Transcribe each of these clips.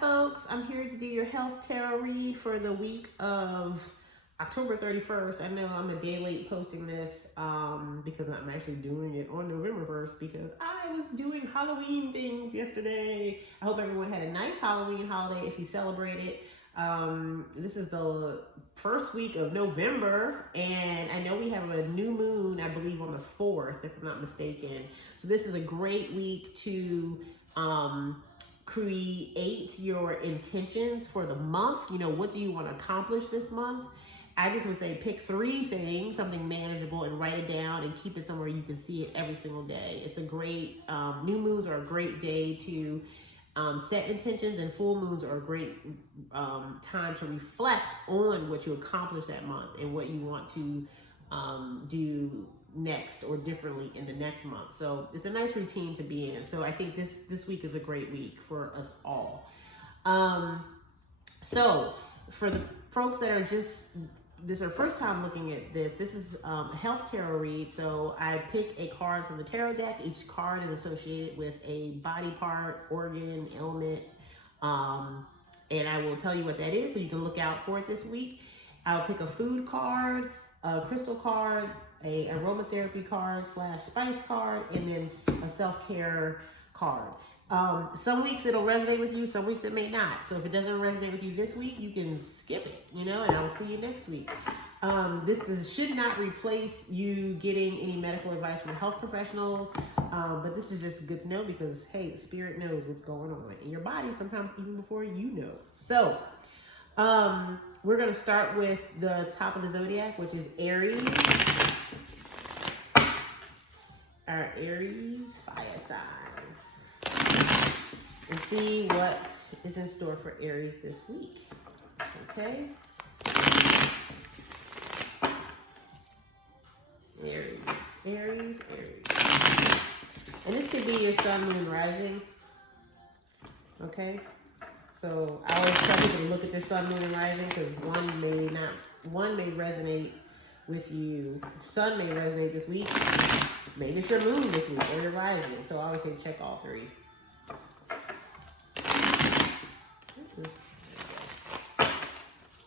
folks, I'm here to do your health tarot read for the week of October 31st. I know I'm a day late posting this because I'm actually doing it on November 1st because I was doing Halloween things yesterday. I hope everyone had a nice Halloween holiday if you celebrate it. This is the first week of November, and I know we have a new moon, I believe on the 4th, if I'm not mistaken. So this is a great week to create your intentions for the month. You know, what do you want to accomplish this month? I just would say pick 3 things, something manageable, and write it down and keep it somewhere you can see it every single day. It's a great, new moons are a great day to set intentions, and full moons are a great time to reflect on what you accomplished that month and what you want to do next or differently in the next month. So it's a nice routine to be in. So I think this week is a great week for us all. So for the folks that are this is their first time looking at this is a health tarot read. So I pick a card from the tarot deck. Each card is associated with a body part, organ, ailment, and I will tell you what that is so you can look out for it this week. I'll pick a food card, a crystal card, a aromatherapy card / spice card, and then a self-care card. Some weeks it'll resonate with you, some weeks it may not. So if it doesn't resonate with you this week, you can skip it, you know, and I will see you next week. This should not replace you getting any medical advice from a health professional, but this is just good to know because, hey, spirit knows what's going on in your body sometimes even before you know. So we're going to start with the top of the zodiac, which is Aries. Our Aries fire sign. And see what is in store for Aries this week. Okay? Aries. And this could be your sun, moon, rising. Okay? So I always tell people to look at the sun, moon, and rising because one may resonate with you. Sun may resonate this week. Maybe it's your moon this week or your rising. So I always say check all 3.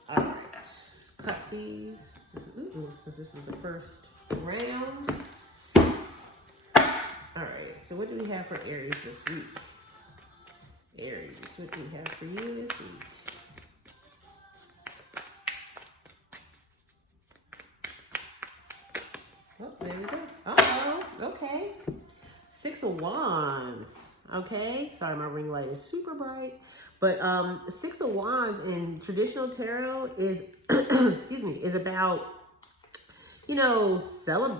All right, let's cut these. Since this is the first round. All right, so what do we have for Aries this week? Aries, what do we have for you this week? Oh, there we go. Uh-oh, okay. 6 of Wands, okay? Sorry, my ring light is super bright. But 6 of Wands in traditional tarot is, excuse me, is about, you know,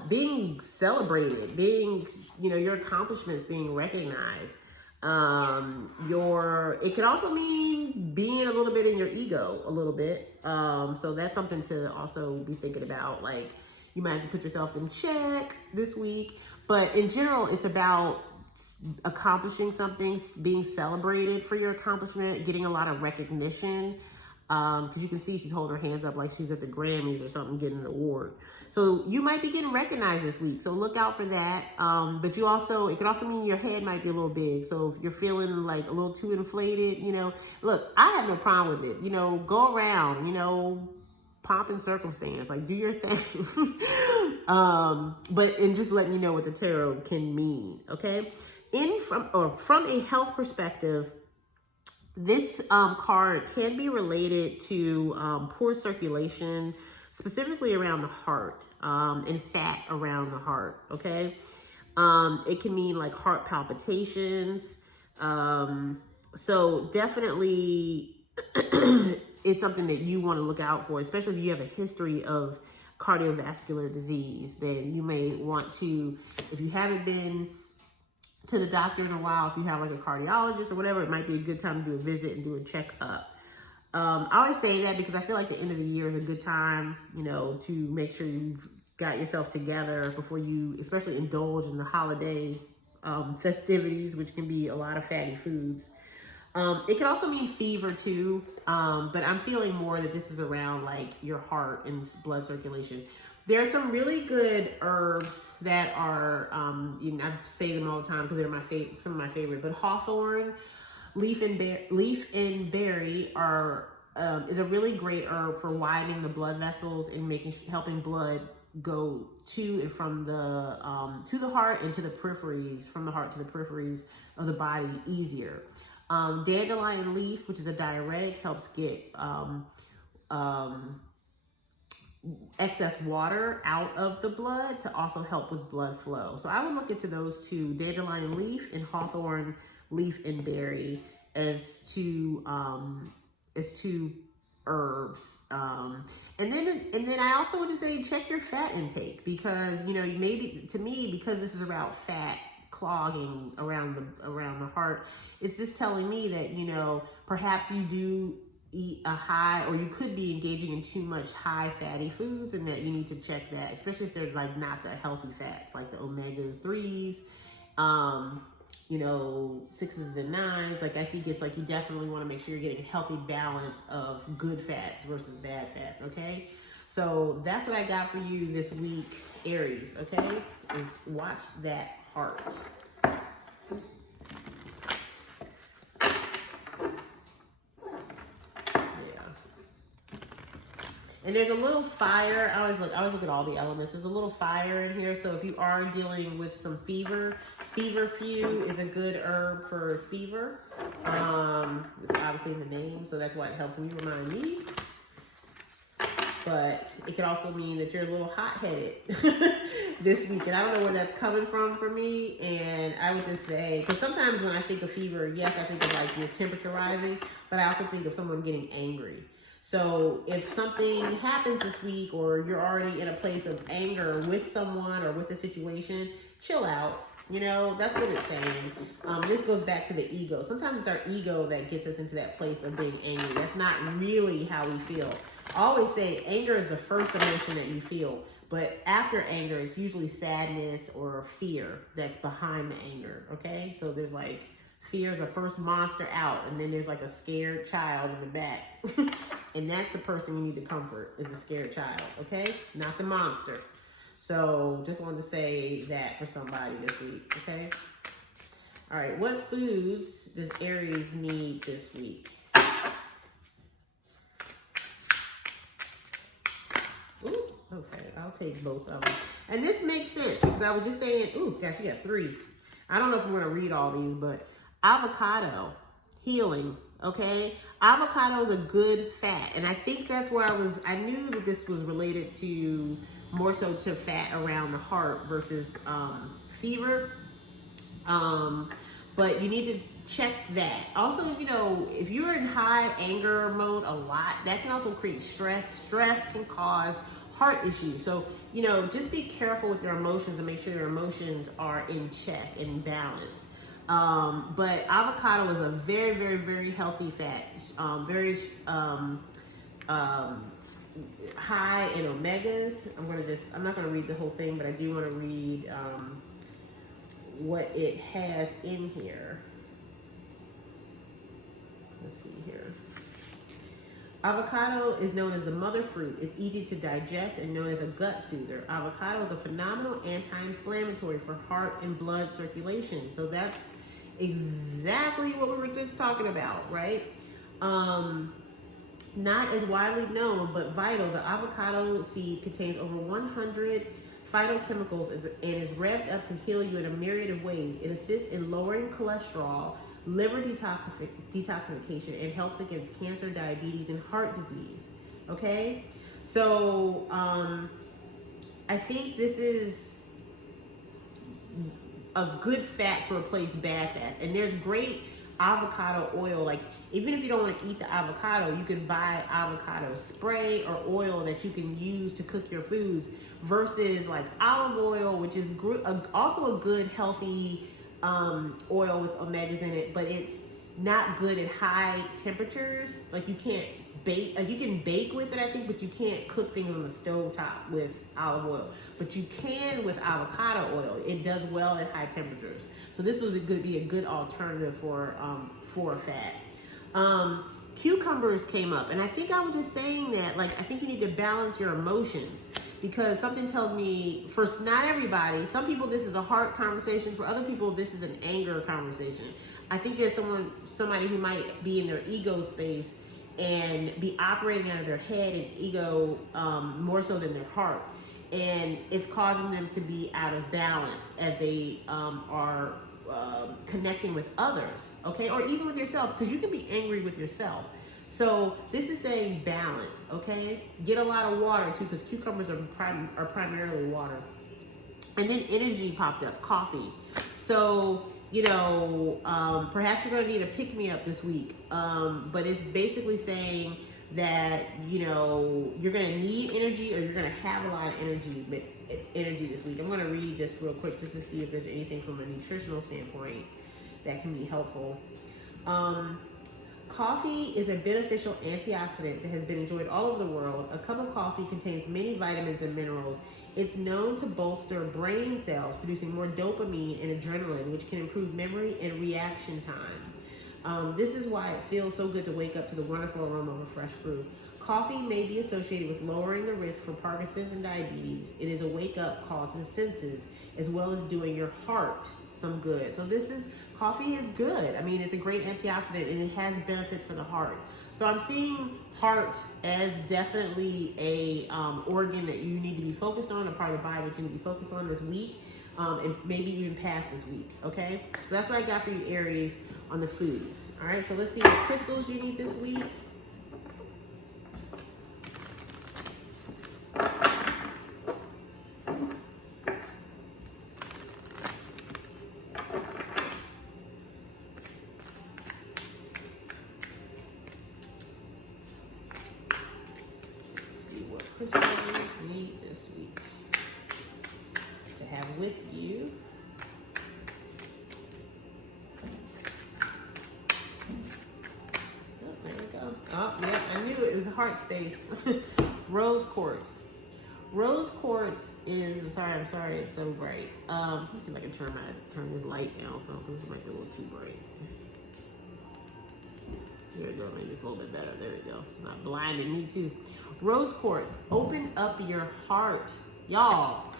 being celebrated, being, you know, your accomplishments being recognized. It could also mean being a little bit in your ego, a little bit. So that's something to also be thinking about. Like, you might have to put yourself in check this week. But in general, it's about accomplishing something, being celebrated for your accomplishment, getting a lot of recognition. Because you can see she's holding her hands up like she's at the Grammys or something, getting an award. So you might be getting recognized this week. So look out for that. But it could also mean your head might be a little big. So if you're feeling like a little too inflated, you know, look, I have no problem with it. You know, go around, you know, pomp and circumstance, like do your thing. But just letting you know what the tarot can mean, okay? From a health perspective, this card can be related to poor circulation, specifically around the heart, and fat around the heart, okay? It can mean like heart palpitations. So definitely it's something that you want to look out for, especially if you have a history of cardiovascular disease. Then you may want to, if you haven't been to the doctor in a while, if you have like a cardiologist or whatever, it might be a good time to do a visit and do a checkup. I always say that because I feel like the end of the year is a good time, you know, to make sure you've got yourself together before you especially indulge in the holiday festivities, which can be a lot of fatty foods. It can also mean fever too, but I'm feeling more that this is around like your heart and blood circulation. There are some really good herbs that are, you know, I say them all the time because they're some of my favorite, but hawthorn, leaf and berry are is a really great herb for widening the blood vessels and helping blood go to and from to the heart and to the peripheries, from the heart to the peripheries of the body easier. Dandelion leaf, which is a diuretic, helps get excess water out of the blood to also help with blood flow. So I would look into those two, dandelion leaf and hawthorn leaf and berry, as two herbs. And then I also would just say check your fat intake, because maybe, to me, because this is about fat clogging around the heart, it's just telling me that perhaps you do eat a high, or you could be engaging in too much high fatty foods, and that you need to check that, especially if they're like not the healthy fats, like the omega-3s, 6s and 9s. Like, I think it's like you definitely want to make sure you're getting a healthy balance of good fats versus bad fats. Okay, so that's what I got for you this week, Aries. Okay, is watch that heart. And there's a little fire. I always look at all the elements. There's a little fire in here. So if you are dealing with some fever, feverfew is a good herb for fever. It's obviously in the name, so that's why it helps me remind me. But it could also mean that you're a little hot-headed this week. And I don't know where that's coming from for me. And I would just say, because sometimes when I think of fever, yes, I think of like your temperature rising, but I also think of someone getting angry. So if something happens this week, or you're already in a place of anger with someone or with a situation, chill out. That's what it's saying. This goes back to the ego. Sometimes it's our ego that gets us into that place of being angry. That's not really how we feel. I always say anger is the first emotion that you feel, but after anger, it's usually sadness or fear that's behind the anger. Okay, so there's like, fear is the first monster out, and then there's like a scared child in the back. And that's the person you need to comfort, is the scared child, okay? Not the monster. So just wanted to say that for somebody this week, okay? All right, what foods does Aries need this week? Ooh, okay, I'll take both of them. And this makes sense, because I was just saying, ooh, gosh, you got 3. I don't know if I'm gonna read all these, but avocado, healing, okay? Avocado is a good fat, and I think that's where I knew that this was related to, more so to fat around the heart versus fever. But you need to check that. Also, if you're in high anger mode a lot, that can also create stress. Stress can cause heart issues. So, just be careful with your emotions and make sure your emotions are in check and balanced. But avocado is a very, very, very healthy fat, very high in omegas. I'm not gonna read the whole thing, but I do want to read what it has in here. Let's see here. Avocado is known as the mother fruit. It's easy to digest and known as a gut soother. Avocado is a phenomenal anti-inflammatory for heart and blood circulation. So that's exactly what we were just talking about, right? Not as widely known, but vital. The avocado seed contains over 100 phytochemicals and is revved up to heal you in a myriad of ways. It assists in lowering cholesterol, liver detoxification, and helps against cancer, diabetes, and heart disease. Okay? So, I think this is a good fat to replace bad fats. And there's great avocado oil. Like, even if you don't want to eat the avocado, you can buy avocado spray or oil that you can use to cook your foods, versus like olive oil, which is also a good healthy oil with omegas in it, but it's not good at high temperatures. Like, you can't bake, like you can bake with it, I think, but you can't cook things on the stove top with olive oil. But you can with avocado oil. It does well at high temperatures. So this would be a good alternative for fat. Cucumbers came up, and I think I was just saying that, like, I think you need to balance your emotions, because something tells me, for not everybody, some people this is a heart conversation, for other people this is an anger conversation. I think there's somebody who might be in their ego space and be operating out of their head and ego more so than their heart. And it's causing them to be out of balance as they are connecting with others, okay? Or even with yourself, because you can be angry with yourself. So this is saying balance, okay? Get a lot of water too, because cucumbers are primarily water. And then energy popped up, coffee. So, you know, perhaps you're gonna need a pick-me-up this week. But it's basically saying that, you know, you're gonna need energy, or you're gonna have a lot of energy this week. I'm gonna read this real quick just to see if there's anything from a nutritional standpoint that can be helpful. Coffee is a beneficial antioxidant that has been enjoyed all over the world. A cup of coffee contains many vitamins and minerals. It's known to bolster brain cells, producing more dopamine and adrenaline, which can improve memory and reaction times. This is why it feels so good to wake up to the wonderful aroma of a fresh brew. Coffee may be associated with lowering the risk for Parkinson's and diabetes. It is a wake-up call to the senses, as well as doing your heart some good. So coffee is good. I mean, it's a great antioxidant, and it has benefits for the heart. So I'm seeing heart as definitely a organ that you need to be focused on, a part of the body that you need to be focused on this week, and maybe even past this week, okay? So that's what I got for you, Aries, on the foods. All right, so let's see what crystals you need this week. Crystals you need this week to have with you. Oh, there we go. Oh, yeah, I knew it was a heart space. Rose quartz. Rose quartz is, I'm sorry, it's so bright. Let me see if I can turn this light down so because it might be a little too bright. There we go, maybe it's a little bit better. There we go. It's not blinding me too. Rose quartz, open up your heart, y'all.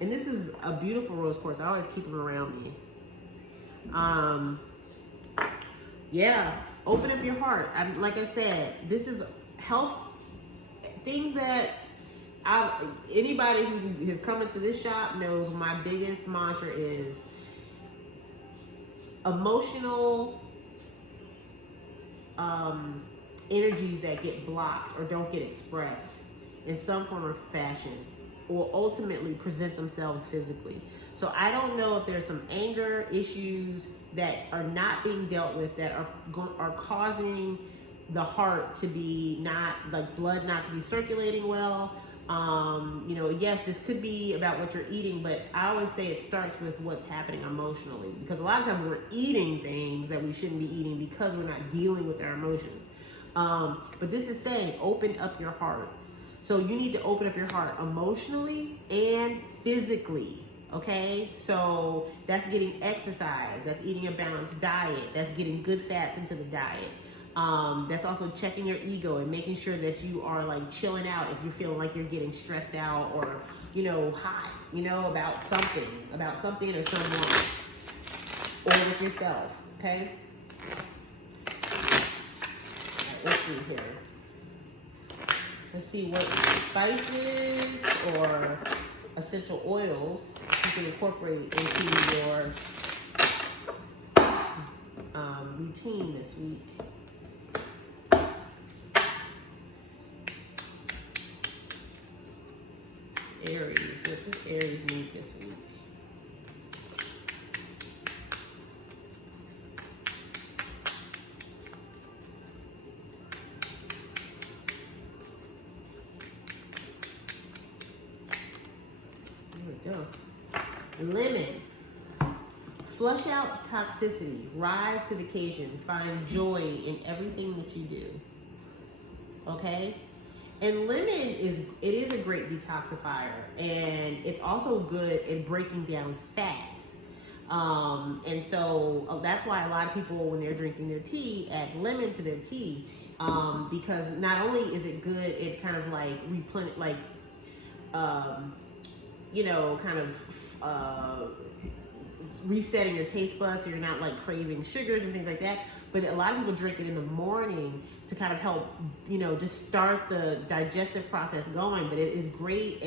And this is a beautiful rose quartz. I always keep them around me. Yeah, open up your heart. Like I said, this is health, things that anybody who has come into this shop knows my biggest mantra is emotional energies that get blocked or don't get expressed in some form or fashion will ultimately present themselves physically. So I don't know if there's some anger issues that are not being dealt with that are causing the heart to be not, like blood not to be circulating well. You know, yes, this could be about what you're eating, but I always say it starts with what's happening emotionally, because a lot of times we're eating things that we shouldn't be eating because we're not dealing with our emotions. But this is saying open up your heart. So you need to open up your heart emotionally and physically, okay? So that's getting exercise, that's eating a balanced diet, that's getting good fats into the diet. That's also checking your ego and making sure that you are like chilling out if you're feeling like you're getting stressed out or, you know, hot, you know, about something or someone, or with yourself, okay? All right, let's see here. Let's see what spices or essential oils you can incorporate into your routine this week. Aries, what does Aries need this week? There we go. Lemon. Flush out toxicity. Rise to the occasion. Find joy in everything that you do. Okay? And lemon is a great detoxifier, and it's also good in breaking down fats. And so that's why a lot of people, when they're drinking their tea, add lemon to their tea. Because not only is it good, it kind of like replenish, like, you know, kind of resetting your taste buds so you're not like craving sugars and things like that. But a lot of people drink it in the morning to kind of help, you know, just start the digestive process going. But it is great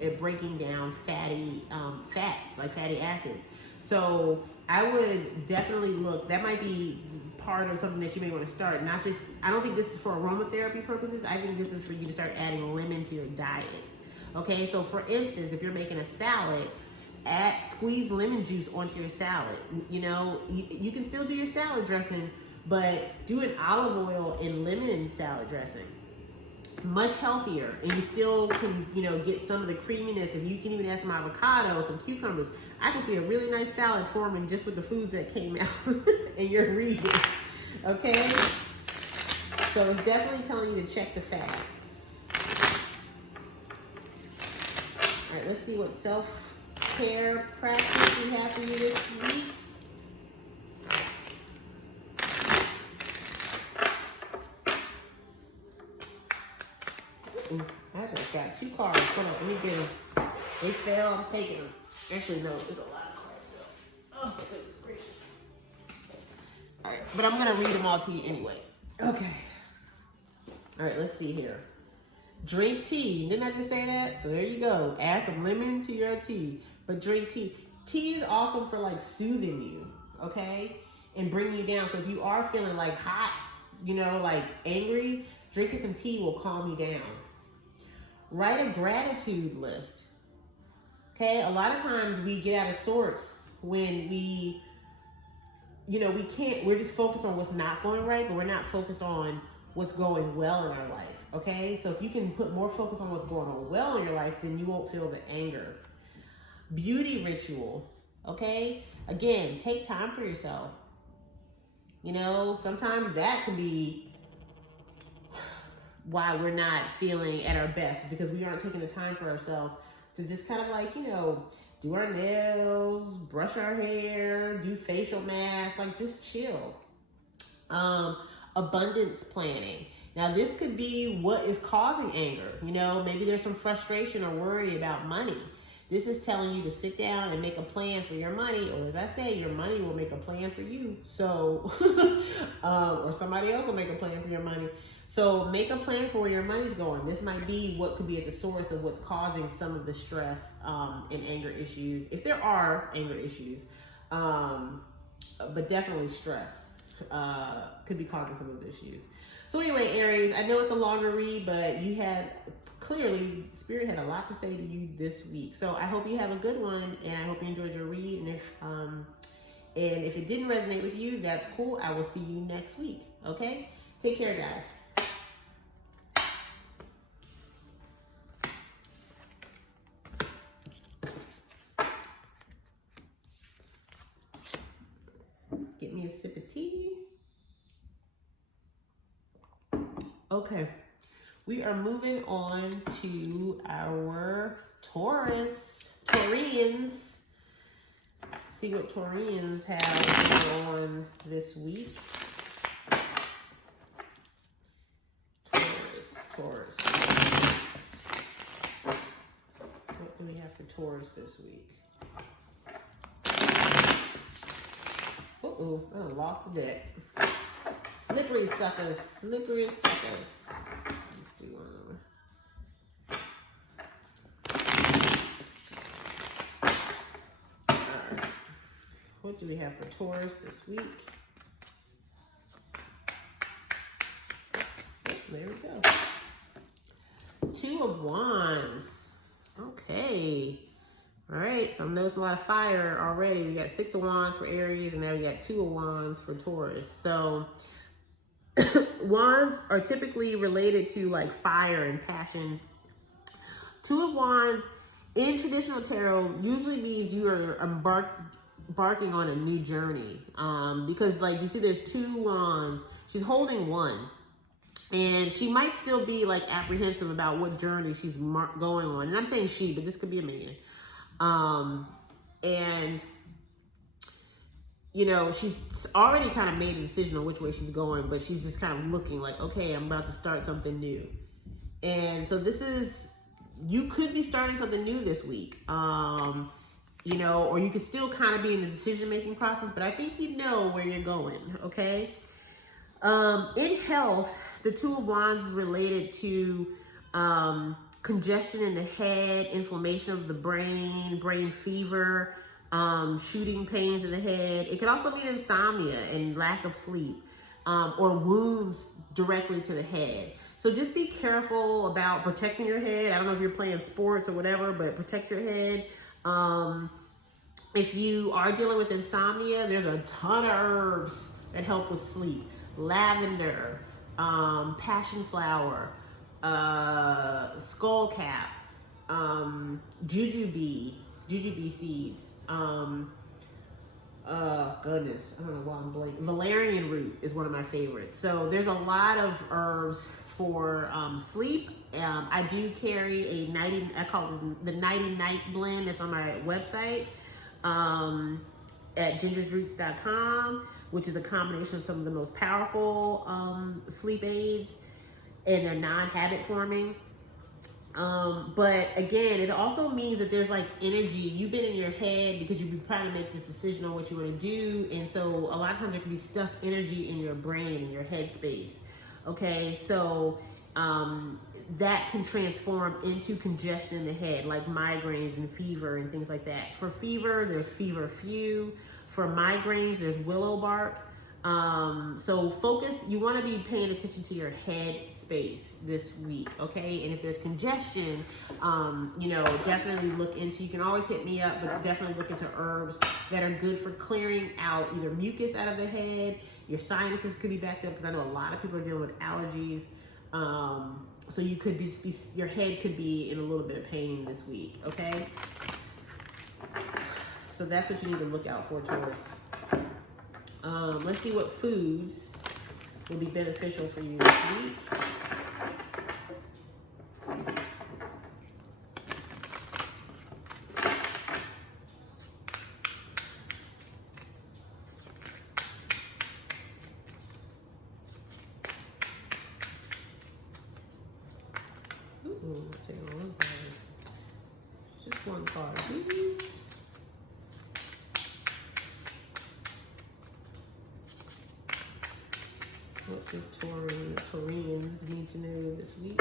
at breaking down fatty fats, like fatty acids. So I would definitely look, that might be part of something that you may want to start. Not just, I don't think this is for aromatherapy purposes. I think this is for you to start adding lemon to your diet. Okay, so for instance, if you're making a salad, squeeze lemon juice onto your salad. You know, you can still do your salad dressing, but do an olive oil and lemon salad dressing. Much healthier, and you still can, you know, get some of the creaminess. If you can even add some avocado, some cucumbers, I can see a really nice salad forming just with the foods that came out in your region. Okay, so it's definitely telling you to check the fat. All right, let's see what self-care practice we have for you this week. I just got 2 cards. Hold on, let me get them. They fell, I'm taking them. Actually, no, there's a lot of cards though. Oh, goodness gracious. All right, but I'm gonna read them all to you anyway. Okay. All right, let's see here. Drink tea. Didn't I just say that? So there you go. Add some lemon to your tea, but drink tea. Tea is awesome for like soothing you, okay? And bringing you down. So if you are feeling like hot, you know, like angry, drinking some tea will calm you down. Write a gratitude list. Okay, a lot of times we get out of sorts when we, you know, we're just focused on what's not going right, but we're not focused on what's going well in our life. Okay, so if you can put more focus on what's going on well in your life, then you won't feel the anger. Beauty ritual. Okay, again, take time for yourself. You know, sometimes that can be why we're not feeling at our best, because we aren't taking the time for ourselves to just kind of like, you know, do our nails, brush our hair, do facial masks, like just chill. Abundance planning. Now this could be what is causing anger. You know, maybe there's some frustration or worry about money. This is telling you to sit down and make a plan for your money, or as I say, your money will make a plan for you. So, or somebody else will make a plan for your money. So make a plan for where your money's going. This might be what could be at the source of what's causing some of the stress and anger issues, if there are anger issues, but definitely stress could be causing some of those issues. So anyway, Aries, I know it's a longer read, but you had, clearly, Spirit had a lot to say to you this week. So I hope you have a good one, and I hope you enjoyed your read. And if it didn't resonate with you, that's cool. I will see you next week, okay? Take care, guys. Get me a sip of tea. Okay, we are moving on to our Taurians. See what Taurians have on this week. Taurus. What do we have for Taurus this week? Uh-oh, I done lost the deck. Slippery suckers, slippery suckers. Let's do one over. Alright. What do we have for Taurus this week? Oh, there we go. 2 of Wands. Okay. Alright, so I'm noticing a lot of fire already. We got 6 of Wands for Aries, and now we got 2 of Wands for Taurus. So Wands are typically related to like fire and passion. 2 of Wands in traditional tarot usually means you are embarking on a new journey. Because like you see there's 2 Wands. She's holding one. And she might still be like apprehensive about what journey she's going on. And I'm saying she, but this could be a man. And you know, she's already kind of made a decision on which way she's going, but she's just kind of looking like, okay, I'm about to start something new. And so this is, you could be starting something new this week, you know, or you could still kind of be in the decision-making process, but I think you know where you're going, okay? In health, the Two of Wands is related to congestion in the head, inflammation of the brain, brain fever, shooting pains in the head. It could also be insomnia and lack of sleep, or wounds directly to the head. So just be careful about protecting your head. I don't know if you're playing sports or whatever, but protect your head. If you are dealing with insomnia, there's a ton of herbs that help with sleep. Lavender, passion flower, skullcap, jujube seeds, goodness, I don't know why I'm blanking. Valerian root is one of my favorites. So there's a lot of herbs for sleep. I do carry a I call it the Nighty Night blend that's on my website at gingersroots.com, which is a combination of some of the most powerful sleep aids, and they're non-habit forming. But again, it also means that there's like energy. You've been in your head because you've been trying to make this decision on what you want to do. And so a lot of times there can be stuck energy in your brain, in your head space. Okay, so that can transform into congestion in the head, like migraines and fever and things like that. For fever, there's feverfew. For migraines, there's willow bark. So focus, you want to be paying attention to your head space this week, okay? And if there's congestion, you know, definitely look into, you can always hit me up, but definitely look into herbs that are good for clearing out either mucus out of the head. Your sinuses could be backed up, because I know a lot of people are dealing with allergies. So you could be, your head could be in a little bit of pain this week, okay? So that's what you need to look out for, Taurus. Let's see what foods will be beneficial for you this week. Ooh, take all them cards. Just one card, please. What does Taurians need to know this week?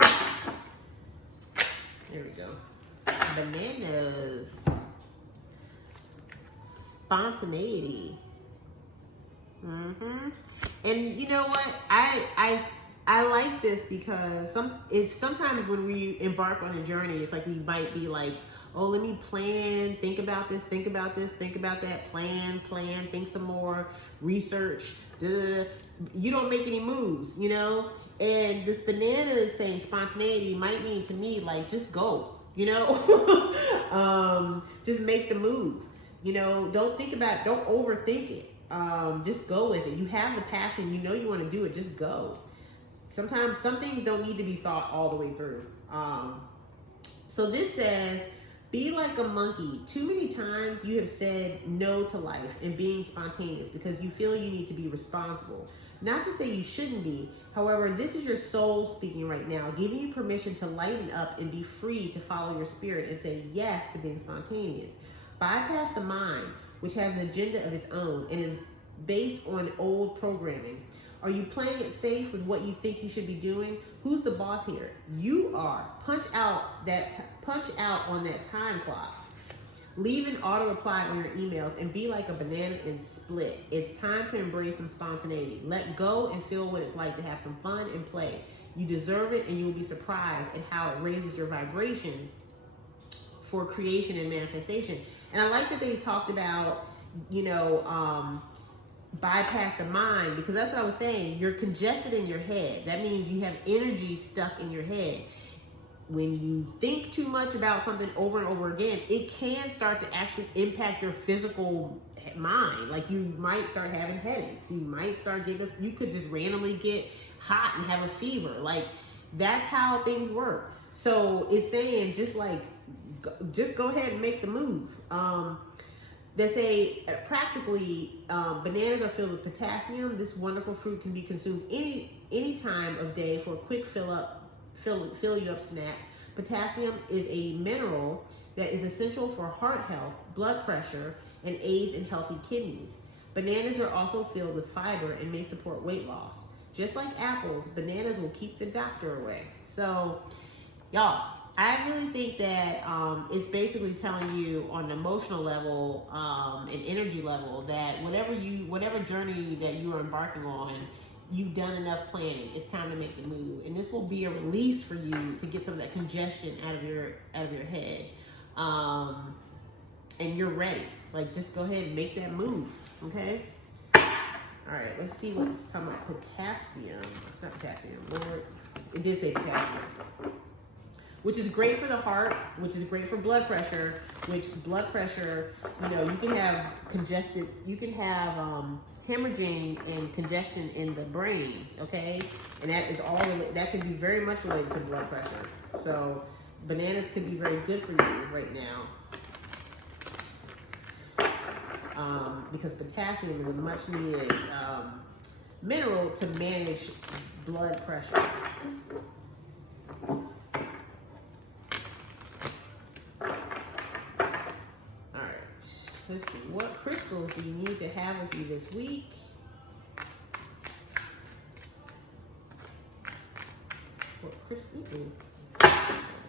There we go. Bananas. Spontaneity. And you know what? I like this because sometimes when we embark on a journey, it's like we might be like, oh, let me plan, think about this, think about this, think about that, plan, think some more, research, you don't make any moves, you know? And this banana is saying spontaneity might mean to me, like, just go, you know? Just make the move, you know? Don't think about it, don't overthink it. Just go with it. You have the passion, you know you want to do it, just go. Sometimes some things don't need to be thought all the way through. So this says, be like a monkey. Too many times you have said no to life and being spontaneous because you feel you need to be responsible. Not to say you shouldn't be. However, this is your soul speaking right now, giving you permission to lighten up and be free to follow your spirit and say yes to being spontaneous. Bypass the mind, which has an agenda of its own and is based on old programming. Are you playing it safe with what you think you should be doing? Who's the boss here? You are. Punch out on that time clock. Leave an auto reply on your emails and be like a banana and split. It's time to embrace some spontaneity. Let go and feel what it's like to have some fun and play. You deserve it, and you will be surprised at how it raises your vibration for creation and manifestation. And I like that they talked about, you know, bypass the mind, because that's what I was saying. You're congested in your head. That means you have energy stuck in your head. When you think too much about something over and over again, it can start to actually impact your physical mind. Like you might start having headaches. You might start you could just randomly get hot and have a fever. Like that's how things work. So it's saying just go ahead and make the move. They say practically bananas are filled with potassium. This wonderful fruit can be consumed any time of day for a quick fill you up snack. Potassium is a mineral that is essential for heart health, blood pressure, and aids in healthy kidneys. Bananas are also filled with fiber and may support weight loss. Just like apples, bananas will keep the doctor away. So, y'all, I really think that it's basically telling you on an emotional level and energy level that whatever journey that you are embarking on, you've done enough planning. It's time to make the move, and this will be a release for you to get some of that congestion out of your head, and you're ready. Like, just go ahead and make that move, okay? All right, let's see what's coming up. Potassium, not potassium, Lord. It did say potassium. Which is great for the heart, which is great for blood pressure, which blood pressure, you know, you can have hemorrhaging and congestion in the brain, okay? And that is all, that can be very much related to blood pressure. So bananas could be very good for you right now. Because potassium is a much needed mineral to manage blood pressure. Let's see, what crystals do you need to have with you this week?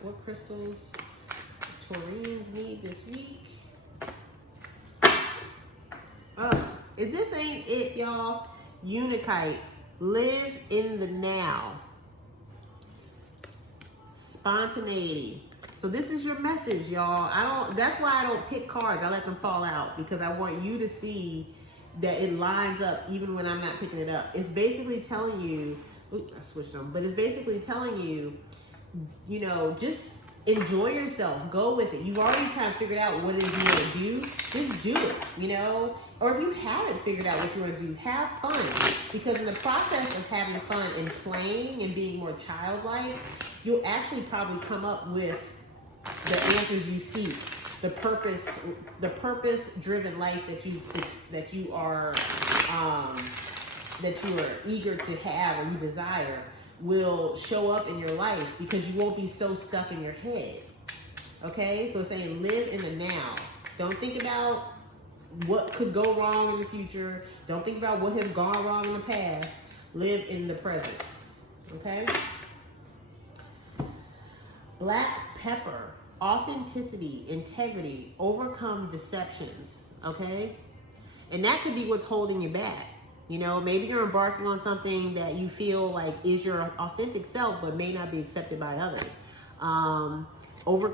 What crystals Taurines need this week? If this ain't it, y'all, Unikite, live in the now. Spontaneity. So this is your message, y'all. That's why I don't pick cards. I let them fall out because I want you to see that it lines up even when I'm not picking it up. It's basically telling you, oops, I switched them, but it's basically telling you, you know, just enjoy yourself. Go with it. You've already kind of figured out what it is you want to do. Just do it, you know? Or if you haven't figured out what you want to do, have fun. Because in the process of having fun and playing and being more childlike, you'll actually probably come up with the answers you seek, the purpose-driven life that you are eager to have or you desire will show up in your life because you won't be so stuck in your head. Okay, so it's saying live in the now. Don't think about what could go wrong in the future. Don't think about what has gone wrong in the past. Live in the present. Okay. Black pepper, authenticity, integrity, overcome deceptions, okay? And that could be what's holding you back. You know, maybe you're embarking on something that you feel like is your authentic self, but may not be accepted by others.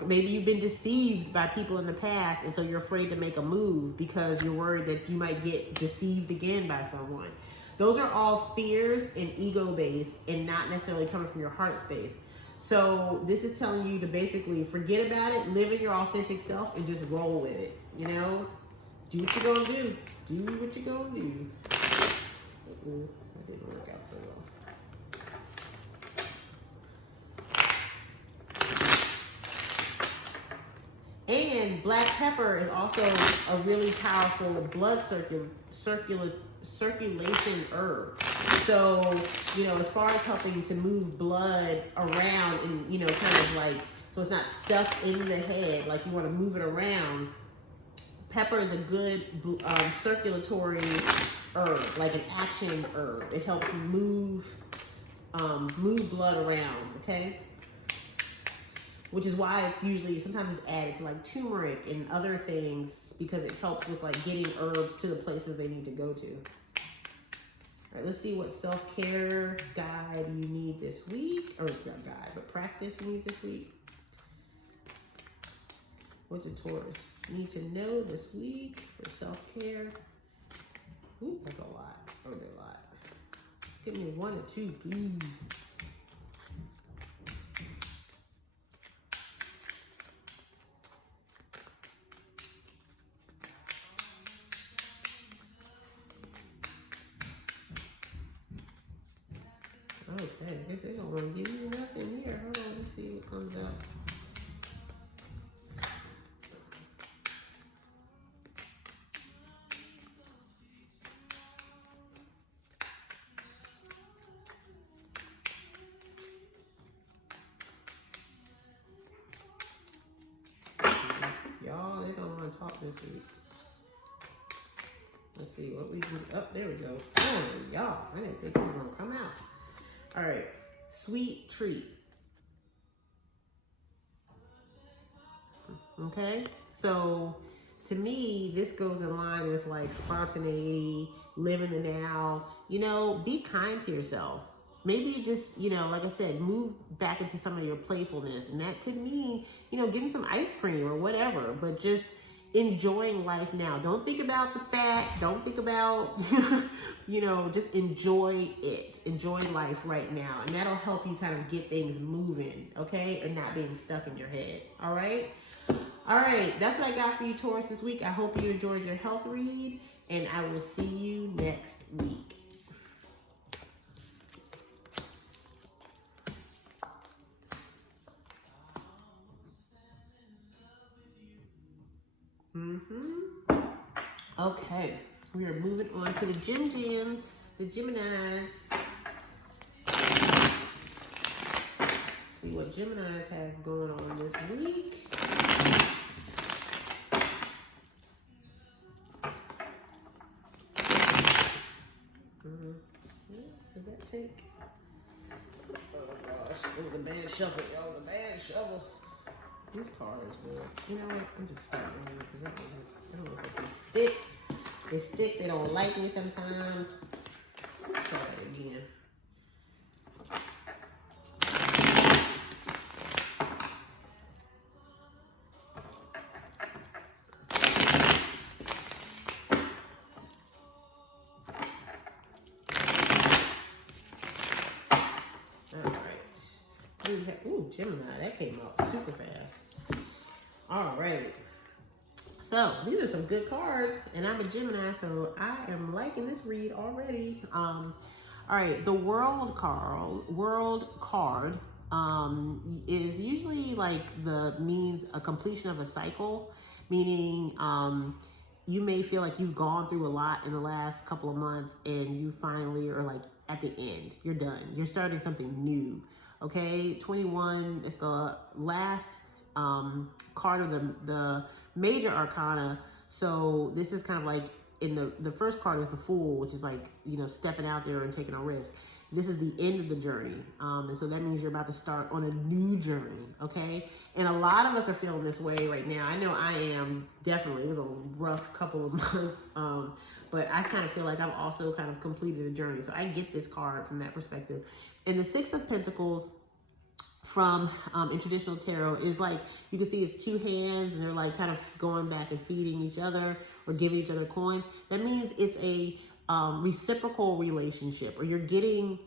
Maybe you've been deceived by people in the past, and so you're afraid to make a move because you're worried that you might get deceived again by someone. Those are all fears and ego-based and not necessarily coming from your heart space. So this is telling you to basically forget about it, live in your authentic self, and just roll with it. You know, do what you're gonna do. Do what you're gonna do. That didn't work out so well. And black pepper is also a really powerful blood circulation herb. So, you know, as far as helping to move blood around and, you know, kind of like, so it's not stuck in the head, like you want to move it around. Pepper is a good circulatory herb, like an action herb. It helps move blood around, okay? Which is why it's usually, sometimes it's added to like turmeric and other things because it helps with like getting herbs to the places they need to go to. All right, let's see what self-care guide you need this week. Or it's not guide, but practice you need this week. What's a Taurus need to know this week for self-care? Ooh, that's a lot. Oh, they're a lot. Just give me one or two, please. Okay, I guess they don't want to give you nothing here. Hold on, let's see what comes up. this week. Let's see what we do. Oh, there we go. Oh, y'all. I didn't think it was going to come out. All right. Sweet treat. Okay. So, to me, this goes in line with like spontaneity, living the now. You know, be kind to yourself. Maybe just, you know, like I said, move back into some of your playfulness. And that could mean, you know, getting some ice cream or whatever. But just enjoying life now. Don't think about the fat. Don't think about, you know, just enjoy it. Enjoy life right now. And that'll help you kind of get things moving, okay? And not being stuck in your head, all right? All right, that's what I got for you, Taurus, this week. I hope you enjoyed your health read, and I will see you next week. Okay, we are moving on to the Geminis, the Geminis. See what Geminis have going on this week. Did that take? Oh gosh, it was a bad shuffle. Y'all, it was a bad shuffle. These cards, man. You know what? I'm just starting because I don't know if they stick. They stick. They don't like me sometimes. Let's try that again. Ooh, Gemini, that came out super fast. All right. So, these are some good cards, and I'm a Gemini, so I am liking this read already. All right, the World card is usually like means a completion of a cycle, meaning you may feel like you've gone through a lot in the last couple of months, and you finally are like at the end. You're done. You're starting something new. Okay, 21 is the last card of the major arcana. So this is kind of like in the first card is the Fool, which is like, you know, stepping out there and taking a risk. This is the end of the journey. And so that means you're about to start on a new journey, okay? And a lot of us are feeling this way right now. I know I am, definitely. It was a rough couple of months. But I kind of feel like I've also kind of completed a journey. So I get this card from that perspective. And the Six of Pentacles from in traditional tarot is like, you can see it's two hands and they're like kind of going back and feeding each other or giving each other coins. That means it's a reciprocal relationship, or you're getting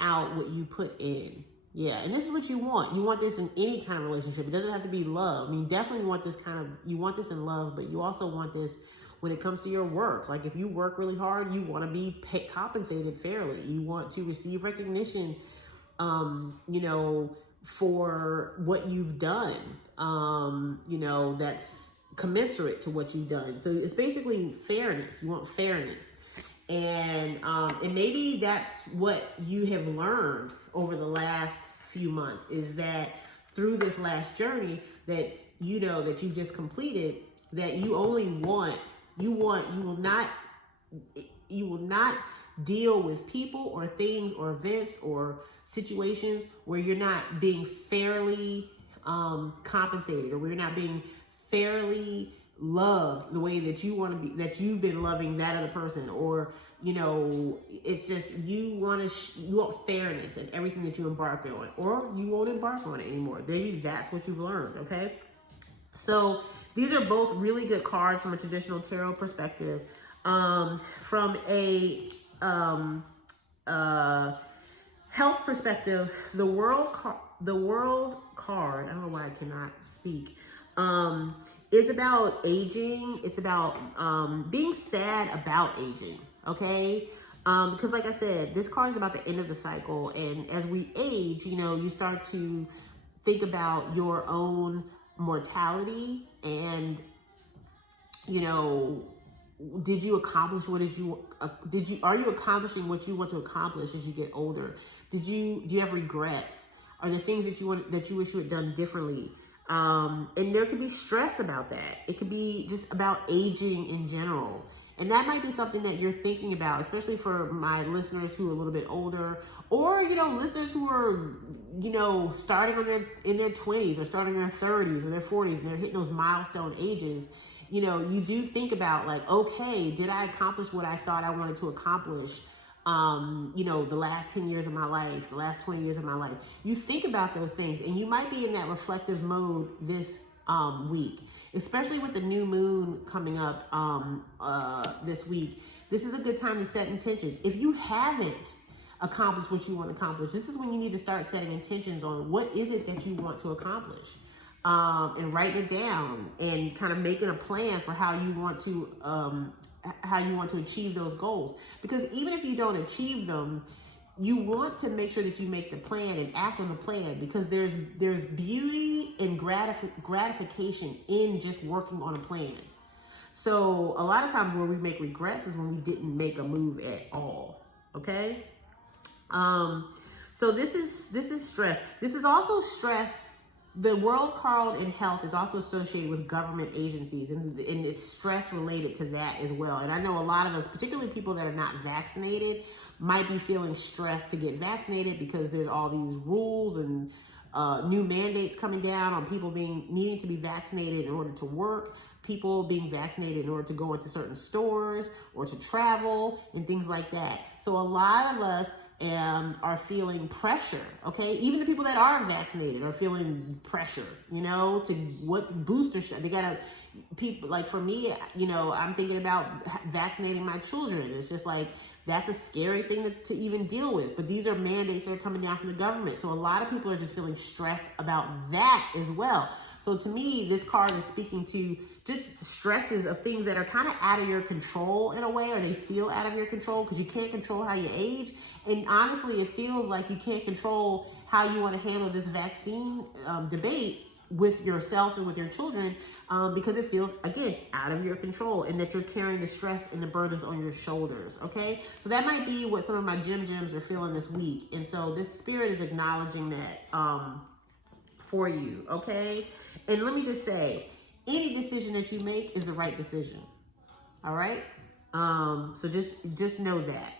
out what you put in. Yeah, and this is what you want. You want this in any kind of relationship. It doesn't have to be love. I mean, definitely want this you want this in love, but you also want this when it comes to your work. Like if you work really hard, you want to be compensated fairly. You want to receive recognition, you know, for what you've done, you know, that's commensurate to what you've done. So it's basically fairness. You want fairness. And maybe that's what you have learned over the last few months, is that through this last journey that, you know, that you just completed, that you only want, you will not deal with people or things or events or situations where you're not being fairly compensated, or where you're not being fairly loved the way that you want to be, that you've been loving that other person, or, you know, it's just you want fairness in everything that you embark on, or you won't embark on it anymore. Maybe that's what you've learned. Okay, so these are both really good cards from a traditional tarot perspective. From a health perspective, the world card, I don't know why I cannot speak, is about aging. It's about being sad about aging, okay? Because like I said, this card is about the end of the cycle, and as we age, you know, you start to think about your own mortality, and, you know, did you accomplish are you accomplishing what you want to accomplish as you get older? Do you have regrets? Are there things that you wish you had done differently? And there could be stress about that. It could be just about aging in general. And that might be something that you're thinking about, especially for my listeners who are a little bit older, or, listeners who are, starting in their 20s or starting in their 30s or their 40s, and they're hitting those milestone ages. You do think about like, okay, did I accomplish what I thought I wanted to accomplish? The last 10 years of my life, the last 20 years of my life. You think about those things, and you might be in that reflective mode this week, especially with the new moon coming up this week. This is a good time to set intentions. If you haven't accomplished what you want to accomplish, this is when you need to start setting intentions on what is it that you want to accomplish, and writing it down and kind of making a plan for how you want to achieve those goals. Because even if you don't achieve them, you want to make sure that you make the plan and act on the plan, because there's beauty and gratification in just working on a plan. So a lot of times where we make regrets is when we didn't make a move at all. Okay. So this is stress. This is also stress. The world card in health is also associated with government agencies, and it's stress related to that as well. And I know a lot of us, particularly people that are not vaccinated, might be feeling stressed to get vaccinated because there's all these rules and new mandates coming down on people needing to be vaccinated in order to work, people being vaccinated in order to go into certain stores or to travel and things like that. So a lot of us are feeling pressure, okay? Even the people that are vaccinated are feeling pressure, to what booster shot. They gotta, people, like for me, I'm thinking about vaccinating my children. It's just like, that's a scary thing to even deal with. But these are mandates that are coming down from the government. So a lot of people are just feeling stressed about that as well. So to me, this card is speaking to just stresses of things that are kind of out of your control in a way, or they feel out of your control because you can't control how you age. And honestly, it feels like you can't control how you want to handle this vaccine debate with yourself and with your children, because it feels, again, out of your control, and that you're carrying the stress and the burdens on your shoulders, okay? So that might be what some of my gems are feeling this week. And so this spirit is acknowledging that for you, okay? And let me just say, any decision that you make is the right decision, all right? So just know that.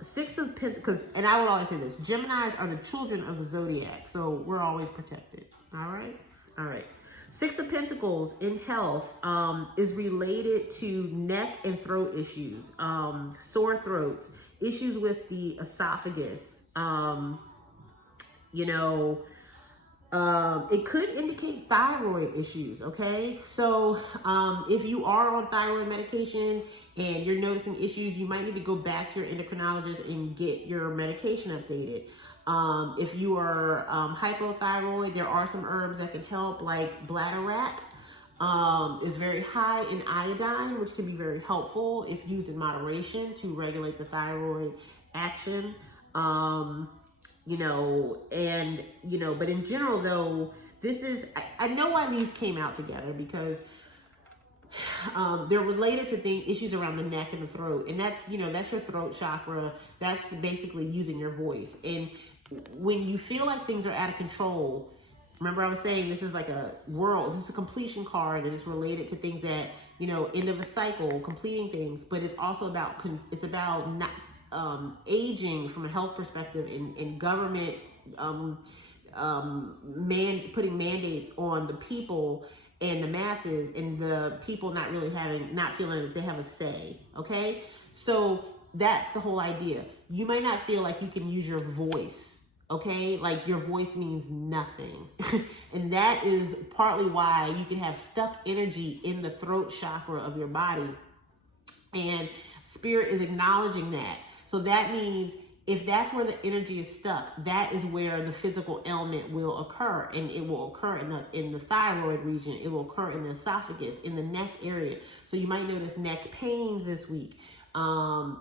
Six of Pentacles, and I would always say this, Geminis are the children of the zodiac, so we're always protected, all right? All right. Six of Pentacles in health is related to neck and throat issues, sore throats, issues with the esophagus, it could indicate thyroid issues, okay? So if you are on thyroid medication and you're noticing issues, you might need to go back to your endocrinologist and get your medication updated. If you are hypothyroid, there are some herbs that can help, like bladderwrack is very high in iodine, which can be very helpful if used in moderation to regulate the thyroid action. But in general though, this is, I know why these came out together, because they're related to issues around the neck and the throat. And that's, that's your throat chakra. That's basically using your voice. And when you feel like things are out of control, remember I was saying this is like this is a completion card, and it's related to things that, end of a cycle, completing things, but it's also about, not aging from a health perspective, and government putting mandates on the people and the masses, and the people not feeling that they have a say, okay? So that's the whole idea. You might not feel like you can use your voice, okay? Like your voice means nothing. And that is partly why you can have stuck energy in the throat chakra of your body. And Spirit is acknowledging that. So that means if that's where the energy is stuck, that is where the physical ailment will occur. And it will occur in the thyroid region. It will occur in the esophagus, in the neck area. So you might notice neck pains this week. So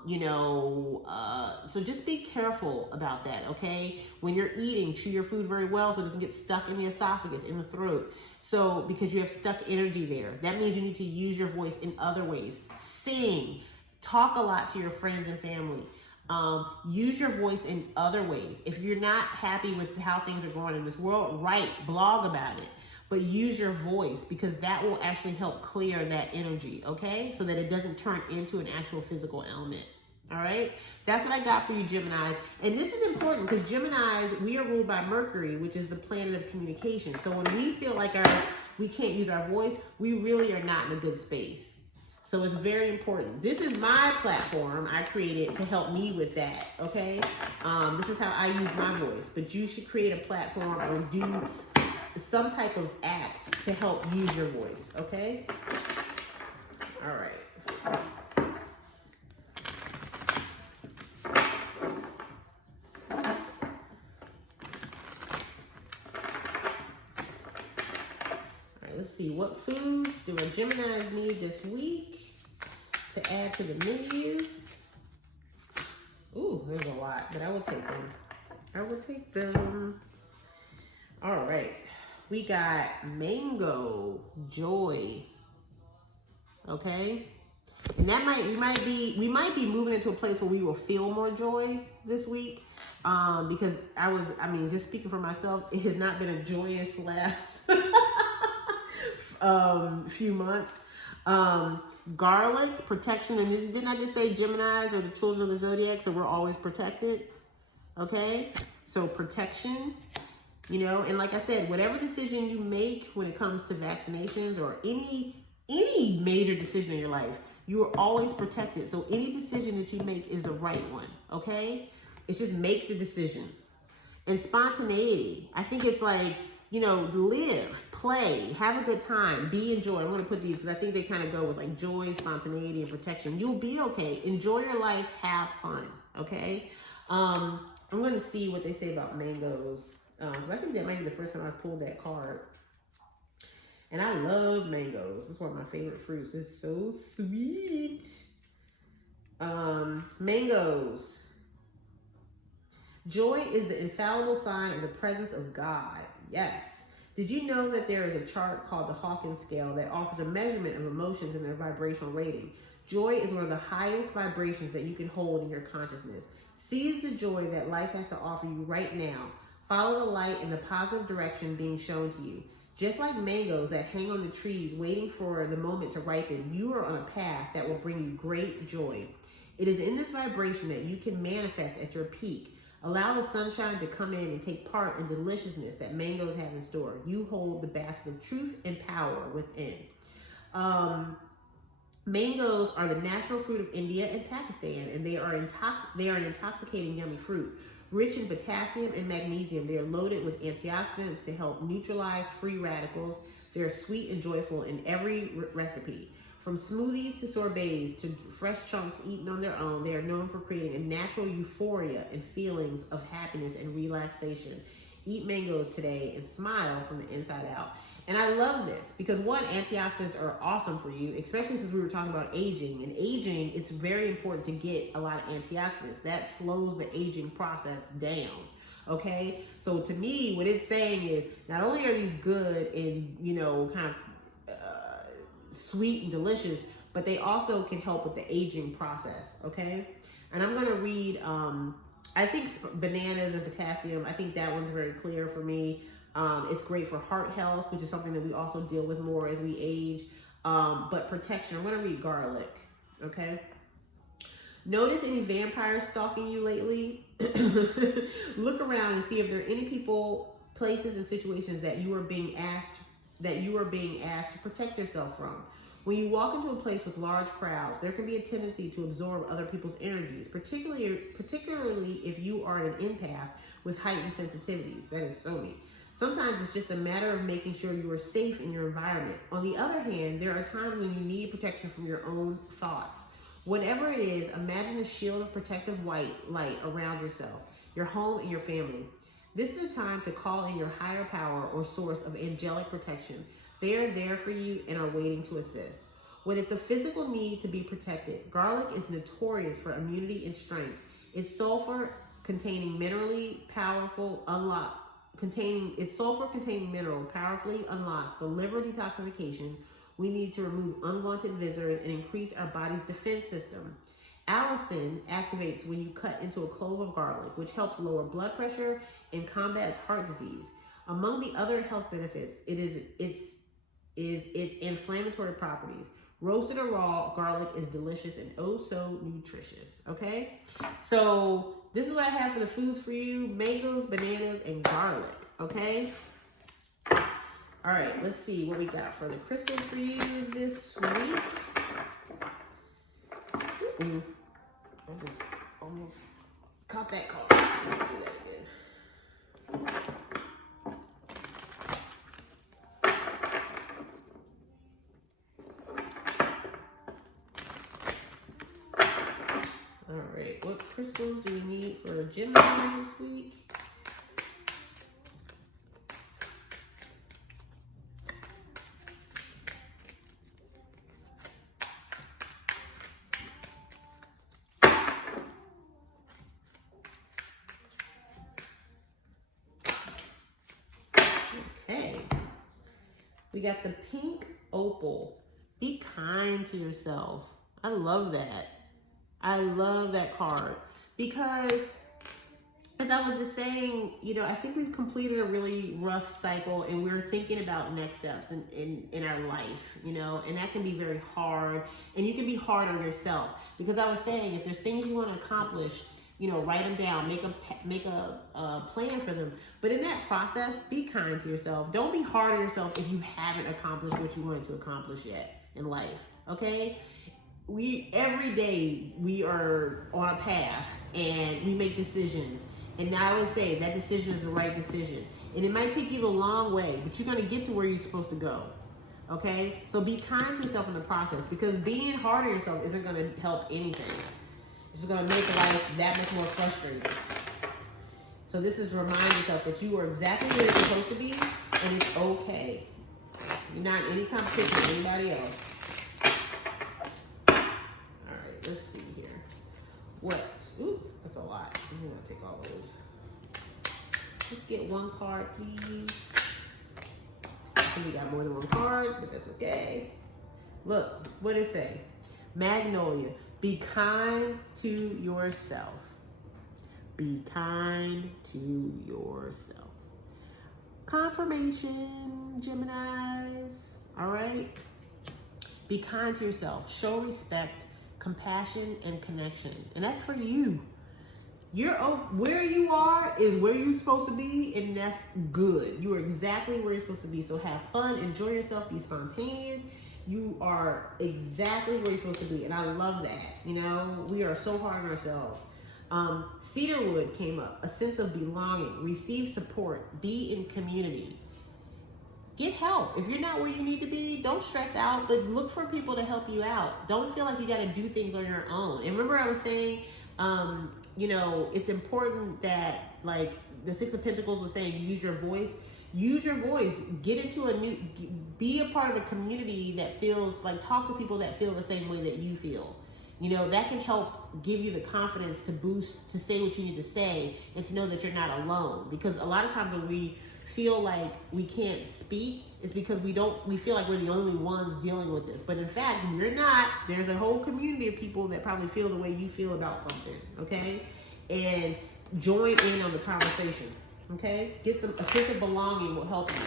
just be careful about that, okay? When you're eating, chew your food very well so it doesn't get stuck in the esophagus, in the throat. So because you have stuck energy there, that means you need to use your voice in other ways. Sing, talk a lot to your friends and family. Use your voice in other ways. If you're not happy with how things are going in this world, write, blog about it. But use your voice, because that will actually help clear that energy, okay? So that it doesn't turn into an actual physical ailment. All right, that's what I got for you, Geminis. And this is important because Geminis, we are ruled by Mercury, which is the planet of communication. So when we feel like we can't use our voice, we really are not in a good space. So it's very important. This is my platform I created to help me with that, okay? This is how I use my voice. But you should create a platform or do some type of act to help use your voice, okay? All right. Let's see, what foods do our Geminis need this week to add to the menu? Ooh, there's a lot, but I will take them. I will take them. All right, we got mango, joy. Okay, and that we might be moving into a place where we will feel more joy this week. Because just speaking for myself, it has not been a joyous last few months. Garlic, protection, and didn't I just say Geminis are the children of the zodiac, so we're always protected? Okay, so protection, and like I said, whatever decision you make when it comes to vaccinations or any major decision in your life, you are always protected. So any decision that you make is the right one, okay? It's just make the decision. And spontaneity, I think it's like, live, play, have a good time, be and joy. I'm going to put these because I think they kind of go with like joy, spontaneity, and protection. You'll be okay. Enjoy your life. Have fun. Okay. I'm going to see what they say about mangoes. I think that might be the first time I've pulled that card. And I love mangoes. It's one of my favorite fruits. It's so sweet. Mangoes. Joy is the infallible sign of the presence of God. Yes. Did you know that there is a chart called the Hawkins scale that offers a measurement of emotions and their vibrational rating? Joy is one of the highest vibrations that you can hold in your consciousness. Seize the joy that life has to offer you right now. Follow the light in the positive direction being shown to you. Just like mangoes that hang on the trees waiting for the moment to ripen, you are on a path that will bring you great joy. It is in this vibration that you can manifest at your peak. Allow the sunshine to come in and take part in deliciousness that mangoes have in store. You hold the basket of truth and power within. Mangoes are the national fruit of India and Pakistan, and they are an intoxicating, yummy fruit. Rich in potassium and magnesium, they are loaded with antioxidants to help neutralize free radicals. They are sweet and joyful in every recipe. From smoothies to sorbets to fresh chunks eaten on their own, they are known for creating a natural euphoria and feelings of happiness and relaxation. Eat mangoes today and smile from the inside out. And I love this because one, antioxidants are awesome for you, especially since we were talking about aging. And aging, it's very important to get a lot of antioxidants. That slows the aging process down. Okay? So to me, what it's saying is not only are these good and, kind of sweet and delicious, but they also can help with the aging process. Okay? And I'm going to read, I think bananas and potassium, I think that one's very clear for me. It's great for heart health, which is something that we also deal with more as we age. But protection, I'm going to read garlic, okay? Notice any vampires stalking you lately? Look around and see if there are any people, places, and situations that you are being asked to protect yourself from. When you walk into a place with large crowds, there can be a tendency to absorb other people's energies, particularly if you are an empath with heightened sensitivities. That is so me. Sometimes it's just a matter of making sure you are safe in your environment. On the other hand, there are times when you need protection from your own thoughts. Whatever it is, imagine a shield of protective white light around yourself, your home, and your family. This is a time to call in your higher power or source of angelic protection. They are there for you and are waiting to assist. When it's a physical need to be protected, garlic is notorious for immunity and strength. Its sulfur-containing mineral powerfully unlocks the liver detoxification we need to remove unwanted visitors and increase our body's defense system. Allicin activates when you cut into a clove of garlic, which helps lower blood pressure and combats heart disease. Among the other health benefits, its inflammatory properties. Roasted or raw, garlic is delicious and oh so nutritious. Okay, so this is what I have for the foods for you: mangoes, bananas, and garlic. Okay. All right, let's see what we got for the crystals for you this week. I just almost caught that card. Let's do that again. All right, what crystals do we need for Gemini this week? We got the pink opal. Be kind to yourself. I love that. I love that card because, as I was just saying, you know, I think we've completed a really rough cycle and we're thinking about next steps in our life, you know, and that can be very hard, and you can be hard on yourself because I was saying, if there's things you want to accomplish, you know, write them down, make a plan for them. But in that process, be kind to yourself. Don't be hard on yourself if you haven't accomplished what you wanted to accomplish yet in life, okay? Every day we are on a path and we make decisions. And now I would say that decision is the right decision. And it might take you the long way, but you're gonna get to where you're supposed to go, okay? So be kind to yourself in the process because being hard on yourself isn't gonna help anything. It's just going to make life that much more frustrating. So this is remind yourself that you are exactly where you're supposed to be, and it's okay. You're not in any competition with anybody else. All right, let's see here. What? Ooh, that's a lot. I'm going to take all those. Let's get one card, please. I think we got more than one card, but that's okay. Look, what did it say? Magnolia. Be kind to yourself. Be kind to yourself. Confirmation, Geminis. All right? Be kind to yourself. Show respect, compassion, and connection. And that's for you. Where you are is where you're supposed to be, and that's good. You are exactly where you're supposed to be. So have fun, enjoy yourself, be spontaneous. You are exactly where you're supposed to be, and I love that. You know, we are so hard on ourselves. Cedarwood came up, a sense of belonging, receive support, be in community. Get help. If you're not where you need to be, don't stress out, but look for people to help you out. Don't feel like you got to do things on your own. And remember I was saying, you know, it's important that, like the Six of Pentacles was saying, use your voice. Use your voice. Get into be a part of a community that feels like, talk to people that feel the same way that you feel. You know, that can help give you the confidence to say what you need to say and to know that you're not alone. Because a lot of times when we feel like we can't speak, it's because we feel like we're the only ones dealing with this. But in fact, you're not. There's a whole community of people that probably feel the way you feel about something, okay? And join in on the conversation. Okay, a sense of belonging will help you.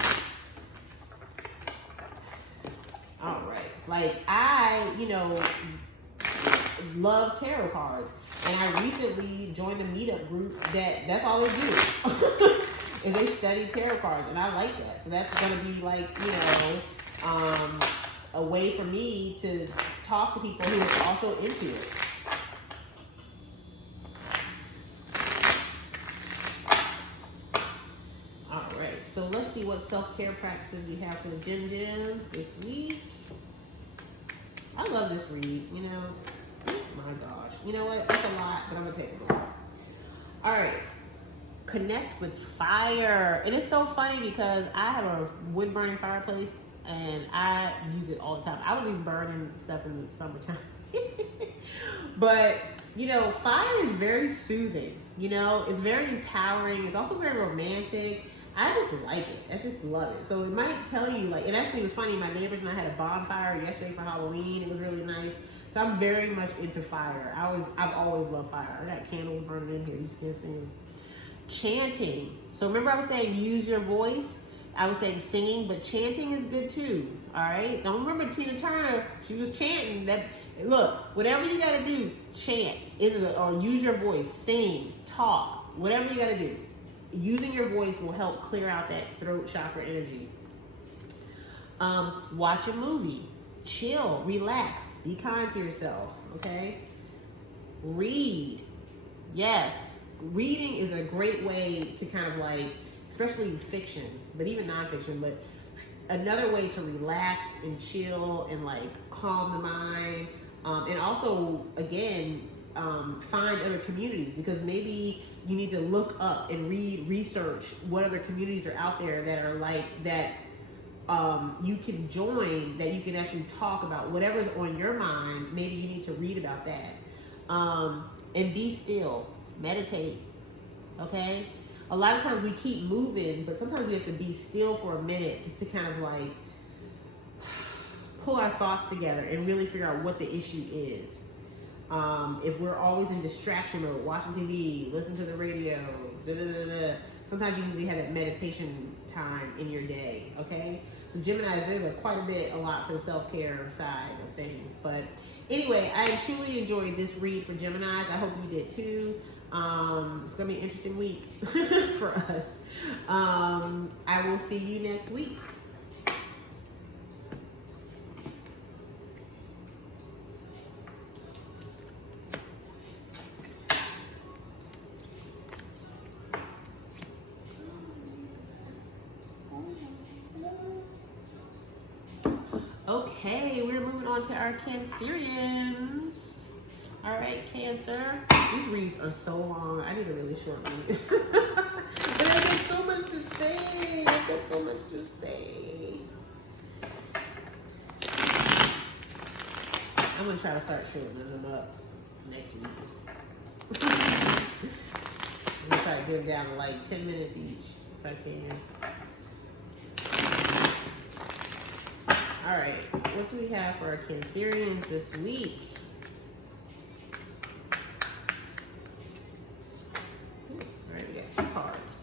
All right, like I, you know, love tarot cards, and I recently joined a meetup group that's all they do, is they study tarot cards, and I like that. So that's gonna be like, you know, a way for me to talk to people who are also into it. So let's see what self-care practices we have for the Gems this week. I love this read, you know. Oh my gosh. You know what? It's a lot, but I'm going to take a moment. All right. Connect with fire. And it's so funny because I have a wood-burning fireplace, and I use it all the time. I was even burning stuff in the summertime. But, you know, fire is very soothing. You know, it's very empowering. It's also very romantic. I just like it. I just love it. So it might tell you, like, it actually was funny. My neighbors and I had a bonfire yesterday for Halloween. It was really nice. So I'm very much into fire. I've always loved fire. I got candles burning in here. You just can't see them. Chanting. So remember I was saying use your voice? I was saying singing, but chanting is good too. All right? Don't remember Tina Turner. She was chanting. That. Look, whatever you got to do, chant. Or use your voice. Sing. Talk. Whatever you got to do. Using your voice will help clear out that throat chakra energy. Watch a movie. Chill. Relax. Be kind to yourself. Okay? Read. Yes. Reading is a great way to kind of like, especially fiction, but even nonfiction, but another way to relax and chill and like calm the mind. And also, again, find other communities, because maybe you need to look up and research what other communities are out there that are like that you can join, that you can actually talk about whatever's on your mind. Maybe you need to read about that. And be still, meditate, okay? A lot of times we keep moving, but sometimes we have to be still for a minute just to kind of like pull our thoughts together and really figure out what the issue is. If we're always in distraction mode, watching TV, listening to the radio, sometimes you need to have that meditation time in your day, okay? So Gemini, there's quite a lot for the self-care side of things. But anyway, I truly enjoyed this read for Geminis. I hope you did too. It's going to be an interesting week for us. I will see you next week. Okay, we're moving on to our Cancerians. All right, Cancer. These reads are so long. I need a really short read. But I got so much to say. I'm going to try to start shortening them up next week. I'm going to try to get them down to like 10 minutes each, if I can. All right, what do we have for our Cancerians this week? All right, we got 2 cards.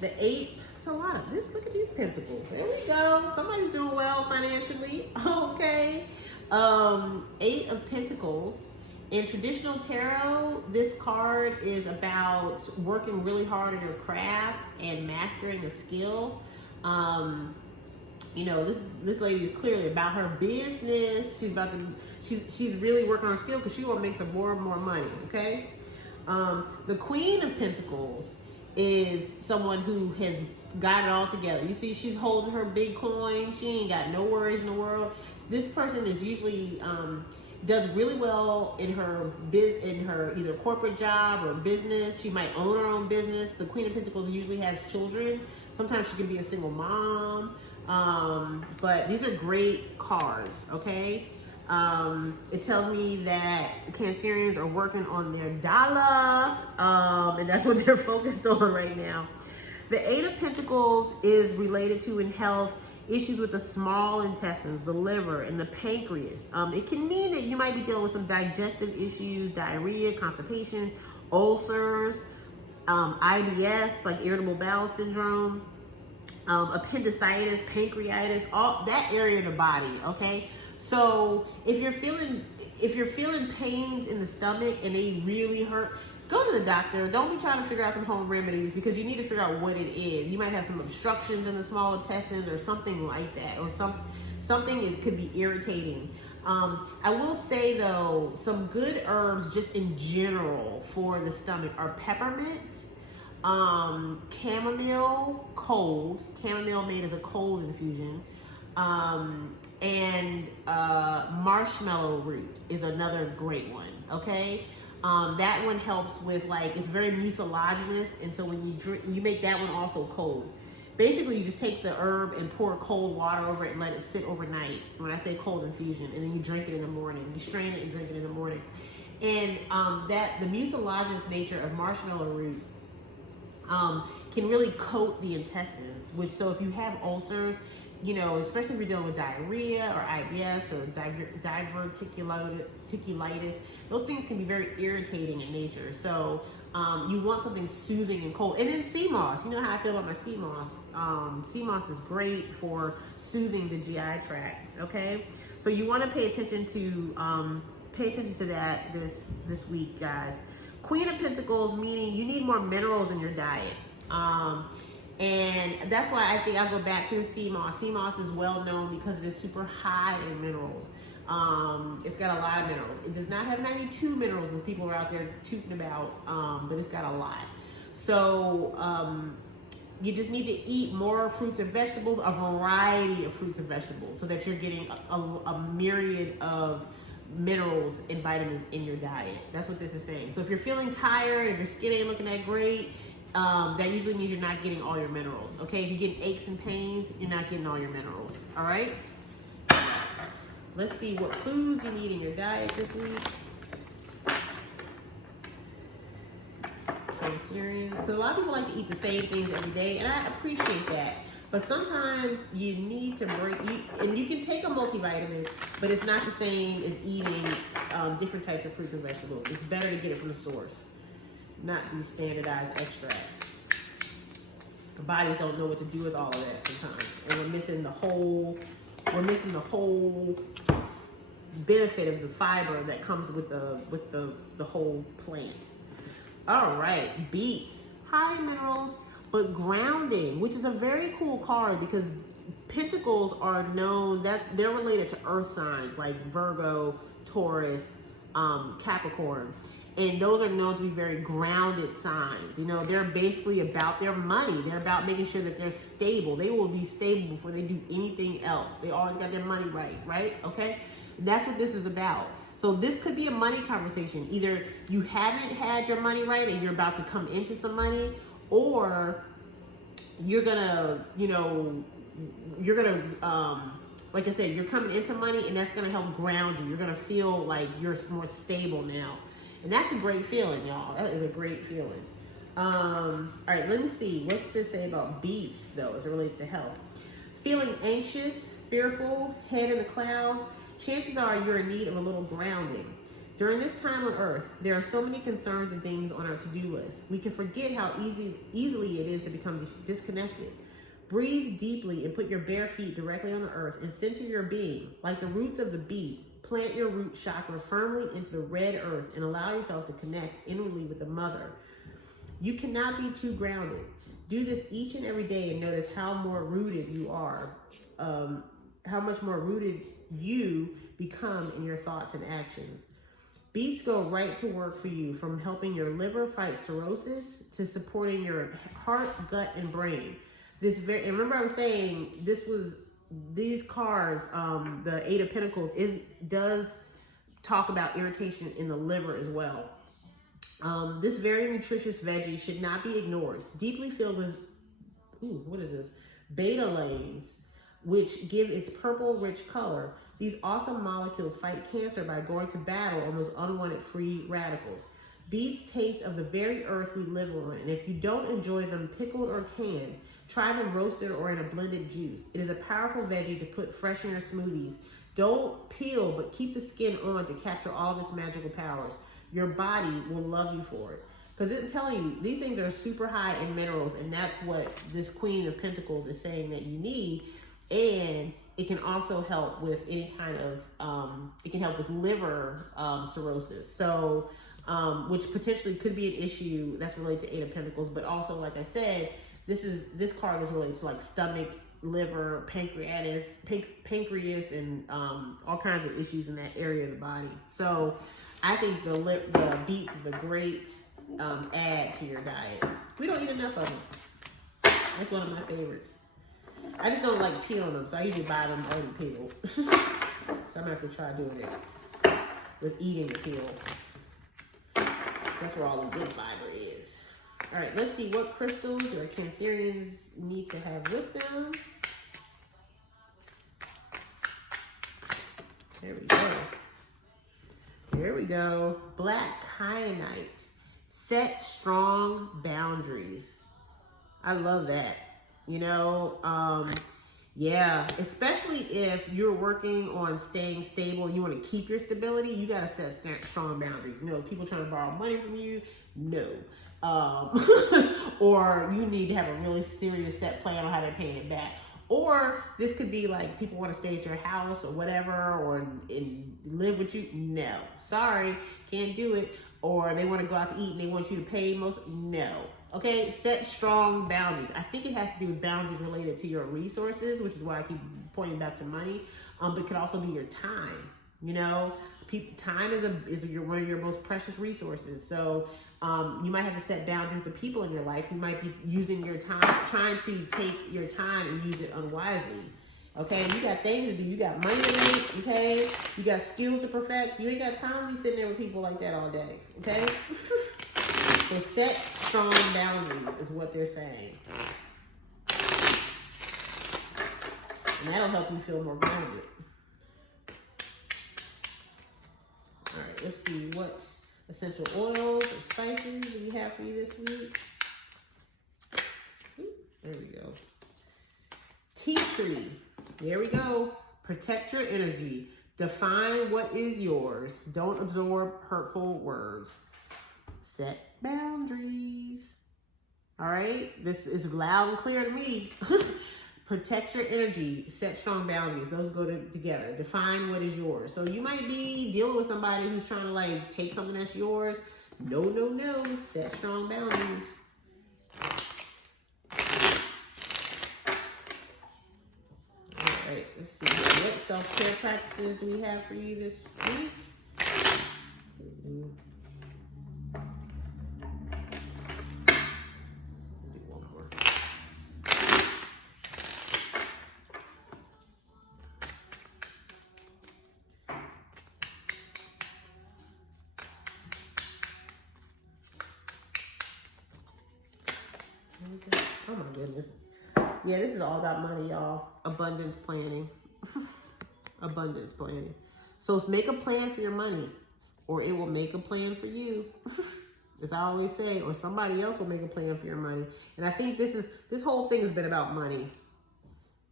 The 8, it's a lot of this. Look at these pentacles. There we go. Somebody's doing well financially. Okay. 8 of Pentacles. In traditional tarot, this card is about working really hard on your craft and mastering a skill. You know, this lady is clearly about her business. She's really working on her skill because she wants to make some more and more money, okay? The Queen of Pentacles is someone who has got it all together. You see, she's holding her big coin. She ain't got no worries in the world. This person is usually does really well in her either corporate job or business. She might own her own business. The Queen of Pentacles usually has children. Sometimes she can be a single mom. But these are great cards, okay? It tells me that the Cancerians are working on their dollar, and that's what they're focused on right now. The 8 of Pentacles is related to, in health, issues with the small intestines, the liver, and the pancreas. It can mean that you might be dealing with some digestive issues, diarrhea, constipation, ulcers, IBS, like irritable bowel syndrome, appendicitis, pancreatitis, all that area of the body, okay? So if you're feeling pains in the stomach and they really hurt, go to the doctor. Don't be trying to figure out some home remedies, because you need to figure out what it is. You might have some obstructions in the small intestines or something like that, or something it could be irritating. I will say though, some good herbs just in general for the stomach are peppermint, chamomile made as a cold infusion, and marshmallow root is another great one, okay? That one helps with, like, it's very mucilaginous, and so when you drink, you make that one also cold. Basically, you just take the herb and pour cold water over it and let it sit overnight. When I say cold infusion, and then you drink it in the morning. You strain it and drink it in the morning. And the mucilaginous nature of marshmallow root can really coat the intestines, which, so if you have ulcers, you know, especially if you're dealing with diarrhea or IBS or diverticulitis, those things can be very irritating in nature. So you want something soothing and cold. And then sea moss, you know how I feel about my sea moss. Sea moss is great for soothing the GI tract, okay? So you want to pay attention to that this week, guys. Queen of Pentacles, meaning you need more minerals in your diet. And that's why I think I'll go back to the sea moss. Sea moss is well known because it is super high in minerals. It's got a lot of minerals. It does not have 92 minerals as people are out there tooting about, but it's got a lot. So you just need to eat more fruits and vegetables, a variety of fruits and vegetables, so that you're getting a myriad of minerals and vitamins in your diet. That's what this is saying. So if you're feeling tired, if your skin ain't looking that great, that usually means you're not getting all your minerals, okay? If you're getting aches and pains, you're not getting all your minerals, all right? Let's see what foods you need in your diet this week. Cancerians, because a lot of people like to eat the same things every day, and I appreciate that. But sometimes you need to and you can take a multivitamin, but it's not the same as eating different types of fruits and vegetables. It's better to get it from the source, not these standardized extracts. Our bodies don't know what to do with all of that sometimes, and we're missing the whole benefit of the fiber that comes with the whole plant. All right, beets, high in minerals, but grounding, which is a very cool card because Pentacles are known, they're related to earth signs like Virgo, Taurus, Capricorn. And those are known to be very grounded signs. You know, they're basically about their money. They're about making sure that they're stable. They will be stable before they do anything else. They always got their money right? Okay? That's what this is about. So this could be a money conversation. Either you haven't had your money right and you're about to come into some money, or you're gonna, like I said, you're coming into money and that's gonna help ground you. You're gonna feel like you're more stable now. And that's a great feeling, y'all. That is a great feeling. All right, let me see. What's this say about beets, though, as it relates to health? Feeling anxious, fearful, head in the clouds. Chances are you're in need of a little grounding. During this time on Earth, there are so many concerns and things on our to-do list. We can forget how easily it is to become disconnected. Breathe deeply and put your bare feet directly on the earth and center your being. Like the roots of the beet, plant your root chakra firmly into the red earth and allow yourself to connect inwardly with the mother. You cannot be too grounded. Do this each and every day and notice how more rooted you are, how much more rooted you become in your thoughts and actions. Beets go right to work for you, from helping your liver fight cirrhosis to supporting your heart, gut, and brain. And remember I was saying these cards, the Eight of Pentacles, does talk about irritation in the liver as well. This very nutritious veggie should not be ignored. Deeply filled with, what is this? Beta-lanes, which give its purple rich color. These awesome molecules fight cancer by going to battle on those unwanted free radicals. Beets taste of the very earth we live on, and if you don't enjoy them pickled or canned, try them roasted or in a blended juice. It is a powerful veggie to put fresh in your smoothies. Don't peel, but keep the skin on to capture all of its magical powers. Your body will love you for it. Because it's telling you, these things are super high in minerals, and that's what this Queen of Pentacles is saying that you need. And it can also help with any kind of, it can help with liver cirrhosis. So, which potentially could be an issue that's related to Eight of Pentacles. But also, like I said, this card is related to like stomach, liver, pancreas, and all kinds of issues in that area of the body. So I think the beets is a great add to your diet. We don't eat enough of them. That's one of my favorites. I just don't like peeling them, so I usually buy them already peeled. So I'm gonna have to try doing it with eating the peel. That's where all the good fiber is. All right, let's see what crystals your Cancerians need to have with them. There we go. Here we go. Black kyanite. Set strong boundaries. I love that. You know, yeah, especially if you're working on staying stable and you want to keep your stability, you got to set strong boundaries. You know, people trying to borrow money from you, no. Or you need to have a really serious set plan on how they're paying it back. Or this could be like people want to stay at your house or whatever, or live with you. No, sorry, can't do it. Or they want to go out to eat and they want you to pay most. No. Okay, set strong boundaries. I think it has to do with boundaries related to your resources, which is why I keep pointing back to money. But it could also be your time. You know, time is one of your most precious resources. So you might have to set boundaries with people in your life. You might be using your time, trying to take your time and use it unwisely. Okay, you got things to do. You got money to make. Okay, you got skills to perfect. You ain't got time to be sitting there with people like that all day. Okay. So set strong boundaries is what they're saying. And that'll help you feel more grounded. All right, let's see what essential oils or spices do we have for you this week. There we go. Tea tree. There we go. Protect your energy. Define what is yours. Don't absorb hurtful words. Set boundaries. All right, this is loud and clear to me. Protect your energy, set strong boundaries. Those go together. Define what is yours. So you might be dealing with somebody who's trying to like take something that's yours. No, no, no. Set strong boundaries. All right, let's see. What self-care practices do we have for you this week? Oh my goodness. Yeah, this is all about money, y'all. Abundance planning. Abundance planning. So make a plan for your money, or it will make a plan for you. As I always say, or somebody else will make a plan for your money. And I think this whole thing has been about money.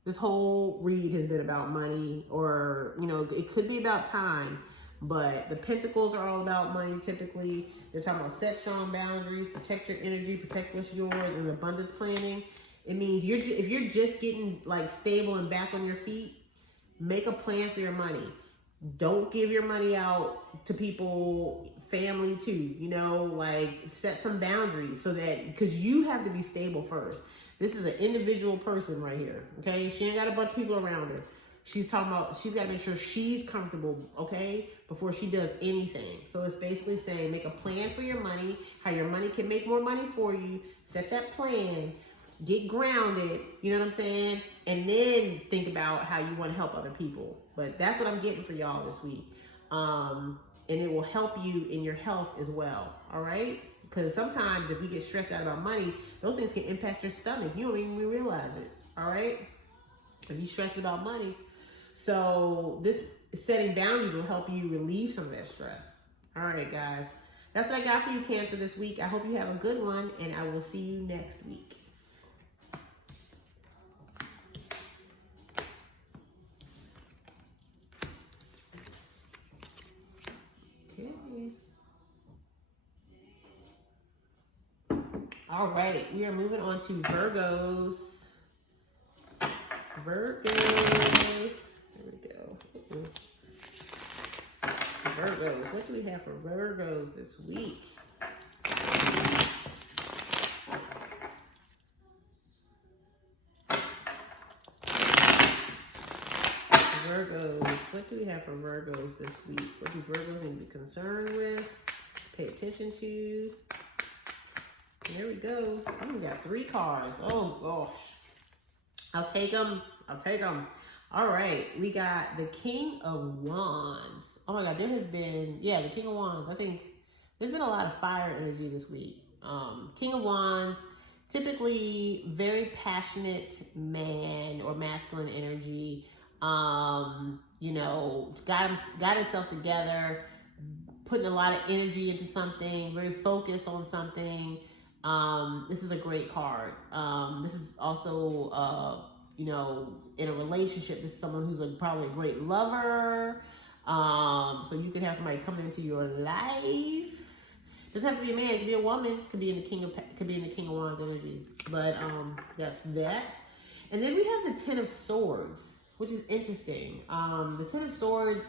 This whole read has been about money, or, you know, it could be about time. But the Pentacles are all about money typically. They're talking about set strong boundaries, protect your energy, protect what's yours, and abundance planning. It means if you're just getting like stable and back on your feet, make a plan for your money. Don't give your money out to people, family too, you know, like set some boundaries so that, because you have to be stable first. This is an individual person right here, okay? She ain't got a bunch of people around her. She's talking about, she's got to make sure she's comfortable, okay, before she does anything. So it's basically saying, make a plan for your money, how your money can make more money for you. Set that plan, get grounded, you know what I'm saying? And then think about how you want to help other people. But that's what I'm getting for y'all this week. And it will help you in your health as well, all right? Because sometimes if you get stressed out about money, those things can impact your stomach. You don't even realize it, all right? If you're stressed about money. So this setting boundaries will help you relieve some of that stress. All right, guys. That's what I got for you, Cancer, this week. I hope you have a good one, and I will see you next week. Okay. All right, we are moving on to Virgos. Virgos. Virgos. What do we have for Virgos this week? Virgos. What do we have for Virgos this week? What do Virgos need to be concerned with? Pay attention to. There we go. We got 3 cards. Oh gosh. I'll take them. I'll take them. All right, we got the King of Wands. Oh my God, there has been, the King of Wands. I think there's been a lot of fire energy this week. King of Wands, typically very passionate man or masculine energy. You know, got himself together, putting a lot of energy into something, very focused on something. This is a great card. This is also, you know, in a relationship, this is someone who's probably a great lover. So you could have somebody coming into your life. Doesn't have to be a man, it could be a woman, could be in the King of Wands energy. But that's that. And then we have the Ten of Swords, which is interesting. The Ten of Swords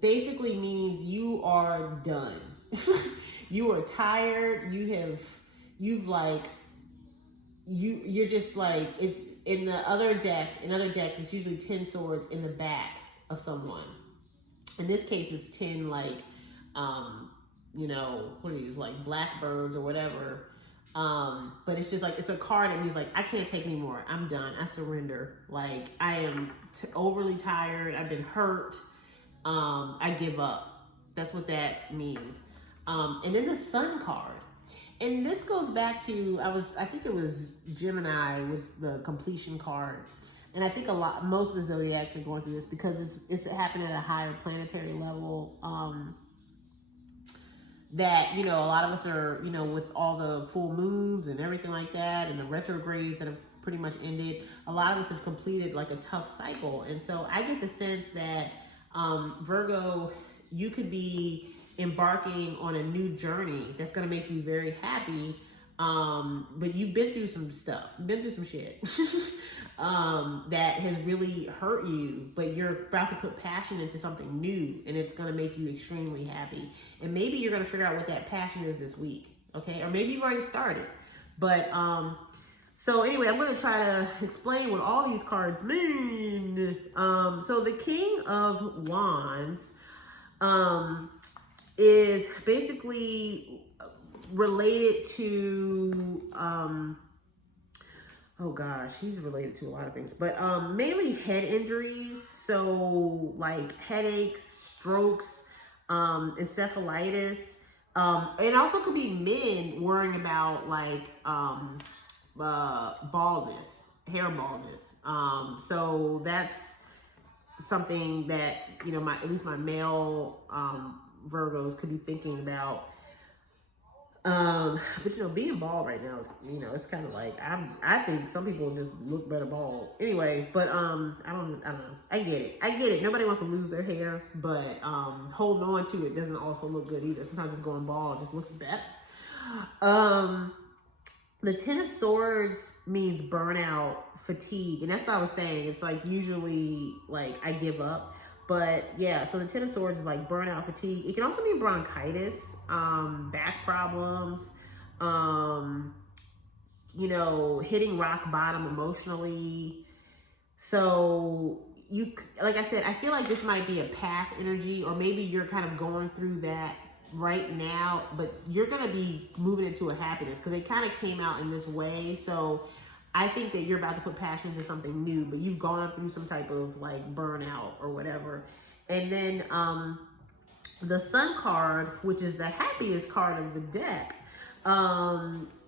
basically means you are done. You are tired. You're just like, it's in the other deck. In other decks, it's usually 10 swords in the back of someone. In this case, it's 10 like, you know, what are these, like blackbirds or whatever. But it's just like, it's a card that means like, I can't take anymore. I'm done. I surrender. Like, I am overly tired. I've been hurt. I give up. That's what that means. And then the Sun card. And this goes back to, I think it was Gemini was the completion card. And I think most of the zodiacs are going through this because it's happening at a higher planetary level. That, you know, a lot of us are, you know, with all the full moons and everything like that, and the retrogrades that have pretty much ended, a lot of us have completed like a tough cycle. And so I get the sense that Virgo, you could be embarking on a new journey that's going to make you very happy, but you've been through some stuff, you've been through some shit that has really hurt you, but you're about to put passion into something new, and it's going to make you extremely happy. And maybe you're going to figure out what that passion is this week, okay? Or maybe you've already started. But so anyway, I'm going to try to explain what all these cards mean. So the King of Wands is basically related to, oh gosh, he's related to a lot of things, but mainly head injuries. So like headaches, strokes, encephalitis. It also could be men worrying about like baldness, hair baldness. So that's something that, you know, at least my male Virgos could be thinking about. But you know, being bald right now is, you know, it's kind of like, I think some people just look better bald anyway, but I don't know. I get it. Nobody wants to lose their hair, but holding on to it doesn't also look good either. Sometimes just going bald just looks better. The Ten of Swords means burnout, fatigue, and that's what I was saying. It's like usually like I give up. But yeah, so the Ten of Swords is like burnout, fatigue. It can also mean bronchitis, back problems, you know, hitting rock bottom emotionally. So you, like I said, I feel like this might be a past energy, or maybe you're kind of going through that right now, but you're going to be moving into a happiness because it kind of came out in this way. So I think that you're about to put passion into something new, but you've gone through some type of like burnout or whatever. And then the Sun card, which is the happiest card of the deck,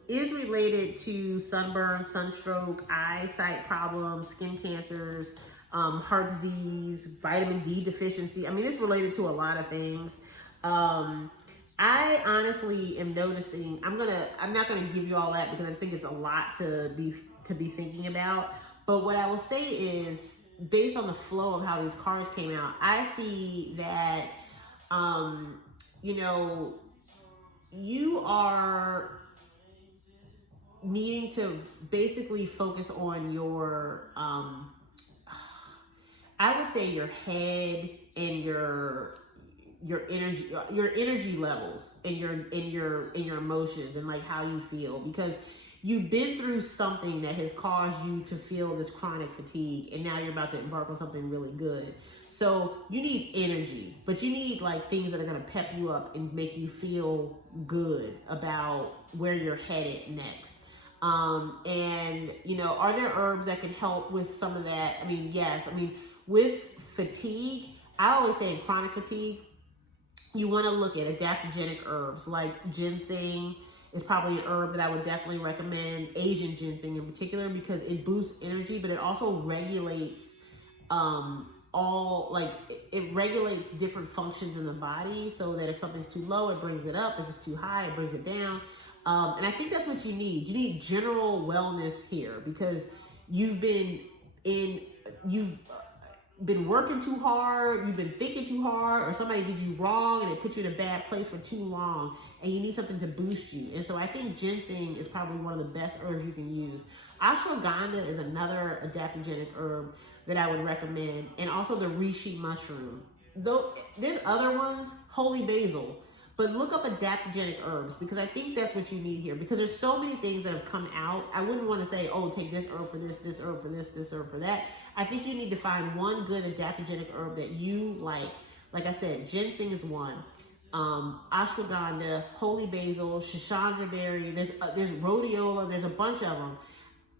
is related to sunburn, sunstroke, eyesight problems, skin cancers, heart disease, vitamin D deficiency. I mean, it's related to a lot of things. I honestly am noticing, I'm not gonna give you all that because I think it's a lot to be thinking about. But what I will say is, based on the flow of how these cards came out, I see that, you know, you are needing to basically focus on your, I would say your head and your energy levels and your emotions and like how you feel, because you've been through something that has caused you to feel this chronic fatigue, and now you're about to embark on something really good. So you need energy, but you need like things that are going to pep you up and make you feel good about where you're headed next. And you know, are there herbs that can help with some of that? I mean, yes. I mean, with fatigue, I always say in chronic fatigue, you want to look at adaptogenic herbs like ginseng is probably an herb that I would definitely recommend. Asian ginseng in particular, because it boosts energy, but it also regulates all, like, it regulates different functions in the body, so that if something's too low, it brings it up. If it's too high, it brings it down. And I think that's what you need. You need general wellness here, because you've been working too hard, you've been thinking too hard, or somebody did you wrong and it put you in a bad place for too long, and you need something to boost you. And so I think ginseng is probably one of the best herbs you can use. Ashwagandha is another adaptogenic herb that I would recommend, and also the reishi mushroom. Though there's other ones, holy basil, but look up adaptogenic herbs, because I think that's what you need here, because there's so many things that have come out. I wouldn't want to say, oh, take this herb for this herb for this herb for that. I think you need to find one good adaptogenic herb that you like. Like I said, ginseng is one. Ashwagandha, holy basil, shishandra berry, there's rhodiola, there's a bunch of them.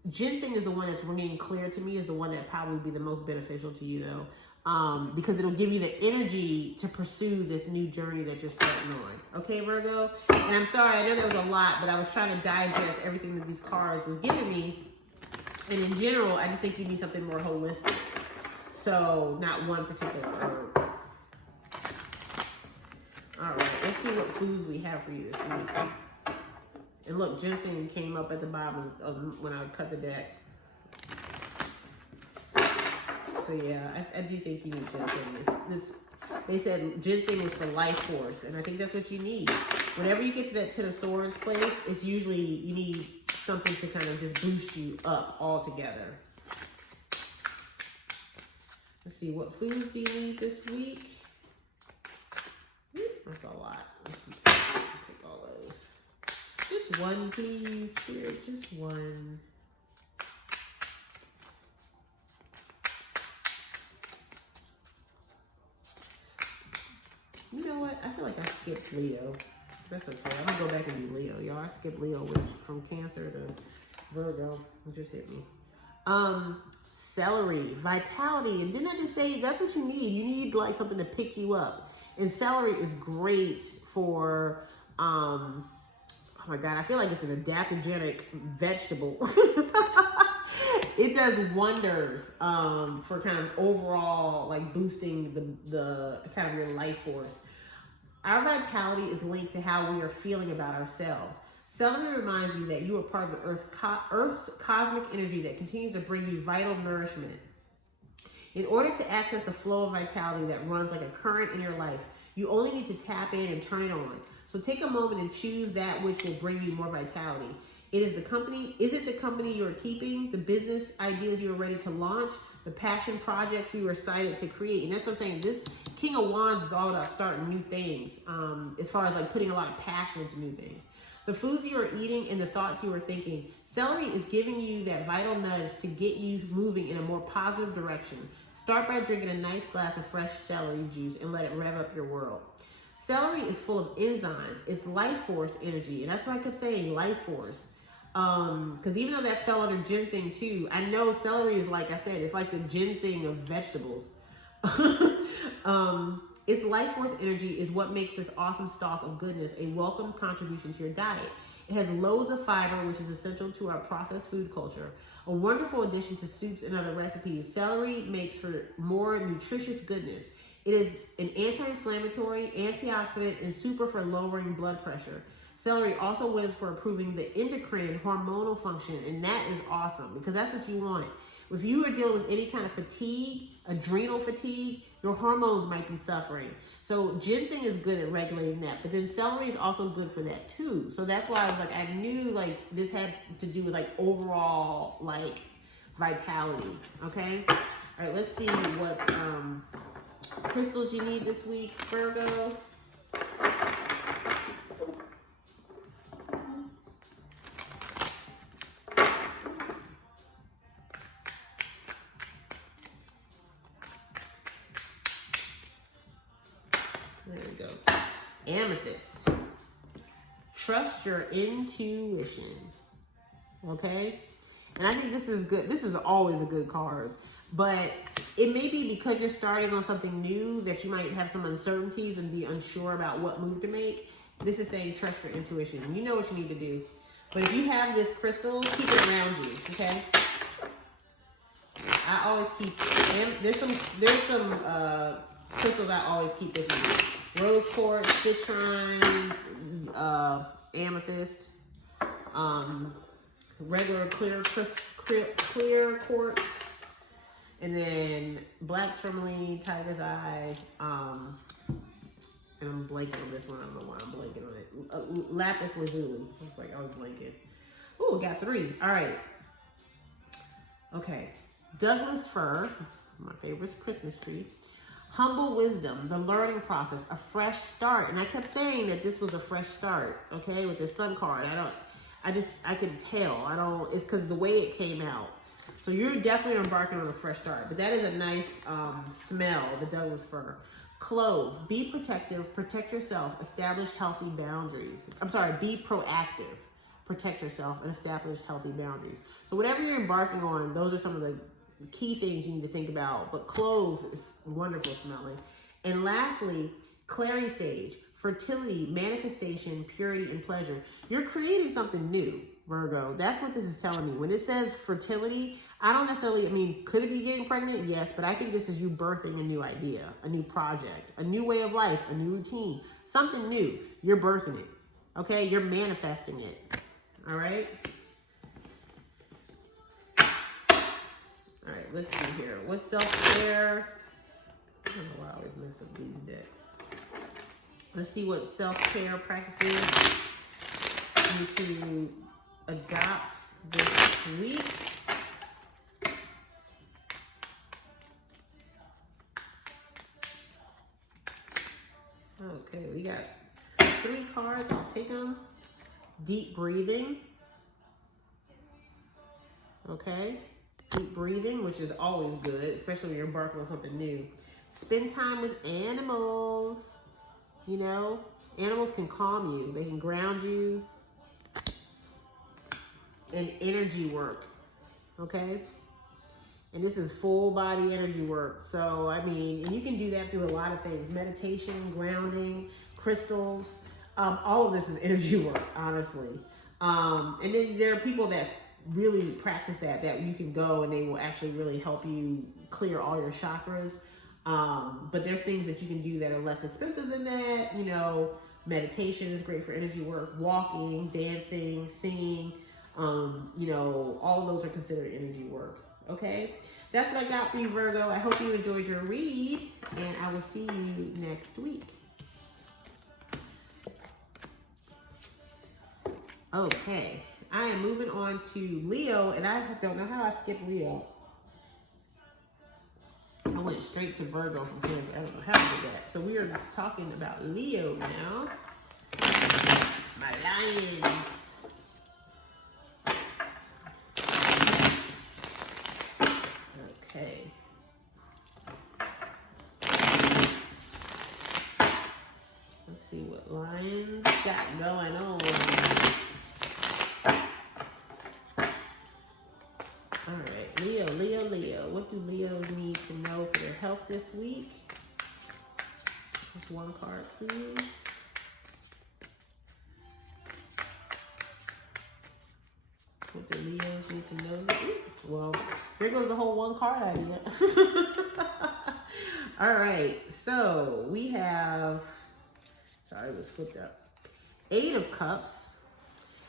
Ginseng is the one that's ringing clear to me, is the one that probably be the most beneficial to you, though, because it'll give you the energy to pursue this new journey that you're starting on. Okay, Virgo? And I'm sorry, I know there was a lot, but I was trying to digest everything that these cards was giving me. And in general, I just think you need something more holistic. So, not one particular herb. All right, let's see what foods we have for you this week. And look, ginseng came up at the bottom of when I cut the deck. So yeah, I do think you need ginseng. They said ginseng is for life force, and I think that's what you need. Whenever you get to that Ten of Swords place, it's usually you need something to kind of just boost you up altogether. Let's see, what foods do you need this week? That's a lot. Let's see. Take all those. Just one, please, Spirit. Just one. You know what? I feel like I skipped Leo. That's okay. I'm gonna go back and do Leo, y'all. I skipped Leo, which from Cancer to Virgo. It just hit me. Celery, vitality, and didn't I just say that's what you need? You need like something to pick you up. And celery is great for oh my God, I feel like it's an adaptogenic vegetable. It does wonders for kind of overall like boosting the kind of your life force. Our vitality is linked to how we are feeling about ourselves. Celery reminds you that you are part of the Earth's cosmic energy that continues to bring you vital nourishment. In order to access the flow of vitality that runs like a current in your life, you only need to tap in and turn it on. So take a moment and choose that which will bring you more vitality. Is it the company you are keeping, the business ideas you are ready to launch, the passion projects you are excited to create? And that's what I'm saying. This King of Wands is all about starting new things, as far as like putting a lot of passion into new things. The foods you are eating and the thoughts you are thinking. Celery is giving you that vital nudge to get you moving in a more positive direction. Start by drinking a nice glass of fresh celery juice and let it rev up your world. Celery is full of enzymes. It's life force energy. And that's why I kept saying life force. Because even though that fell under ginseng too, I know celery is, like I said, it's like the ginseng of vegetables. Its life force energy is what makes this awesome stalk of goodness a welcome contribution to your diet. It has loads of fiber, which is essential to our processed food culture. A wonderful addition to soups and other recipes, celery makes for more nutritious goodness. It is an anti-inflammatory, antioxidant, and super for lowering blood pressure. Celery also wins for improving the endocrine hormonal function, and that is awesome because that's what you want. If you are dealing with any kind of fatigue, adrenal fatigue, your hormones might be suffering. So ginseng is good at regulating that, but then celery is also good for that too. So that's why I was like, I knew like this had to do with like overall like vitality. Okay. All right. Let's see what crystals you need this week, Virgo. There we go. Amethyst. Trust your intuition. Okay? And I think this is good. This is always a good card. But it may be because you're starting on something new that you might have some uncertainties and be unsure about what move to make. This is saying trust your intuition. You know what you need to do. But if you have this crystal, keep it around you. Okay? I always keep, and there's some crystals I always keep with me. Rose quartz, citrine, amethyst, regular clear quartz, and then black tourmaline, tiger's eye, and I'm blanking on this one. I don't know why I'm blanking on it. Lapis lazuli. Looks like I was blanking. Ooh, got 3. All right. Okay. Douglas fir, my favorite Christmas tree. Humble wisdom, the learning process, a fresh start. And I kept saying that this was a fresh start, okay, with the sun card. I could tell. It's because the way it came out. So you're definitely embarking on a fresh start. But that is a nice smell, the Douglas fir. Clove, be protective, protect yourself, establish healthy boundaries. Be proactive, protect yourself, and establish healthy boundaries. So whatever you're embarking on, those are some of the key things you need to think about. But clove is wonderful smelling. And lastly, clary sage, fertility, manifestation, purity, and pleasure. You're creating something new, Virgo. That's what this is telling me. When it says fertility, I don't necessarily, could it be getting pregnant? Yes, but I think this is you birthing a new idea, a new project, a new way of life, a new routine, something new. You're birthing it, okay? You're manifesting it, all right? All right, let's see here. What's self-care? I don't know why I always mess up these decks. Let's see what self-care practices you need to adopt this week. Okay, we got 3 cards. I'll take them. Deep breathing. Okay. Deep breathing, which is always good, especially when you're embarking on something new. Spend time with animals. You know, animals can calm you. They can ground you. And energy work. Okay. And this is full body energy work. So, and you can do that through a lot of things. Meditation, grounding, crystals. All of this is energy work, honestly. And then there are people that really practice that you can go and they will actually really help you clear all your chakras. But there's things that you can do that are less expensive than that. You know, meditation is great for energy work. Walking, dancing, singing. You know, all of those are considered energy work. Okay, that's what I got for you, Virgo. I hope you enjoyed your read, and I will see you next week. Okay, I am moving on to Leo, and I don't know how I skipped Leo. I went straight to Virgo from Cancer. I don't know how I did that. So we are talking about Leo now. My lions. Okay. Let's see what lions got going on. All right, Leo. What do Leos need to know for their health this week? Just 1 card, please. What do Leos need to know? Well, there goes the whole 1 card idea. All right, so we have, sorry, it was flipped up. 8 of Cups.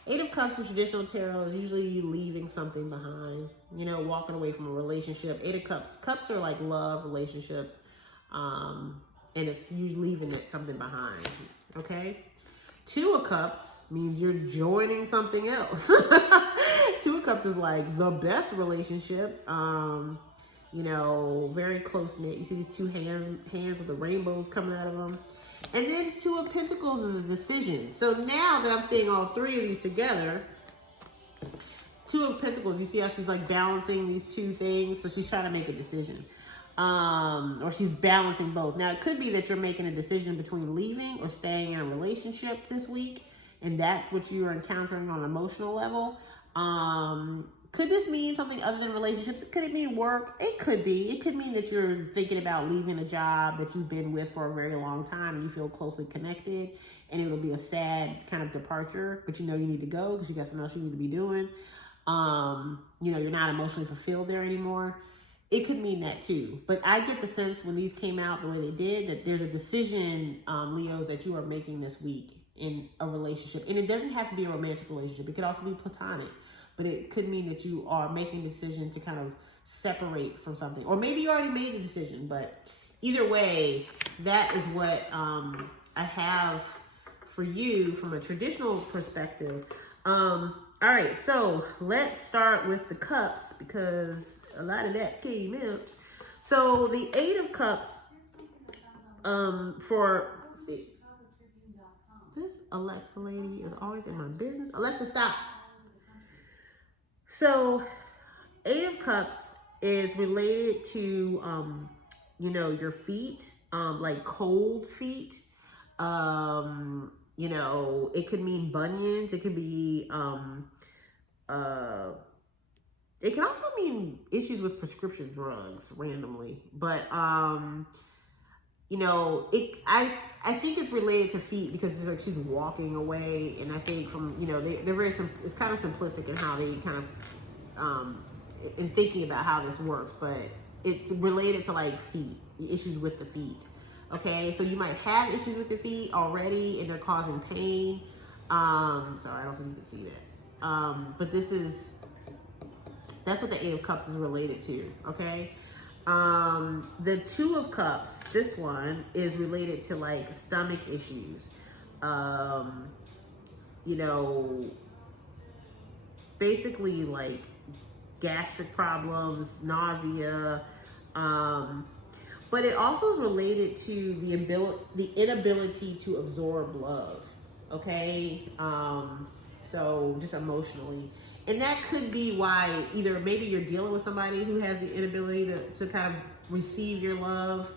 8 of Cups in traditional tarot is usually you leaving something behind, you know, walking away from a relationship. 8 of Cups. Cups are like love, relationship, and it's you leaving something behind, okay? 2 of Cups means you're joining something else. 2 of Cups is like the best relationship, you know, very close-knit. You see these 2 hands with the rainbows coming out of them. And then 2 of Pentacles is a decision. So now that I'm seeing all 3 of these together, 2 of Pentacles, you see how she's like balancing these 2 things? So she's trying to make a decision. Or she's balancing both. Now, it could be that you're making a decision between leaving or staying in a relationship this week. And that's what you are encountering on an emotional level. Could this mean something other than relationships? Could it mean work? It could be. It could mean that you're thinking about leaving a job that you've been with for a very long time and you feel closely connected, and it'll be a sad kind of departure, but you know you need to go because you got something else you need to be doing. You know, you're not emotionally fulfilled there anymore. it could mean that too. But I get the sense when these came out the way they did, that there's a decision, Leos, that you are making this week in a relationship. And it doesn't have to be a romantic relationship. It could also be platonic. But it could mean that you are making a decision to kind of separate from something. Or maybe you already made the decision. But either way, that is what I have for you from a traditional perspective. All right, so let's start with the cups, because a lot of that came out. So the Eight of Cups, let's see, this Alexa lady is always in my business. Alexa, stop. So Eight of Cups is related to, you know, your feet, like cold feet. You know, it could mean bunions. It could be, it can also mean issues with prescription drugs randomly. But, you know, I think it's related to feet because it's like she's walking away. And I think from, you know, they're very, it's kind of simplistic in how they kind of, in thinking about how this works, but it's related to like feet, issues with the feet. Okay, so you might have issues with your feet already and they're causing pain. Sorry, I don't think you can see that. But that's what the Eight of Cups is related to, okay? The Two of Cups, this one, is related to like stomach issues. You know, basically like gastric problems, nausea, but it also is related to the inability to absorb love, okay? So just emotionally. And that could be why either maybe you're dealing with somebody who has the inability to kind of receive your love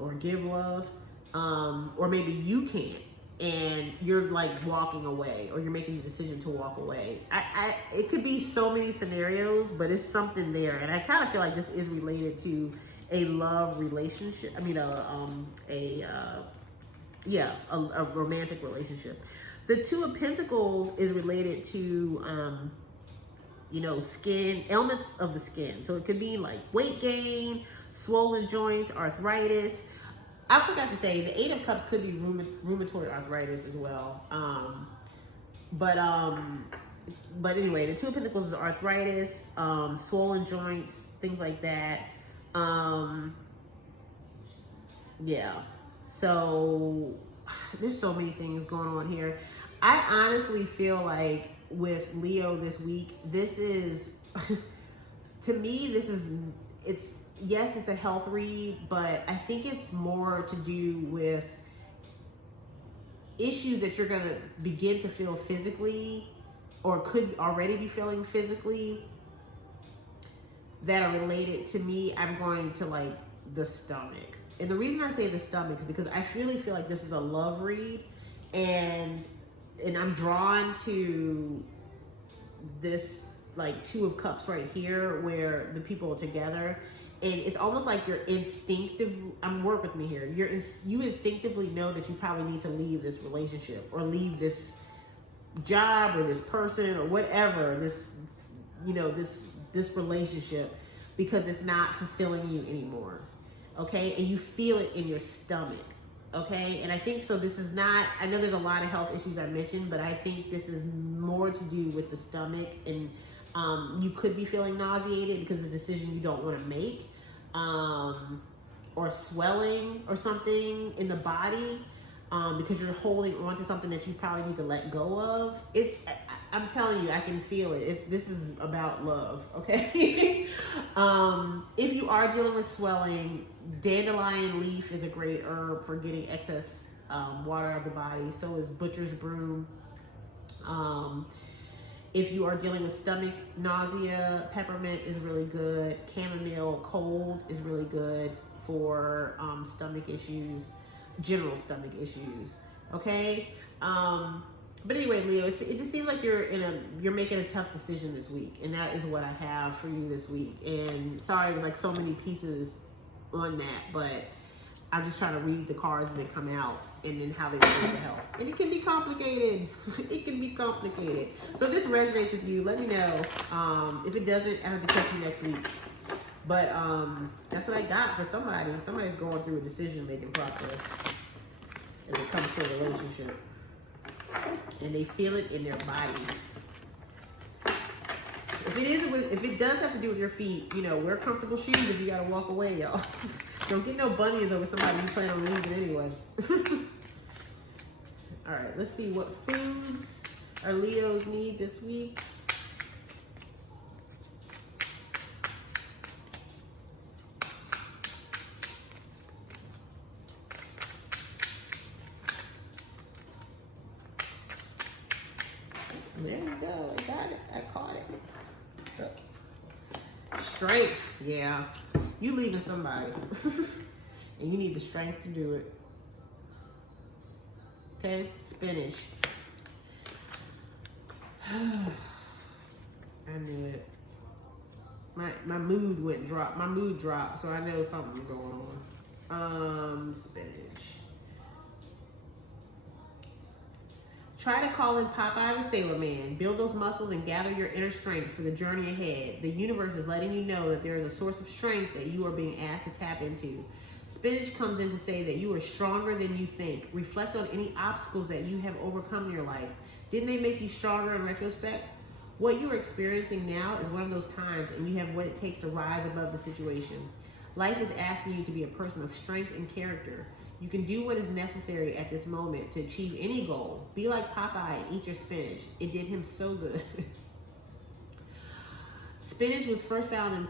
or give love, or maybe you can't and you're like walking away, or you're making the decision to walk away. It could be so many scenarios, but it's something there. And I kind of feel like this is related to a love relationship. I mean, a romantic relationship. The Two of Pentacles is related to, you know, skin, ailments of the skin. So it could be like weight gain, swollen joints, arthritis. I forgot to say, the Eight of Cups could be rheumatoid arthritis as well. But anyway, the Two of Pentacles is arthritis, swollen joints, things like that. Yeah, so there's so many things going on here. I honestly feel like with Leo this week, this is, to me, yes, it's a health read, but I think it's more to do with issues that you're going to begin to feel physically, or could already be feeling physically, that are related to me. I'm going to like the stomach. And the reason I say the stomach is because I really feel like this is a love read, and I'm drawn to this like Two of Cups right here, where the people are together, and it's almost like you're instinctive. Work with me here. You instinctively know that you probably need to leave this relationship, or leave this job, or this person, or whatever, this, you know, this relationship, because it's not fulfilling you anymore. Okay, and you feel it in your stomach. Okay, and I think so. This is not, I know there's a lot of health issues I mentioned, but I think this is more to do with the stomach, and you could be feeling nauseated because it's a decision you don't want to make, or swelling or something in the body, because you're holding on to something that you probably need to let go of. I'm telling you, I can feel it. This is about love, okay? If you are dealing with swelling, dandelion leaf is a great herb for getting excess water out of the body. So is butcher's broom. If you are dealing with stomach nausea, peppermint is really good. Chamomile cold is really good for stomach issues, general stomach issues, okay? But anyway, Leo, it just seems like you're making a tough decision this week, and that is what I have for you this week. And sorry, it was like so many pieces on that, but I'm just trying to read the cards as they come out, and then how they relate to health. And it can be complicated. It can be complicated. So if this resonates with you, let me know. If it doesn't, I have to catch you next week. But that's what I got for somebody. Somebody's going through a decision-making process as it comes to a relationship. And they feel it in their body. If it does have to do with your feet, you know, wear comfortable shoes if you gotta walk away, y'all. Don't get no bunions over somebody you plan on leaving anyway. All right, let's see what foods our Leos need this week. There you go. I got it. I caught it. Look. Strength. Yeah. You leaving somebody. And you need the strength to do it. Okay? Spinach. I knew it. My mood dropped. My mood dropped, so I know something's going on. Spinach. Try to call in Popeye the Sailor Man. Build those muscles and gather your inner strength for the journey ahead. The universe is letting you know that there is a source of strength that you are being asked to tap into. Spinach comes in to say that you are stronger than you think. Reflect on any obstacles that you have overcome in your life. Didn't they make you stronger in retrospect? What you are experiencing now is one of those times, and you have what it takes to rise above the situation. Life is asking you to be a person of strength and character. You can do what is necessary at this moment to achieve any goal. Be like Popeye and eat your spinach. It did him so good. Spinach was first found in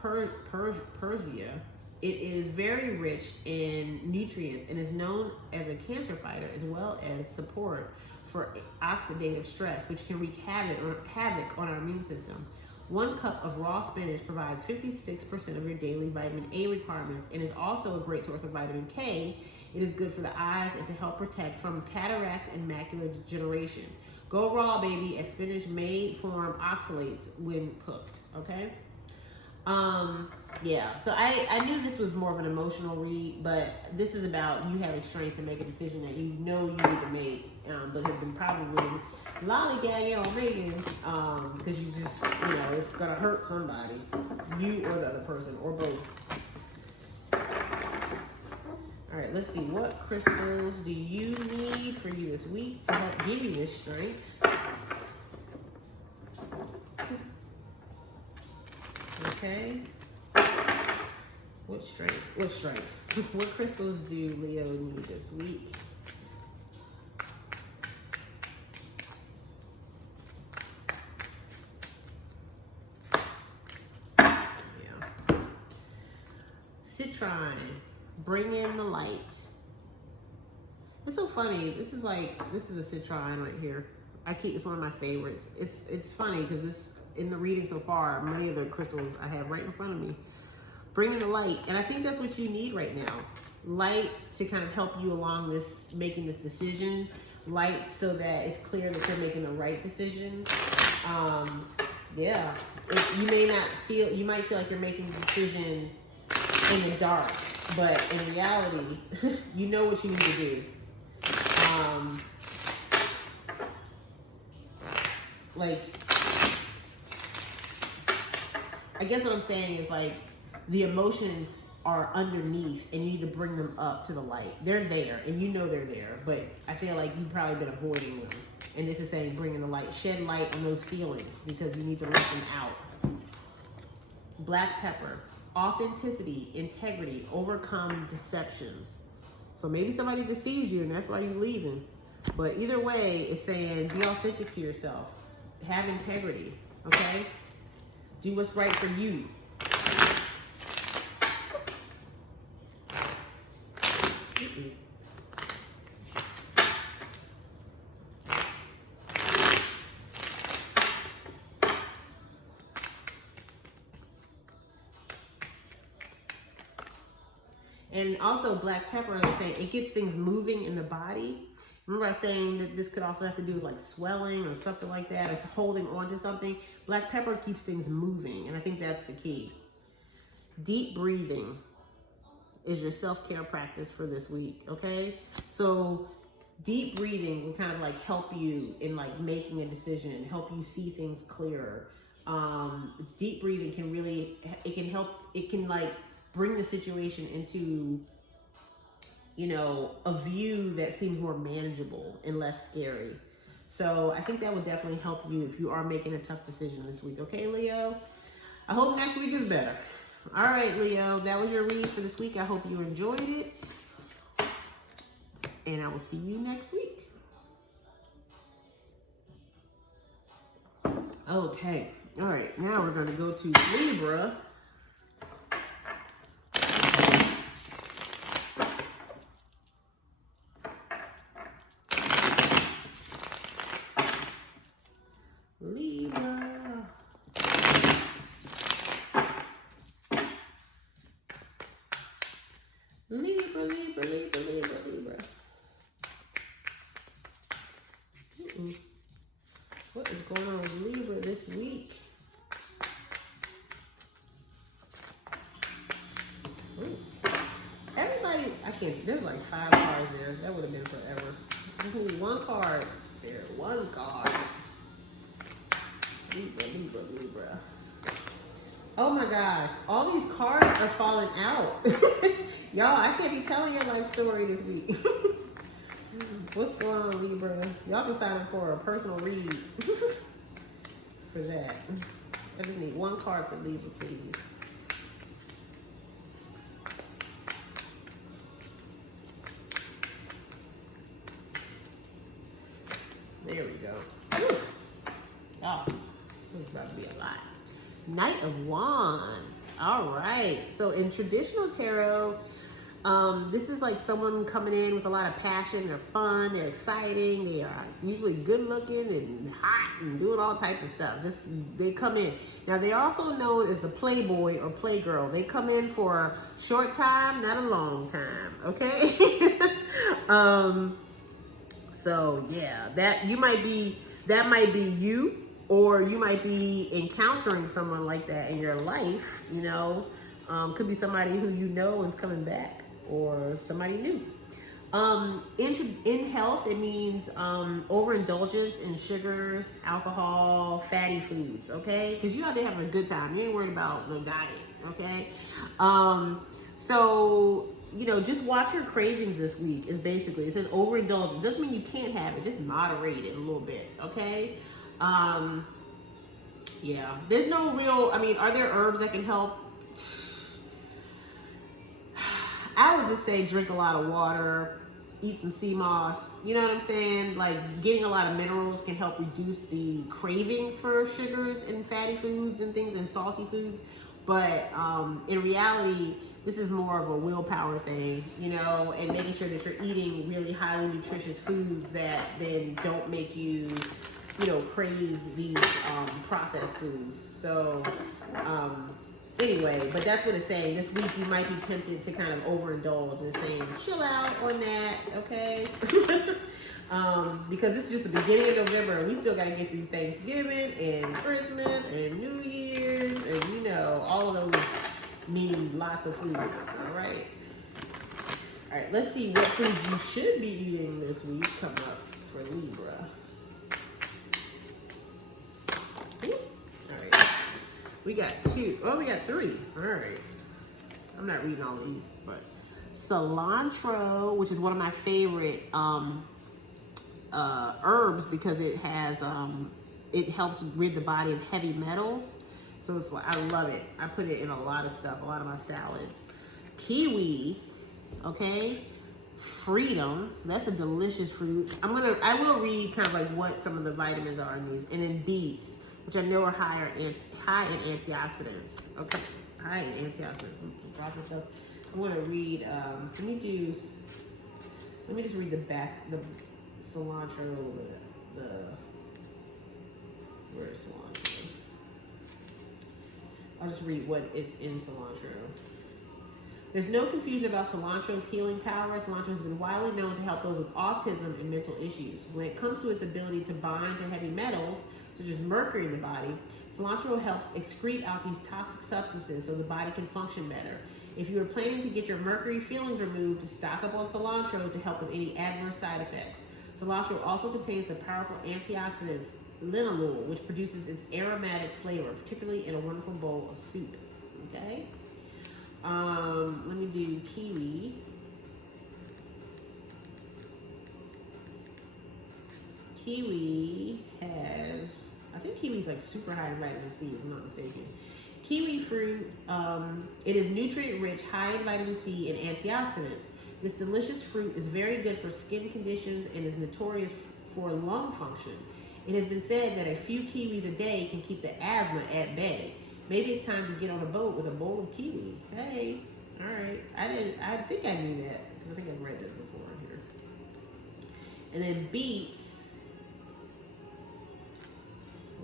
Persia. It is very rich in nutrients and is known as a cancer fighter as well as support for oxidative stress, which can wreak havoc on our immune system. 1 cup of raw spinach provides 56% of your daily vitamin A requirements and is also a great source of vitamin K. It is good for the eyes and to help protect from cataracts and macular degeneration. Go raw, baby, as spinach may form oxalates when cooked, okay? Yeah, so I knew this was more of an emotional read, but this is about you having strength to make a decision that you know you need to make, but have been probably lollygagging on making, because you just, you know, it's gonna hurt somebody, you or the other person, or both. All right, let's see, what crystals do you need for you this week to help give you this strength? Okay. What strength? What crystals do Leo need this week? Citrine, bring in the light. It's so funny. This is a citrine right here. It's one of my favorites. It's funny because this, in the reading so far, many of the crystals I have right in front of me. Bring in the light, and I think that's what you need right now. Light to kind of help you along making this decision. Light so that it's clear that you're making the right decision. Yeah, you might feel like you're making the decision in the dark, but in reality, you know what you need to do. I guess what I'm saying is the emotions are underneath and you need to bring them up to the light. They're there and you know they're there, but I feel like you've probably been avoiding them. And this is saying bring in the light. Shed light on those feelings because you need to let them out. Black pepper. Authenticity, integrity, overcome deceptions. So maybe somebody deceived you and that's why you're leaving. But either way, it's saying be authentic to yourself. Have integrity, okay? Do what's right for you. And also black pepper, they're saying it gets things moving in the body. Remember I was saying that this could also have to do with swelling or something like that, or holding on to something. Black pepper keeps things moving, and I think that's the key. Deep breathing is your self-care practice for this week, okay? So deep breathing will kind of help you in making a decision, help you see things clearer. Deep breathing can really, it can help, it can like bring the situation into, you know, a view that seems more manageable and less scary. So I think that would definitely help you if you are making a tough decision this week. Okay, Leo? I hope next week is better. All right, Leo, that was your read for this week. I hope you enjoyed it. And I will see you next week. Okay. All right. Now we're going to go to Libra. Libra. Libra, Libra, Libra, Libra, Libra. What is going on with Libra this week? Ooh. Everybody, I can't, there's like 5 cards there. That would have been forever. Just need 1 card. There, 1 card. Libra, Libra, Libra. Oh my gosh, all these cards are falling out. Y'all, I can't be telling your life story this week. What's going on, Libra? Y'all can sign up for a personal read for that. I just need 1 card for Libra, please. There we go. Oh, this is about to be a lot. Knight of Wands. All right. So in traditional tarot, this is like someone coming in with a lot of passion. They're fun, they're exciting, they are usually good looking and hot and doing all types of stuff. Just, they come in. Now they're also known as the playboy or playgirl. They come in for a short time, not a long time, okay? So yeah, that might be you, or you might be encountering someone like that in your life, you know. Could be somebody who you know is coming back, or somebody new. In health, it means overindulgence in sugars, alcohol, fatty foods, okay? Because you out there having a good time. You ain't worried about no diet, okay? So, you know, just watch your cravings this week is basically, it says overindulgence. Doesn't mean you can't have it, just moderate it a little bit, okay? Yeah, there's no real, I mean, are there herbs that can help? I would just say drink a lot of water, eat some sea moss, you know what I'm saying? Like, getting a lot of minerals can help reduce the cravings for sugars and fatty foods and things and salty foods. But in reality, this is more of a willpower thing, you know, and making sure that you're eating really highly nutritious foods that then don't make you, you know, crave these processed foods. So anyway, but that's what it's saying. This week you might be tempted to kind of overindulge and saying, chill out on that, okay? Because this is just the beginning of November, and we still got to get through Thanksgiving and Christmas and New Year's, and you know, all of those mean lots of food, all right? All right, let's see what foods you should be eating this week coming up for Libra. All right, we got 2. Oh, we got 3. All right. I'm not reading all of these, but cilantro, which is one of my favorite herbs because it has it helps rid the body of heavy metals. So it's like, I love it. I put it in a lot of stuff, a lot of my salads. Kiwi, okay. Freedom, so that's a delicious fruit. I will read kind of like what some of the vitamins are in these. And then beets, which I know are high in antioxidants. Okay, high in antioxidants. Drop this up. I'm gonna read. Let me just read the back, the cilantro. Where's cilantro? I'll just read what is in cilantro. There's no confusion about cilantro's healing power. Cilantro has been widely known to help those with autism and mental issues. When it comes to its ability to bind to heavy metals, such as mercury in the body, cilantro helps excrete out these toxic substances so the body can function better. If you are planning to get your mercury fillings removed, stock up on cilantro to help with any adverse side effects. Cilantro also contains the powerful antioxidants linalool, which produces its aromatic flavor, particularly in a wonderful bowl of soup. Okay. Let me do kiwi. Kiwi has, I think kiwi's like super high in vitamin C, if I'm not mistaken. Kiwi fruit, it is nutrient rich, high in vitamin C and antioxidants. This delicious fruit is very good for skin conditions and is notorious for lung function. It has been said that a few kiwis a day can keep the asthma at bay. Maybe it's time to get on a boat with a bowl of kiwi. Hey, all right. I think I knew that. I think I've read this before here. And then beets.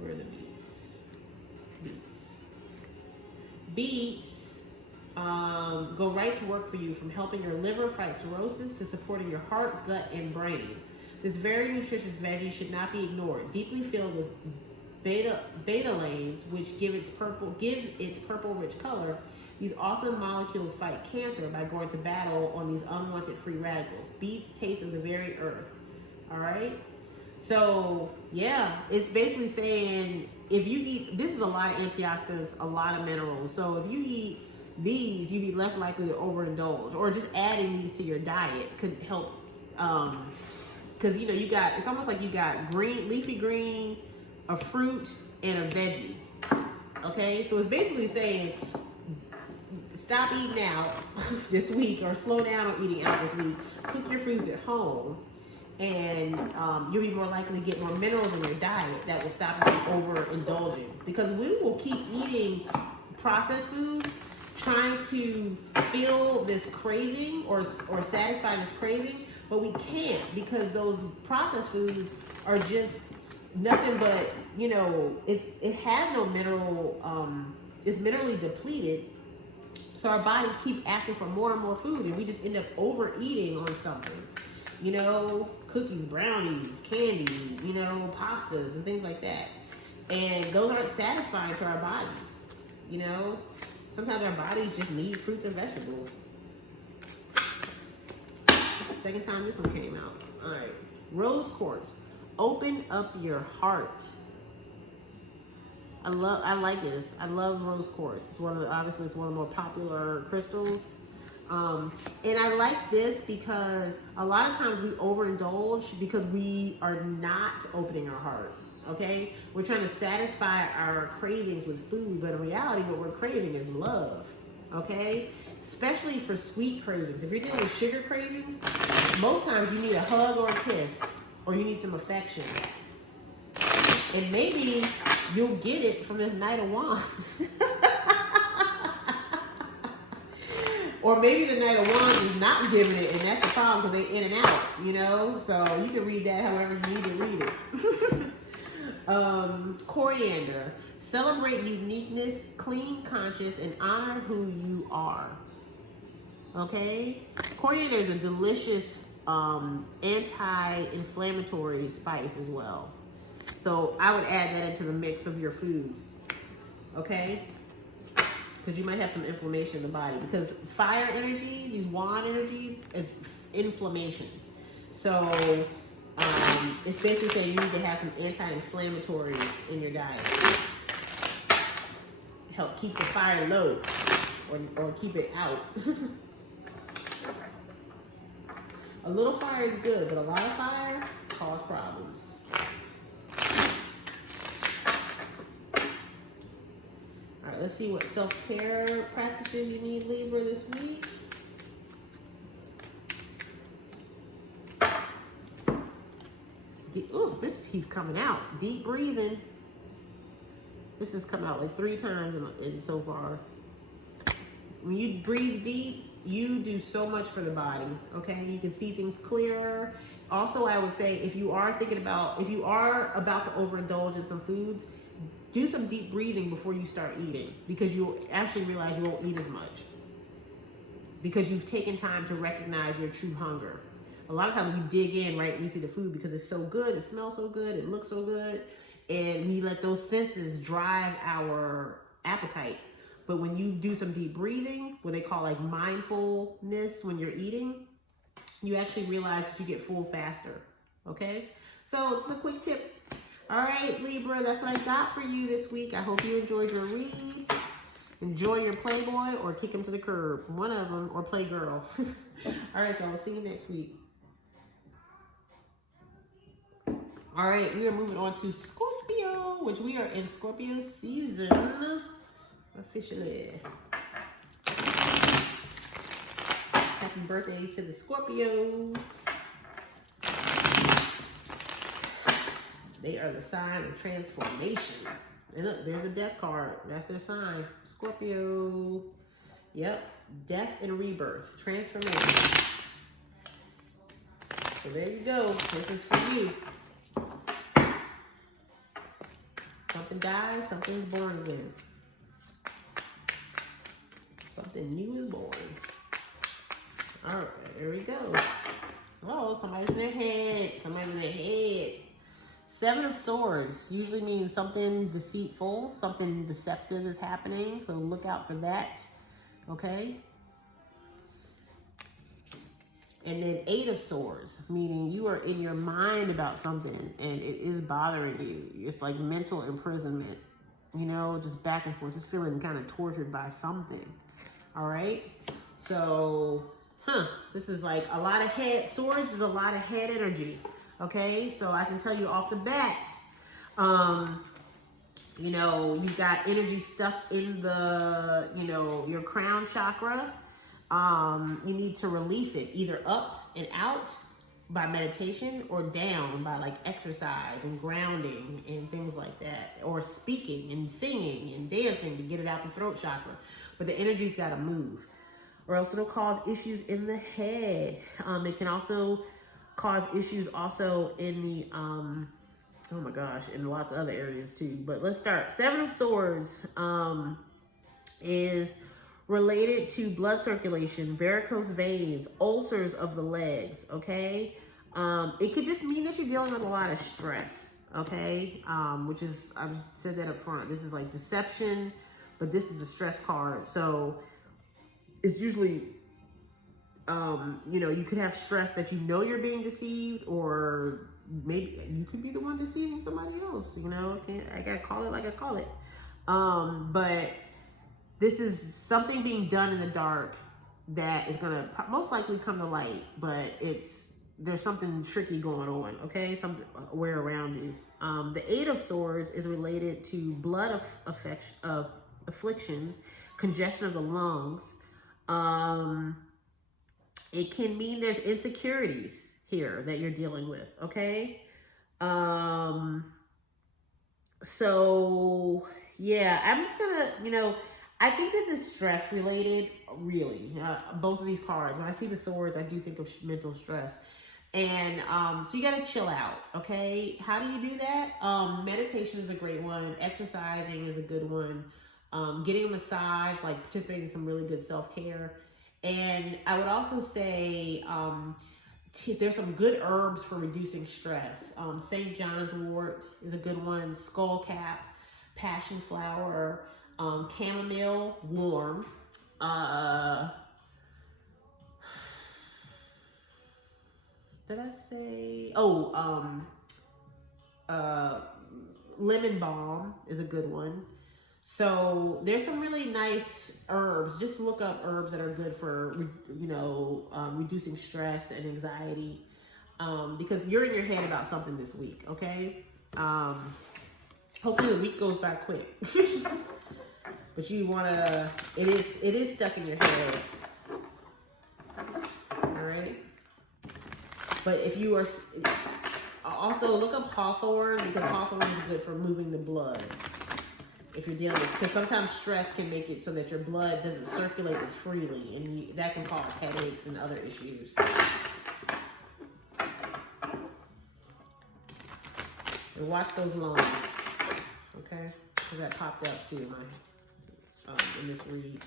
Where are the beets? Beets go right to work for you, from helping your liver fight cirrhosis to supporting your heart, gut, and brain. This very nutritious veggie should not be ignored. Deeply filled with betalains, which give its purple rich color, these awesome molecules fight cancer by going to battle on these unwanted free radicals. Beets taste of the very earth. All right. So yeah, it's basically saying if you eat, this is a lot of antioxidants, a lot of minerals. So if you eat these, you'd be less likely to overindulge, or just adding these to your diet could help. Because you know, it's almost like you got leafy green, a fruit, and a veggie. Okay, so it's basically saying stop eating out this week, or slow down on eating out this week. Cook your foods at home, and you'll be more likely to get more minerals in your diet that will stop you from overindulging. Because we will keep eating processed foods, trying to fill this craving or satisfy this craving, but we can't, because those processed foods are just nothing but, you know, it has no mineral, it's minerally depleted. So our bodies keep asking for more and more food, and we just end up overeating on something. You know, cookies, brownies, candy, you know, pastas and things like that. And those aren't satisfying to our bodies. You know, sometimes our bodies just need fruits and vegetables. It's the second time this one came out. All right. Rose quartz. Open up your heart. I like this. I love rose quartz. It's obviously it's one of the more popular crystals. And I like this because a lot of times we overindulge because we are not opening our heart. Okay, we're trying to satisfy our cravings with food, but in reality, what we're craving is love. Okay, especially for sweet cravings. If you're dealing with sugar cravings, most times you need a hug or a kiss, or you need some affection. And maybe you'll get it from this Knight of Wands. Or maybe the Knight of Wands is not giving it, and that's the problem, because they're in and out, you know? So you can read that however you need to read it. Coriander. Celebrate uniqueness, clean conscience, and honor who you are. Okay? Coriander is a delicious anti-inflammatory spice as well. So I would add that into the mix of your foods. Okay? Because you might have some inflammation in the body. Because fire energy, these wand energies, is inflammation. So it's basically saying you need to have some anti-inflammatories in your diet. Help keep the fire low, or keep it out. A little fire is good, but a lot of fire causes problems. All right, let's see what self-care practices you need, Libra, this week. Oh, this keeps coming out. Deep breathing. This has come out like 3 times in so far. When you breathe deep, you do so much for the body, okay? You can see things clearer. Also, I would say if you are about to overindulge in some foods, do some deep breathing before you start eating, because you'll actually realize you won't eat as much, because you've taken time to recognize your true hunger. A lot of times we dig in right when we see the food because it's so good, it smells so good, it looks so good, and we let those senses drive our appetite. But when you do some deep breathing, what they call like mindfulness when you're eating, you actually realize that you get full faster, okay? So it's a quick tip. All right, Libra, that's what I got for you this week. I hope you enjoyed your read. Enjoy your Playboy or kick him to the curb. One of them, or play girl. All right, y'all. See you next week. All right, we are moving on to Scorpio, which we are in Scorpio season officially. Happy birthday to the Scorpios. They are the sign of transformation. And look, there's a death card. That's their sign. Scorpio. Yep. Death and rebirth. Transformation. So there you go. This is for you. Something dies, something's born again. Something new is born. All right, here we go. Oh, somebody's in their head. Somebody's in their head. Seven of Swords usually means something deceitful, something deceptive is happening. So look out for that. Okay. And then Eight of Swords, meaning you are in your mind about something and it is bothering you. It's like mental imprisonment, you know, just back and forth, just feeling kind of tortured by something. All right. So, this is like a lot of head. Swords is a lot of head energy. Okay. So I can tell you off the bat, you know, you got energy stuck in the, you know, your crown chakra. You need to release it either up and out by meditation or down by like exercise and grounding and things like that, or speaking and singing and dancing to get it out the throat chakra. But the energy's got to move, or else it'll cause issues in the head. It can also cause issues also in the, oh my gosh, in lots of other areas too. But let's start. Seven of Swords is related to blood circulation, varicose veins, ulcers of the legs, okay? It could just mean that you're dealing with a lot of stress, okay? Which is, I've said that up front. This is like deception, but this is a stress card. So it's usually, you know, you could have stress that you know you're being deceived, or maybe you could be the one deceiving somebody else, you know? I gotta call it like I call it. But this is something being done in the dark that is going to most likely come to light, but there's something tricky going on, okay? Something aware around you. The Eight of Swords is related to blood afflictions, congestion of the lungs. It can mean there's insecurities here that you're dealing with, okay? So, yeah, I'm just going to, you know, I think this is stress related, really. Both of these cards. When I see the swords, I do think of mental stress. And so you got to chill out, okay? How do you do that? Meditation is a great one. Exercising is a good one. Getting a massage, like participating in some really good self-care. And I would also say there's some good herbs for reducing stress. St. John's wort is a good one. Skullcap, passion flower, chamomile, warm. Did I say? Oh, lemon balm is a good one. So there's some really nice herbs. Just look up herbs that are good for, you know, reducing stress and anxiety, because you're in your head about something this week. Okay. Hopefully the week goes by quick. But you want to, it is stuck in your head. All right. But if you are, also look up hawthorn, because hawthorn is good for moving the blood. If you're dealing with, because sometimes stress can make it so that your blood doesn't circulate as freely, and that can cause headaches and other issues. And watch those lungs, okay? Because that popped up too in my in this read.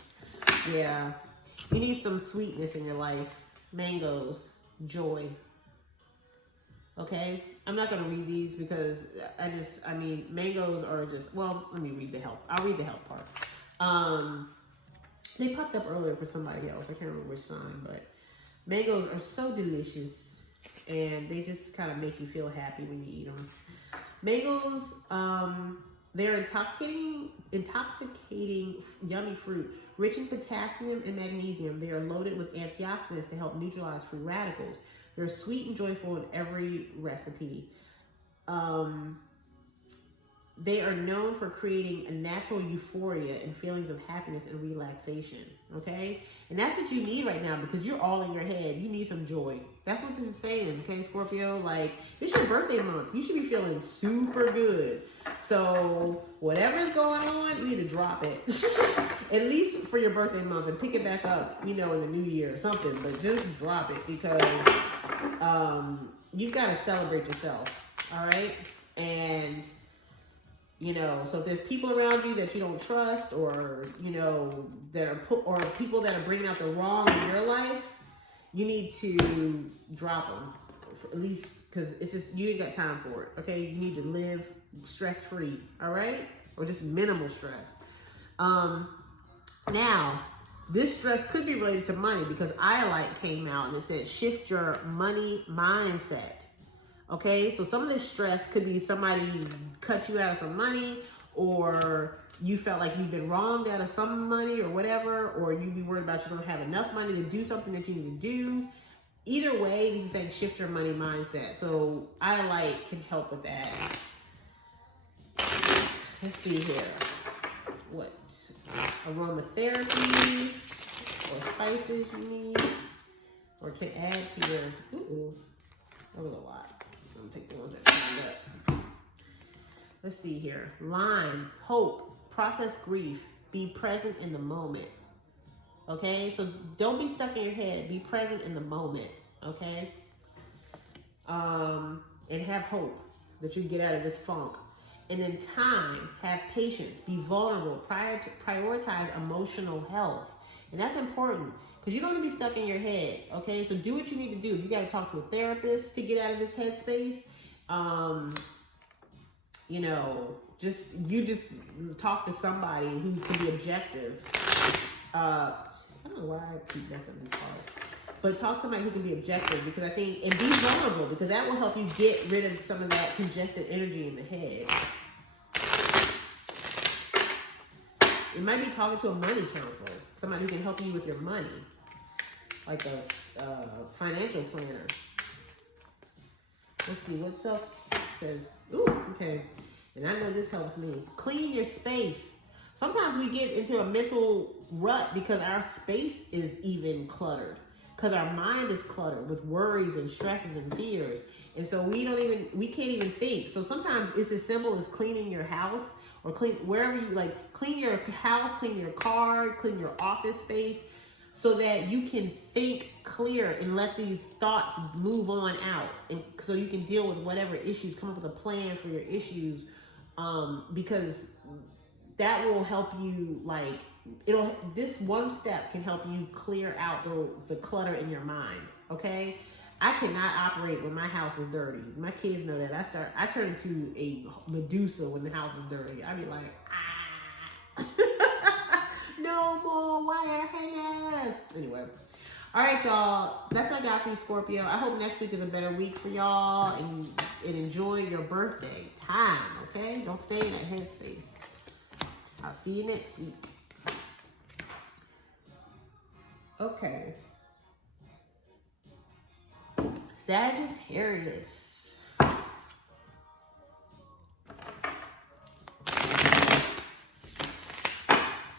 Yeah, you need some sweetness in your life. Mangoes, joy. Okay, I'm not gonna read these because I mean, mangoes are just, well, let me read the health. I'll read the health part. They popped up earlier for somebody else. I can't remember which sign, but mangoes are so delicious and they just kind of make you feel happy when you eat them. Mangoes, they're intoxicating, yummy fruit, rich in potassium and magnesium. They are loaded with antioxidants to help neutralize free radicals. They're sweet and joyful in every recipe. They are known for creating a natural euphoria and feelings of happiness and relaxation, okay? And that's what you need right now because you're all in your head. You need some joy. That's what this is saying, okay, Scorpio? Like, it's your birthday month. You should be feeling super good. So whatever's going on, you need to drop it. At least for your birthday month and pick it back up, you know, in the new year or something. But just drop it because you've got to celebrate yourself, all right? And... you know, so if there's people around you that you don't trust or, you know, that are or people that are bringing out the wrong in your life, you need to drop them, at least because it's just, you ain't got time for it, okay? You need to live stress-free, all right? Or just minimal stress. Now, this stress could be related to money because Iolite came out and it said, shift your money mindset. Okay, so some of this stress could be somebody cut you out of some money, or you felt like you've been wronged out of some money or whatever, or you'd be worried about you don't have enough money to do something that you need to do. Either way, this is saying shift your money mindset. So Iolite can help with that. Let's see here. What aromatherapy or spices you need, or can add to your, that was a lot. I'm gonna take the ones that stand up. Let's see here. Lime, hope, process grief, be present in the moment. Okay, so don't be stuck in your head. Be present in the moment. Okay, and have hope that you get out of this funk. And then time, have patience, be vulnerable, prioritize emotional health, and that's important. Because you don't want to be stuck in your head, okay? So do what you need to do. You got to talk to a therapist to get out of this headspace. You know, just talk to somebody who can be objective. I don't know why I keep messing these cards. But talk to somebody who can be objective because I think, and be vulnerable because that will help you get rid of some of that congested energy in the head. It might be talking to a money counselor, somebody who can help you with your money. Like a financial planner. Let's see what self says. Ooh, okay. And I know this helps me. Clean your space. Sometimes we get into a mental rut because our space is even cluttered. Because our mind is cluttered with worries and stresses and fears. And so we can't even think. So sometimes it's as simple as cleaning your house or clean wherever you like, clean your house, clean your car, clean your office space, so that you can think clear and let these thoughts move on out. And so you can deal with whatever issues, come up with a plan for your issues. Because that will help you, like, this one step can help you clear out the clutter in your mind, okay? I cannot operate when my house is dirty. My kids know that. I turn into a Medusa when the house is dirty. I be like, no more wire hangers. Anyway. All right, y'all. That's what I got for you, Scorpio. I hope next week is a better week for y'all and enjoy your birthday time, okay? Don't stay in that headspace. I'll see you next week. Okay. Sagittarius.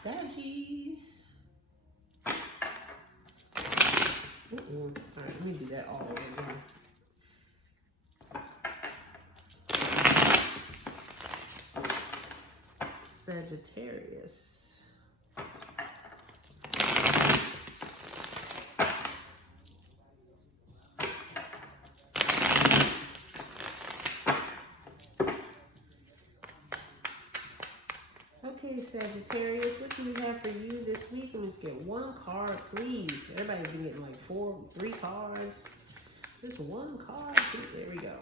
Saggies. All right, let me do that all over again. Sagittarius. Okay, Sagittarius, what do we have for you this week? Let me just get one card, please. Everybody's been getting like 3 cards. Just one card. There we go.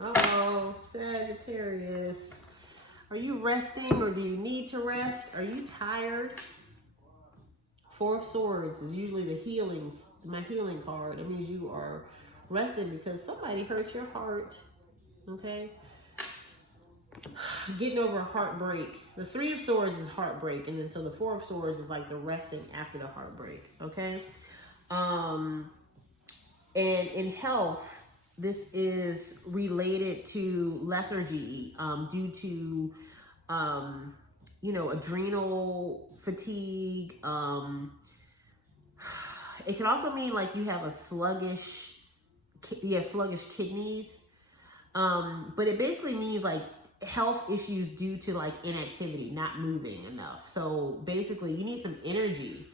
Uh-oh, Sagittarius. Are you resting or do you need to rest? Are you tired? 4 of Swords is usually my healing card. That means you are resting because somebody hurt your heart. Okay? getting over heartbreak. The Three of Swords is heartbreak, and then so the Four of Swords is like the resting after the heartbreak. Okay. And in health, this is related to lethargy, due to, you know, adrenal fatigue. It can also mean like you have a sluggish kidneys. But it basically means like health issues due to like inactivity, not moving enough. So basically you need some energy.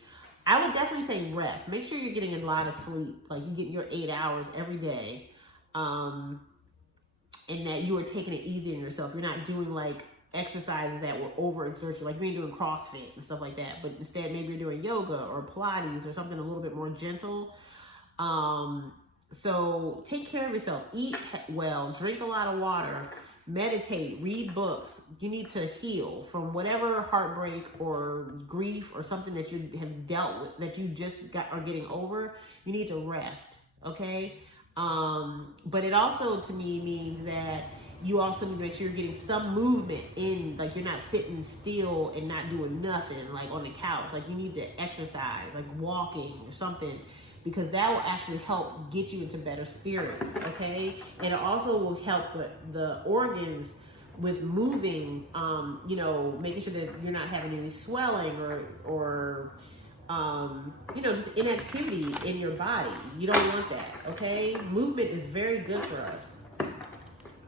I would definitely say rest. Make sure you're getting a lot of sleep. Like you get your 8 hours every day. And that you are taking it easy on yourself. You're not doing like exercises that will overexert you. Like you're doing CrossFit and stuff like that. But instead maybe you're doing yoga or Pilates or something a little bit more gentle. So take care of yourself. Eat well. Drink a lot of water. Meditate, read books. You need to heal from whatever heartbreak or grief or something that you have dealt with, that you just are getting over. You need to rest, okay? But it also, to me, means that you also need to make sure you're getting some movement in, like you're not sitting still and not doing nothing, like on the couch. Like you need to exercise, like walking or something, because that will actually help get you into better spirits, okay? And it also will help the organs with moving, you know, making sure that you're not having any swelling or you know, just inactivity in your body. You don't want that, okay? Movement is very good for us.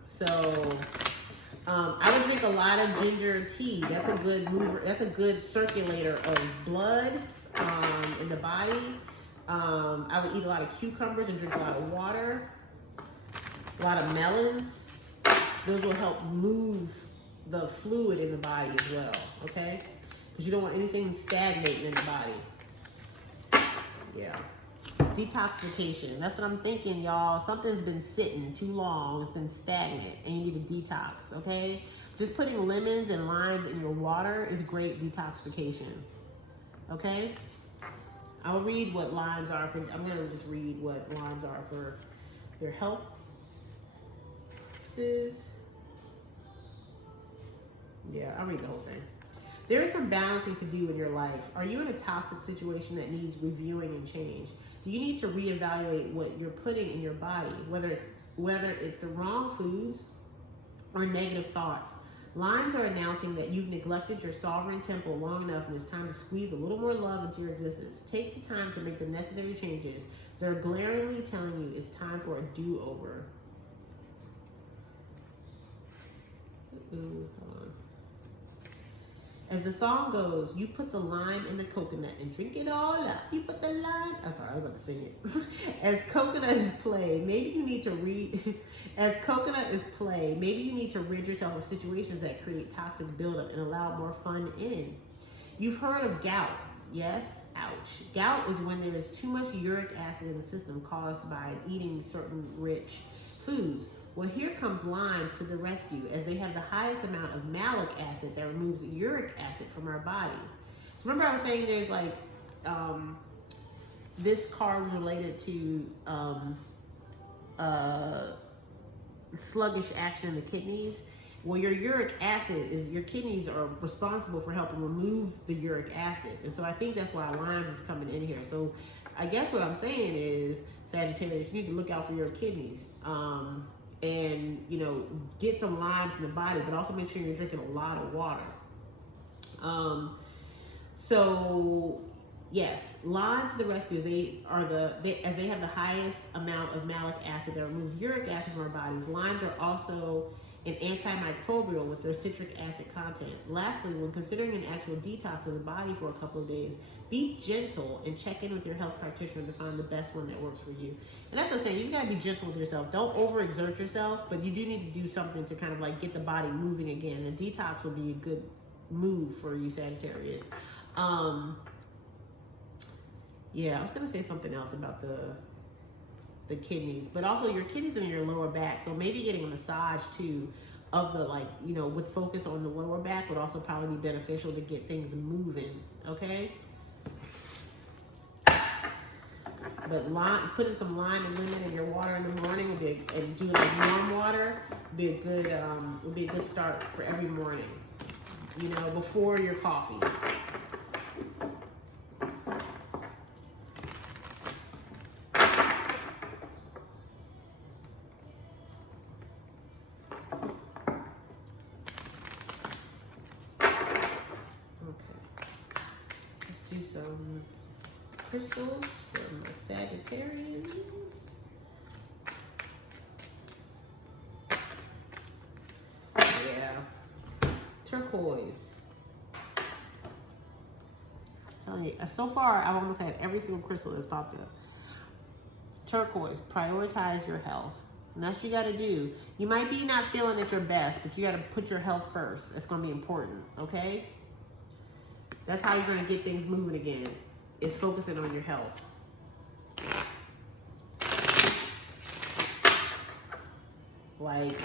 So, I would drink a lot of ginger tea. That's a good mover. That's a good circulator of blood in the body. I would eat a lot of cucumbers and drink a lot of water, a lot of melons. Those will help move the fluid in the body as well, okay? Because you don't want anything stagnating in the body. Yeah. Detoxification. That's what I'm thinking, y'all. Something's been sitting too long. It's been stagnant, and you need a detox, okay? Just putting lemons and limes in your water is great detoxification, okay? I'll read what limes are for, I'm going to just read what limes are for their health purposes. Yeah, I'll read the whole thing. There is some balancing to do in your life. Are you in a toxic situation that needs reviewing and change? Do you need to reevaluate what you're putting in your body, whether it's the wrong foods or negative thoughts? Limes are announcing that you've neglected your sovereign temple long enough and it's time to squeeze a little more love into your existence. Take the time to make the necessary changes. They're glaringly telling you it's time for a do-over. Hold on. As the song goes, you put the lime in the coconut and drink it all up. You put the lime. I'm sorry, I was about to sing it. As coconut is play, maybe you need to rid yourself of situations that create toxic buildup and allow more fun in. You've heard of gout, yes? Ouch. Gout is when there is too much uric acid in the system caused by eating certain rich foods. Well, here comes limes to the rescue, as they have the highest amount of malic acid that removes uric acid from our bodies. So remember I was saying there's like, this card was related to sluggish action in the kidneys. Well, your uric acid is, your kidneys are responsible for helping remove the uric acid. And so I think that's why limes is coming in here. So I guess what I'm saying is, Sagittarius, you need to look out for your kidneys. And, you know, get some limes in the body, but also make sure you're drinking a lot of water. So yes, limes to the rescue. As they have the highest amount of malic acid that removes uric acid from our bodies. Limes are also an antimicrobial with their citric acid content. Lastly, when considering an actual detox of the body for a couple of days, be gentle and check in with your health practitioner to find the best one that works for you. And that's what I'm saying. You just gotta be gentle with yourself. Don't overexert yourself, but you do need to do something to kind of like get the body moving again. And detox would be a good move for you, Sagittarius. Yeah, I was gonna say something else about the kidneys, but also your kidneys and your lower back. So maybe getting a massage too of the, like, you know, with focus on the lower back would also probably be beneficial to get things moving, okay? But putting some lime and lemon in your water in the morning and doing like warm water would be a good start for every morning. You know, before your coffee. Some crystals from my Sagittarians. Yeah. Turquoise. I'm telling you, so far I've almost had every single crystal that's popped up. Turquoise, prioritize your health. And that's what you got to do. You might be not feeling at your best, but you got to put your health first. It's going to be important, okay? That's how you're going to get things moving again, is focusing on your health. Like,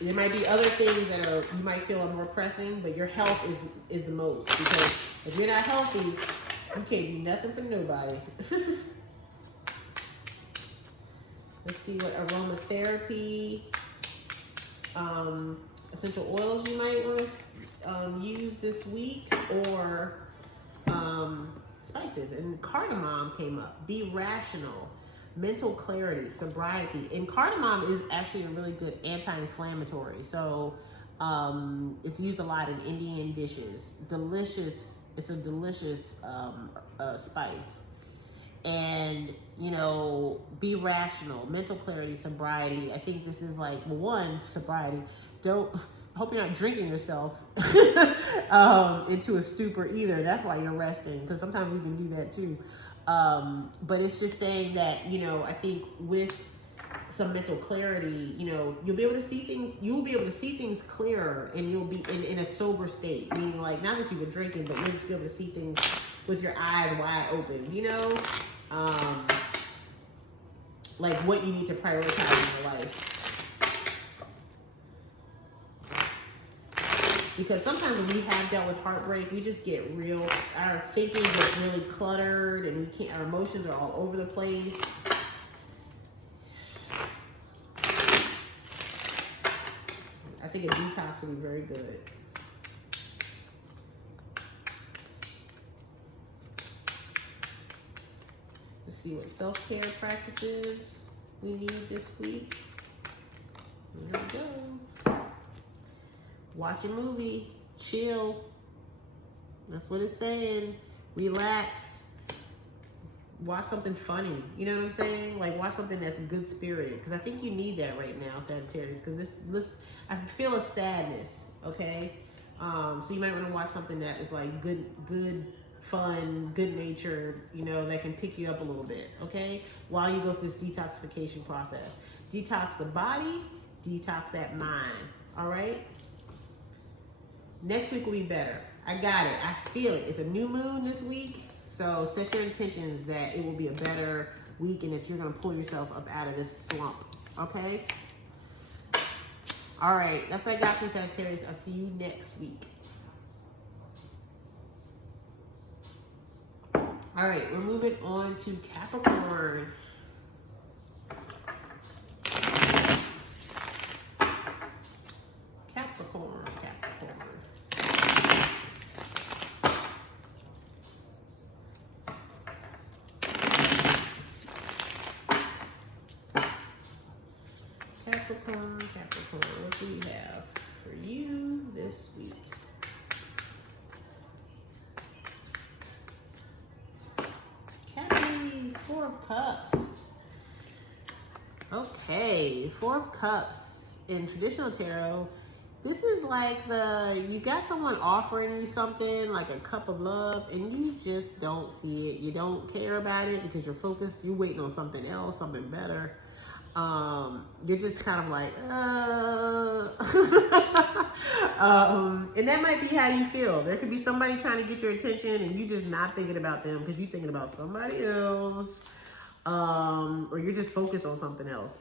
there might be other things that you might feel are more pressing, but your health is the most. Because if you're not healthy, you can't do nothing for nobody. Let's see what aromatherapy, essential oils you might want to use this week, or spices. And cardamom came up. Be rational, mental clarity, sobriety. And cardamom is actually a really good anti-inflammatory. So it's used a lot in Indian dishes. Delicious. It's a delicious spice. And, you know, be rational, mental clarity, sobriety. I think this is like, well, one, sobriety. I hope you're not drinking yourself into a stupor either. That's why you're resting, because sometimes we can do that too. But it's just saying that, you know, I think with some mental clarity, you know, you'll be able to see things clearer, and you'll be in a sober state. Meaning, like, not that you've been drinking, but you'll just be able to see things with your eyes wide open, you know? Like what you need to prioritize in your life. Because sometimes when we have dealt with heartbreak, we just get our thinking gets really cluttered, and our emotions are all over the place. I think a detox would be very good. Let's see what self-care practices we need this week. There we go. Watch a movie, chill. That's what it's saying. Relax. Watch something funny. You know what I'm saying? Like, watch something that's good spirited. Because I think you need that right now, Sagittarius. Because I feel a sadness. Okay, so you might want to watch something that is like good, fun, good natured. You know, that can pick you up a little bit. Okay, while you go through this detoxification process, detox the body, detox that mind. All right. Next week will be better. I got it. I feel it. It's a new moon this week. So set your intentions that it will be a better week, and that you're going to pull yourself up out of this slump. Okay? All right. That's what I got for you, Sagittarius. I'll see you next week. All right. We're moving on to Capricorn. Capricorn, what do we have for you this week? Cappies, 4 of Cups. Okay, 4 of Cups in traditional tarot. This is like you got someone offering you something like a cup of love, and you just don't see it. You don't care about it because you're focused. You're waiting on something else, something better. You're just kind of like, and that might be how you feel. There could be somebody trying to get your attention, and you just not thinking about them because you're thinking about somebody else, or you're just focused on something else.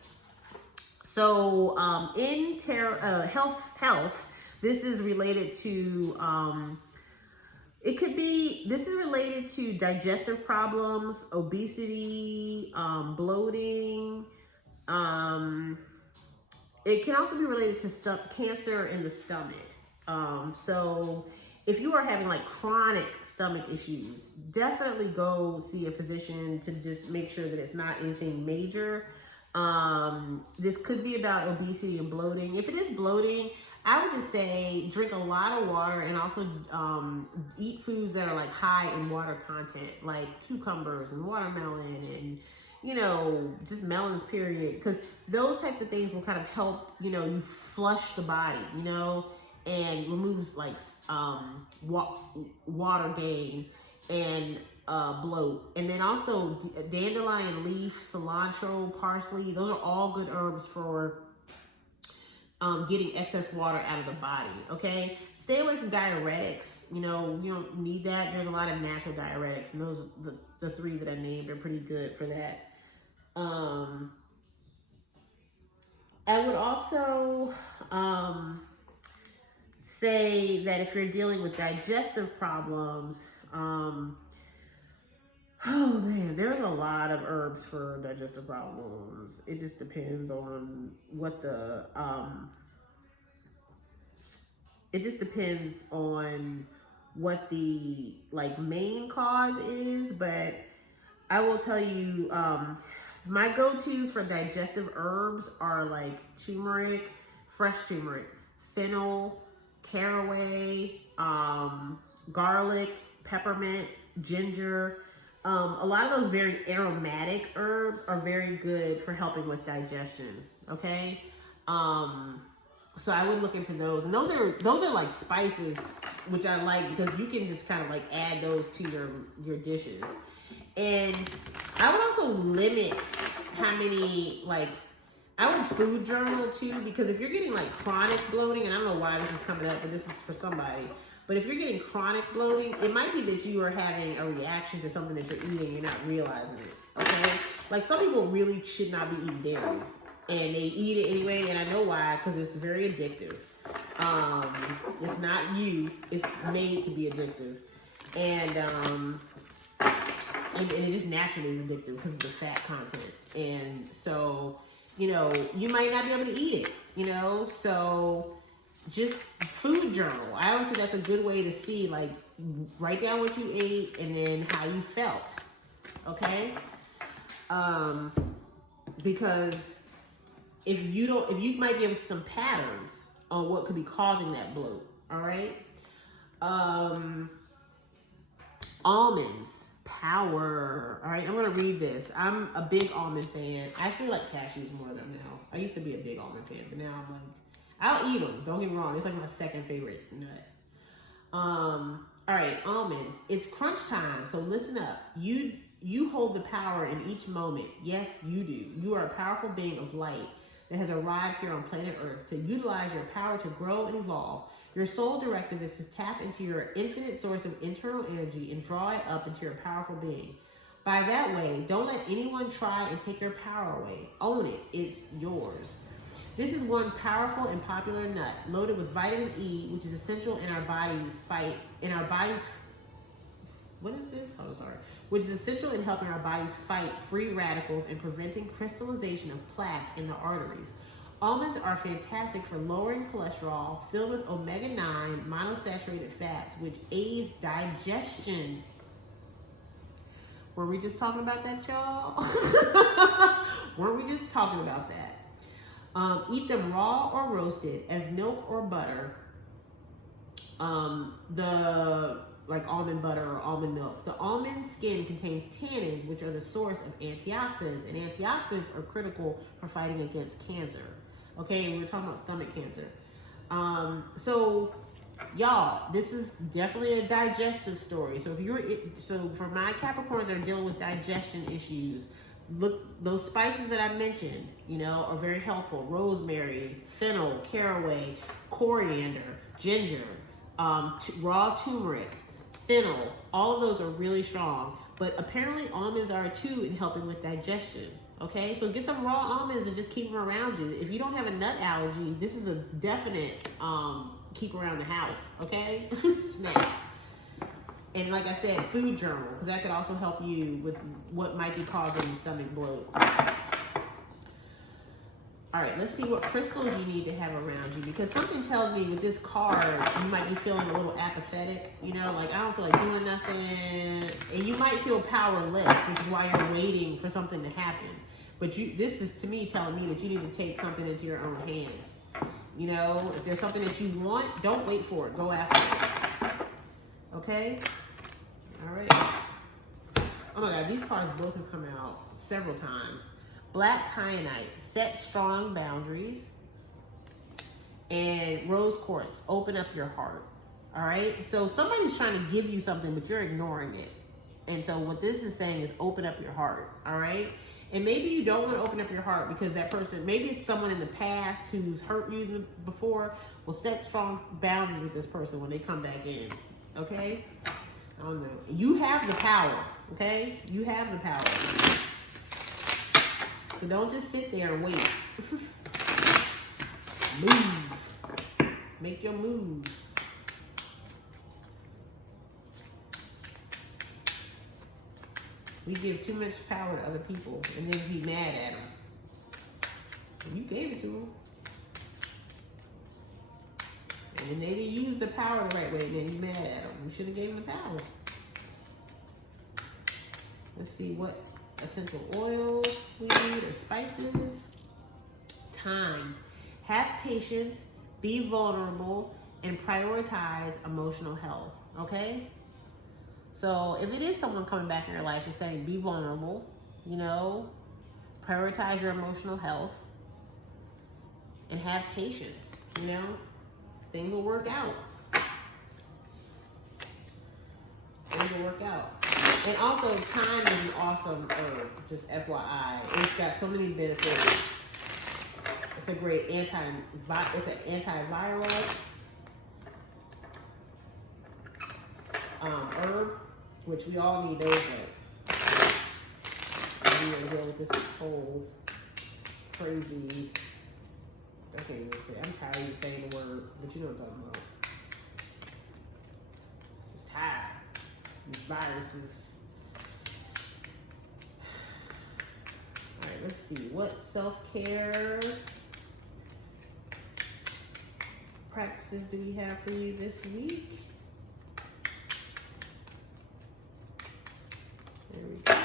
So, in tarot, health, this is related to, It could be, this is related to digestive problems, obesity, bloating. It can also be related to cancer in the stomach. So if you are having like chronic stomach issues, definitely go see a physician to just make sure that it's not anything major. This could be about obesity and bloating. If it is bloating, I would just say drink a lot of water and also eat foods that are like high in water content, like cucumbers and watermelon and, you know, just melons, period. Because those types of things will kind of help, you know, you flush the body, you know, and removes like water gain and bloat. And then also dandelion leaf, cilantro, parsley, those are all good herbs for getting excess water out of the body, okay? Stay away from diuretics. You know, you don't need that. There's a lot of natural diuretics, and those are the three that I named are pretty good for that. I would also say that if you're dealing with digestive problems, oh man, there's a lot of herbs for digestive problems. It just depends on what the, like main cause is, but I will tell you, my go-tos for digestive herbs are like turmeric, fresh turmeric, fennel, caraway, garlic, peppermint, ginger. A lot of those very aromatic herbs are very good for helping with digestion, okay? So I would look into those. And those are like spices, which I like because you can just kind of like add those to your dishes. And I would also limit how many, like, I would food journal too, because if you're getting like chronic bloating, and I don't know why this is coming up, but this is for somebody. But if you're getting chronic bloating, it might be that you are having a reaction to something that you're eating and you're not realizing it, okay? Like some people really should not be eating dairy, and they eat it anyway, and I know why, because it's very addictive. It's not you, it's made to be addictive. And it just naturally is addictive because of the fat content. And so, you know, you might not be able to eat it, you know? So just food journal. I always say that's a good way to see, like, write down what you ate and then how you felt, okay? Because if you might be able to see some patterns on what could be causing that bloat, all right? Almonds, power. All right, I'm gonna read this. I'm a big almond fan. I actually like cashews more than now. I used to be a big almond fan, but now I'm like, I'll eat them. Don't get me wrong. It's like my second favorite nut. All right, almonds. It's crunch time, so listen up. You hold the power in each moment. Yes, you do. You are a powerful being of light that has arrived here on planet Earth to utilize your power to grow and evolve. Your sole directive is to tap into your infinite source of internal energy and draw it up into your powerful being. By that way, don't let anyone try and take your power away. Own it. It's yours. This is one powerful and popular nut loaded with vitamin E, which is essential in our bodies which is essential in helping our bodies fight free radicals and preventing crystallization of plaque in the arteries. Almonds are fantastic for lowering cholesterol, filled with omega-9 monosaturated fats, which aids digestion. Were we just talking about that, y'all? Weren't we just talking about that? Eat them raw or roasted as milk or butter. Like almond butter or almond milk. The almond skin contains tannins, which are the source of antioxidants, and antioxidants are critical for fighting against cancer. Okay, we're talking about stomach cancer. So y'all, this is definitely a digestive story. So for my Capricorns that are dealing with digestion issues, look, those spices that I mentioned, you know, are very helpful. Rosemary, fennel, caraway, coriander, ginger, raw turmeric, fennel, all of those are really strong. But apparently almonds are too in helping with digestion. Okay, so get some raw almonds and just keep them around you. If you don't have a nut allergy, this is a definite keep around the house, okay? Snack. And like I said, food journal, because that could also help you with what might be causing stomach bloat. All right, let's see what crystals you need to have around you, because something tells me with this card, you might be feeling a little apathetic, you know, like I don't feel like doing nothing, and you might feel powerless, which is why you're waiting for something to happen. But this is to me telling me that you need to take something into your own hands. You know, if there's something that you want, don't wait for it, go after it. Okay? All right. Oh my God, these cards both have come out several times. Black kyanite, set strong boundaries. And rose quartz, open up your heart. All right? So somebody's trying to give you something, but you're ignoring it. And so what this is saying is open up your heart. All right? And maybe you don't want to open up your heart because that person, maybe it's someone in the past who's hurt you before. Well, set strong boundaries with this person when they come back in. Okay? I don't know. You have the power. Okay? You have the power. So don't just sit there and wait. Move. Make your moves. We give too much power to other people and then be mad at them. You gave it to them. And then they didn't use the power the right way and then you're mad at them. You should have gave them the power. Let's see what essential oils we need or spices. Time. Have patience, be vulnerable, and prioritize emotional health. Okay? So if it is someone coming back in your life and saying, be vulnerable, you know, prioritize your emotional health, and have patience, you know, things will work out. Things will work out. And also, thyme is an awesome herb, just FYI. It's got so many benefits. It's a great antiviral herb, which we all need those with. We are dealing with this whole crazy, I can't even say, I'm tired of saying the word, but you know what I'm talking about. Just tired. These viruses. All right, let's see. What self-care practices do we have for you this week? There we go.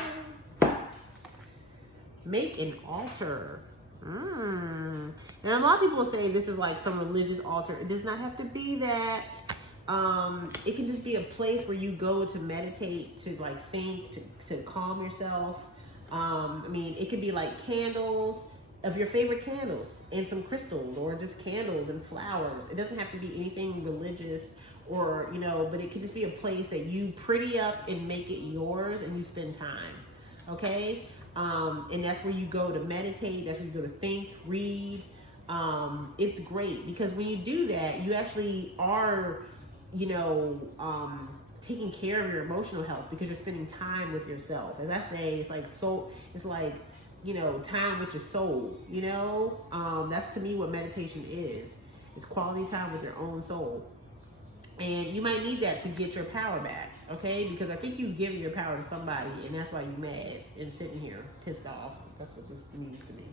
Make an altar. And a lot of people say this is like some religious altar. It does not have to be that. It can just be a place where you go to meditate, to like think, to calm yourself. I mean, it could be like candles of your favorite candles and some crystals, or just candles and flowers. It doesn't have to be anything religious, or, you know, but it could just be a place that you pretty up and make it yours and you spend time. Okay? And that's where you go to meditate. That's where you go to think, read. It's great because when you do that, you actually are, you know, taking care of your emotional health because you're spending time with yourself. As I say, it's like soul, it's like, you know, time with your soul, you know? That's to me what meditation is. It's quality time with your own soul. And you might need that to get your power back, okay? Because I think you've given your power to somebody and that's why you're mad and sitting here pissed off. That's what this means to me.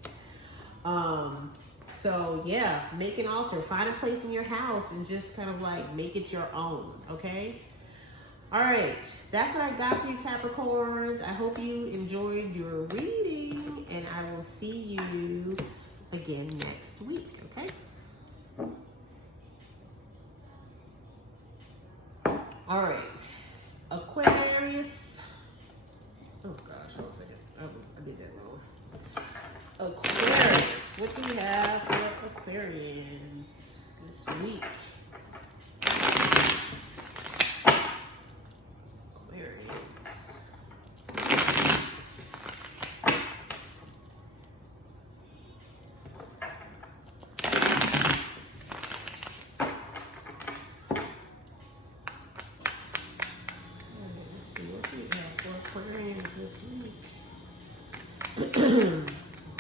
So yeah, make an altar. Find a place in your house and just kind of like make it your own, okay? All right, that's what I got for you, Capricorns. I hope you enjoyed your reading, and I will see you again next week, okay? All right, Aquarius. Oh gosh, hold on a second. I did that wrong. Aquarius, what do we have for Aquarians this week?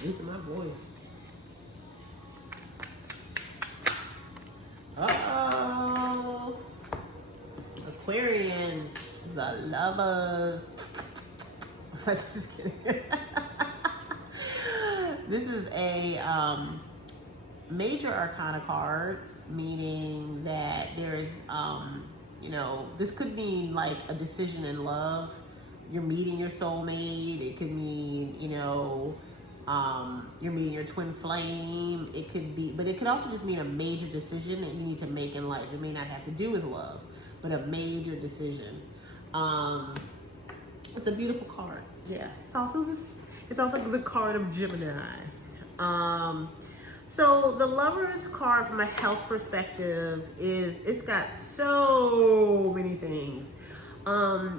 Listen to my voice. lovers. Just kidding. This is a major arcana card, meaning that there's, you know, this could mean like a decision in love. You're meeting your soulmate. It could mean, you know, you're meeting your twin flame. It could be, but it could also just mean a major decision that you need to make in life. It may not have to do with love, but a major decision. It's a beautiful card. Yeah. It's also the card of Gemini. So the Lovers card from a health perspective it's got so many things.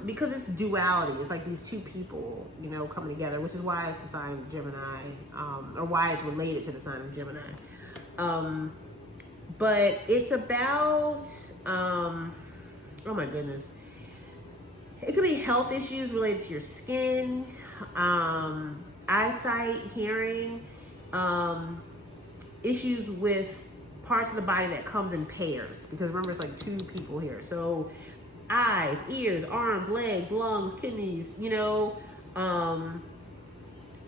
Because it's duality. It's like these two people, you know, coming together, which is why it's the sign of Gemini, or why it's related to the sign of Gemini. But it's about, oh my goodness. It could be health issues related to your skin, eyesight, hearing, issues with parts of the body that comes in pairs. Because remember, it's like two people here. So eyes, ears, arms, legs, lungs, kidneys, you know.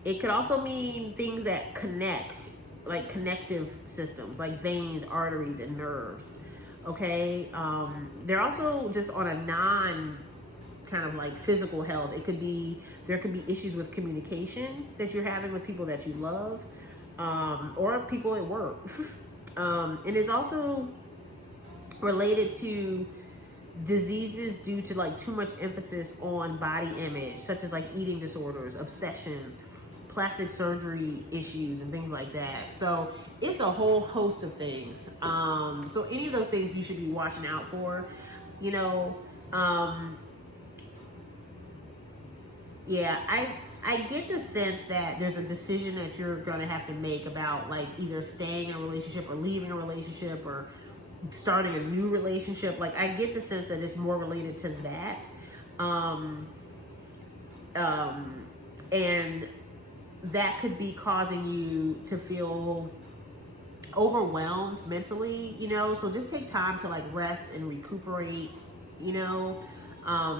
It could also mean things that connect, like connective systems, like veins, arteries, and nerves. Okay. They're also just on a non kind of like physical health. There could be issues with communication that you're having with people that you love, or people at work. And it's also related to diseases due to like too much emphasis on body image, such as like eating disorders, obsessions, plastic surgery issues, and things like that. So it's a whole host of things. So any of those things you should be watching out for, you know. Yeah, I get the sense that there's a decision that you're going to have to make about like either staying in a relationship or leaving a relationship or starting a new relationship. Like, I get the sense that it's more related to that. And that could be causing you to feel overwhelmed mentally, you know. So just take time to like rest and recuperate, you know.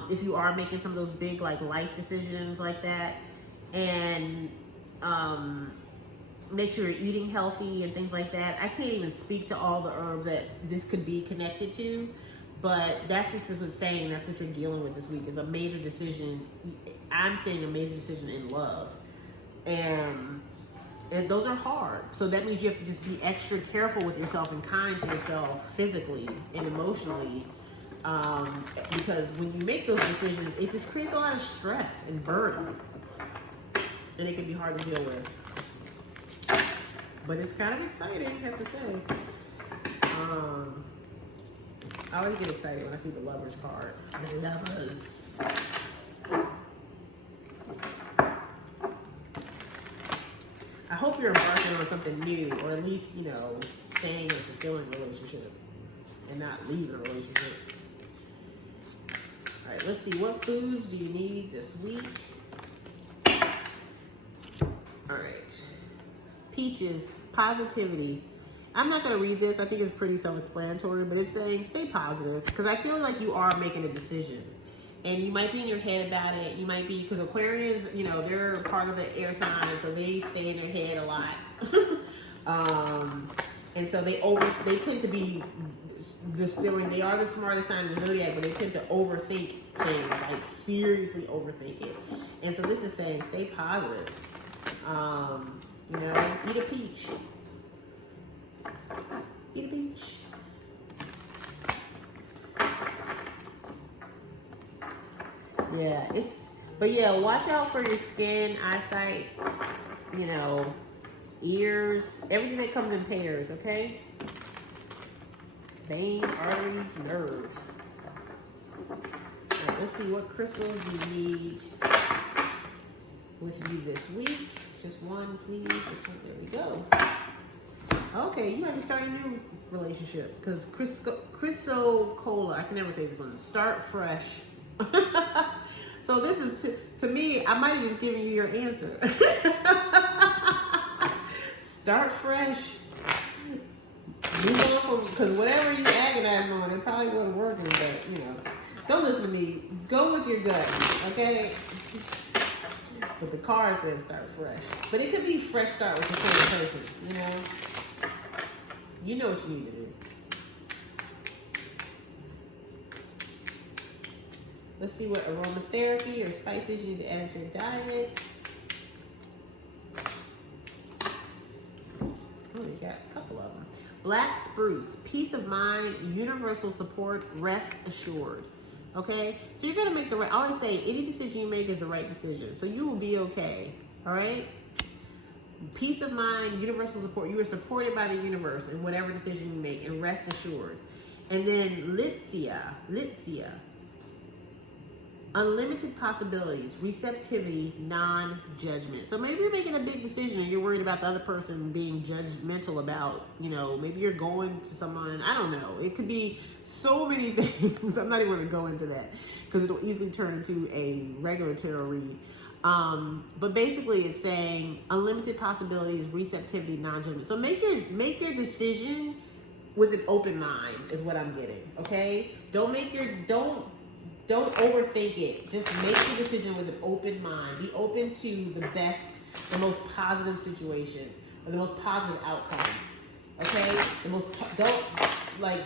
If you are making some of those big like life decisions like that, and make sure you're eating healthy and things like that. I can't even speak to all the herbs that this could be connected to, but that's just saying that's what you're dealing with this week is a major decision. I'm saying a major decision in love, and those are hard. So that means you have to just be extra careful with yourself and kind to yourself physically and emotionally. Because when you make those decisions, it just creates a lot of stress and burden, and it can be hard to deal with. But it's kind of exciting, I have to say. I always get excited when I see the Lovers card. The Lovers. I hope you're embarking on something new, or at least, you know, staying in a fulfilling relationship and not leaving a relationship. All right, let's see. What foods do you need this week? All right. Peaches, positivity. I'm not going to read this. I think it's pretty self-explanatory, but it's saying stay positive, because I feel like you are making a decision. And you might be in your head about it. You might be, because Aquarians, you know, they're part of the air sign, so they stay in their head a lot. And so they tend to be they are the smartest sign in the zodiac, but they tend to overthink things, like seriously overthink it. And so this is saying stay positive. You know, eat a peach. Eat a peach. Yeah, but yeah, watch out for your skin, eyesight, you know, ears, everything that comes in pairs, okay? Veins, arteries, nerves. All right, let's see, what crystals you need with you this week. Just one, please. This one, there we go. Okay, you might be starting a new relationship, because Chrysocolla, I can never say this one, start fresh. So this is, to me, I might have just given you your answer. Start fresh. Move on from, because whatever you agonizing on, it probably wasn't working, but, you know. Don't listen to me. Go with your gut, okay? But the card says start fresh. But it could be fresh start with the same person, you know? You know what you need to do. Let's see what aromatherapy or spices you need to add to your diet. Oh, you got a couple of them. Black spruce, peace of mind, universal support, rest assured. Okay? So you're going to make the right, I always say, any decision you make is the right decision. So you will be okay. All right? Peace of mind, universal support. You are supported by the universe in whatever decision you make, and rest assured. And then Litzia. Unlimited possibilities, receptivity, non-judgment. So maybe you're making a big decision and you're worried about the other person being judgmental about, you know, maybe you're going to someone, I don't know. It could be so many things. I'm not even going to go into that because it'll easily turn into a regular tarot read. But basically it's saying unlimited possibilities, receptivity, non-judgment. So make your decision with an open mind is what I'm getting. Okay. Don't overthink it. Just make the decision with an open mind. Be open to the best, the most positive situation or the most positive outcome. Okay? Don't like,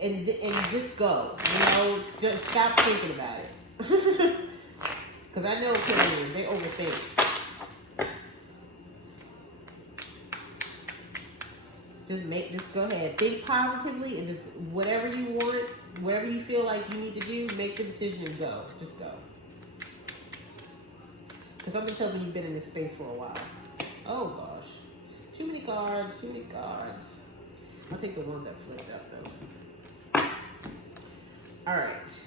and just go. You know, just stop thinking about it. Because I know Cancerians, they overthink. Just go ahead. Think positively and just whatever you want, whatever you feel like you need to do, make the decision and go. Just go. Because something tells me you've been in this space for a while. Oh gosh. Too many cards. I'll take the ones that flipped up though. Alright.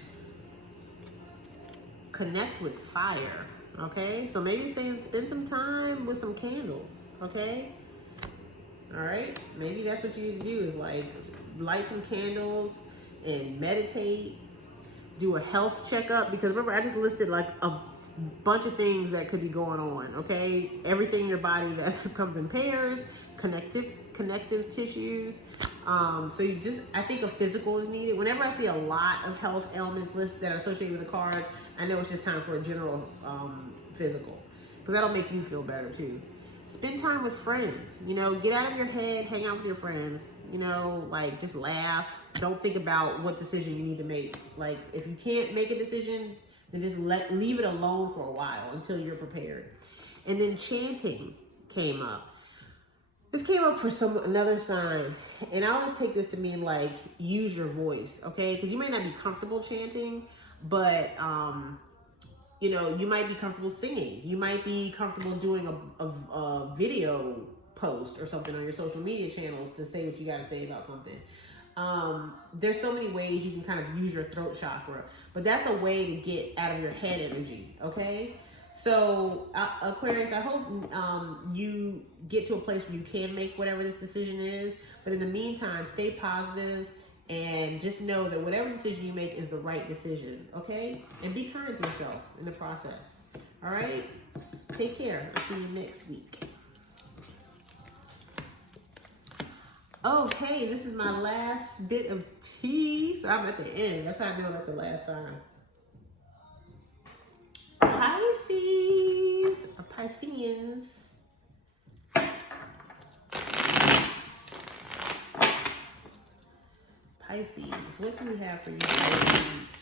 Connect with fire. Okay? So maybe saying spend some time with some candles. Okay? All right, maybe that's what you need to do is like light some candles and meditate, do a health checkup, because remember I just listed like a bunch of things that could be going on, okay? Everything in your body that comes in pairs, connective tissues. So I think a physical is needed. Whenever I see a lot of health ailments listed that are associated with a card, I know it's just time for a general physical, because that'll make you feel better too. Spend time with friends, you know, get out of your head, hang out with your friends, you know, like just laugh. Don't think about what decision you need to make. Like if you can't make a decision, then just leave it alone for a while until you're prepared. And then chanting came up. This came up for another sign. And I always take this to mean like use your voice, okay? Because you may not be comfortable chanting, but you know, you might be comfortable singing. You might be comfortable doing a video post or something on your social media channels to say what you got to say about something. There's so many ways you can kind of use your throat chakra, but that's a way to get out of your head energy, okay? So, Aquarius, I hope you get to a place where you can make whatever this decision is, but in the meantime, stay positive. And just know that whatever decision you make is the right decision, okay? And be kind to yourself in the process, all right? Take care. I'll see you next week. Okay, this is my last bit of tea. So I'm at the end. That's how I know I'm at the last sign. Pisces, or Pisceans. Pisces, what do we have for you, Pisces?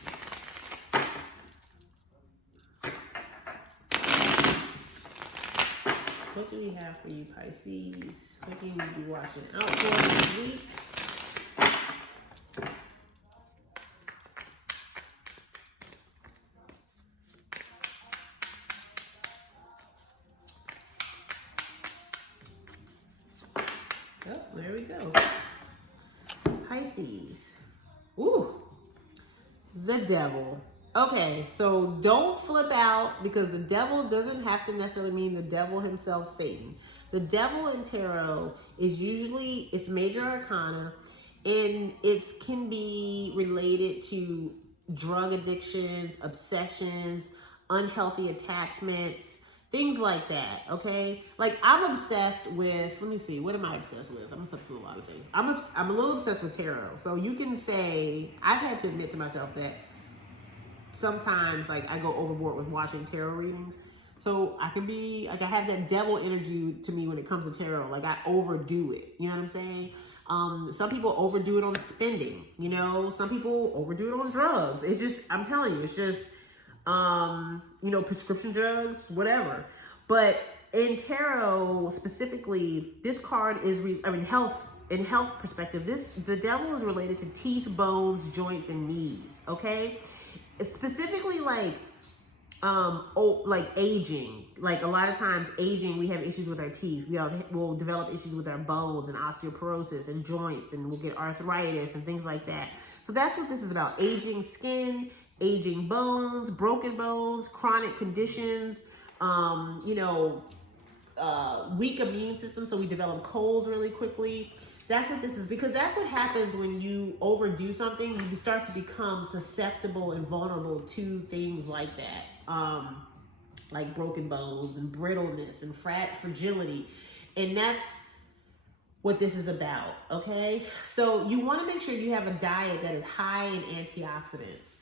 What do we have for you, Pisces? What do you need to be watching out for this week? Oh, there we go. Pisces. Ooh, the devil. Okay, so don't flip out, because the devil doesn't have to necessarily mean the devil himself, Satan. The devil in tarot is usually, it's major arcana, and it can be related to drug addictions, obsessions, unhealthy attachments, things like that, okay? Like, I'm obsessed with, let me see, what am I obsessed with? I'm obsessed with a lot of things. I'm a little obsessed with tarot. So you can say, I've had to admit to myself that sometimes like I go overboard with watching tarot readings. So I can be like, I have that devil energy to me when it comes to tarot. Like I overdo it. You know what I'm saying? Some people overdo it on spending, you know, some people overdo it on drugs. It's just, I'm telling you, it's just, you know, prescription drugs, whatever. But in tarot specifically, this card is, health, in health perspective, the devil is related to teeth, bones, joints, and knees. Okay. It's specifically like, like aging. Like a lot of times aging, we have issues with our teeth. We'll develop issues with our bones and osteoporosis and joints, and we'll get arthritis and things like that. So that's what this is about: aging skin, aging bones, broken bones, chronic conditions, you know, weak immune system, so we develop colds really quickly. That's what this is, because that's what happens when you overdo something. You start to become susceptible and vulnerable to things like that. Like broken bones and brittleness and fragility. And that's what this is about, okay? So you want to make sure you have a diet that is high in antioxidants,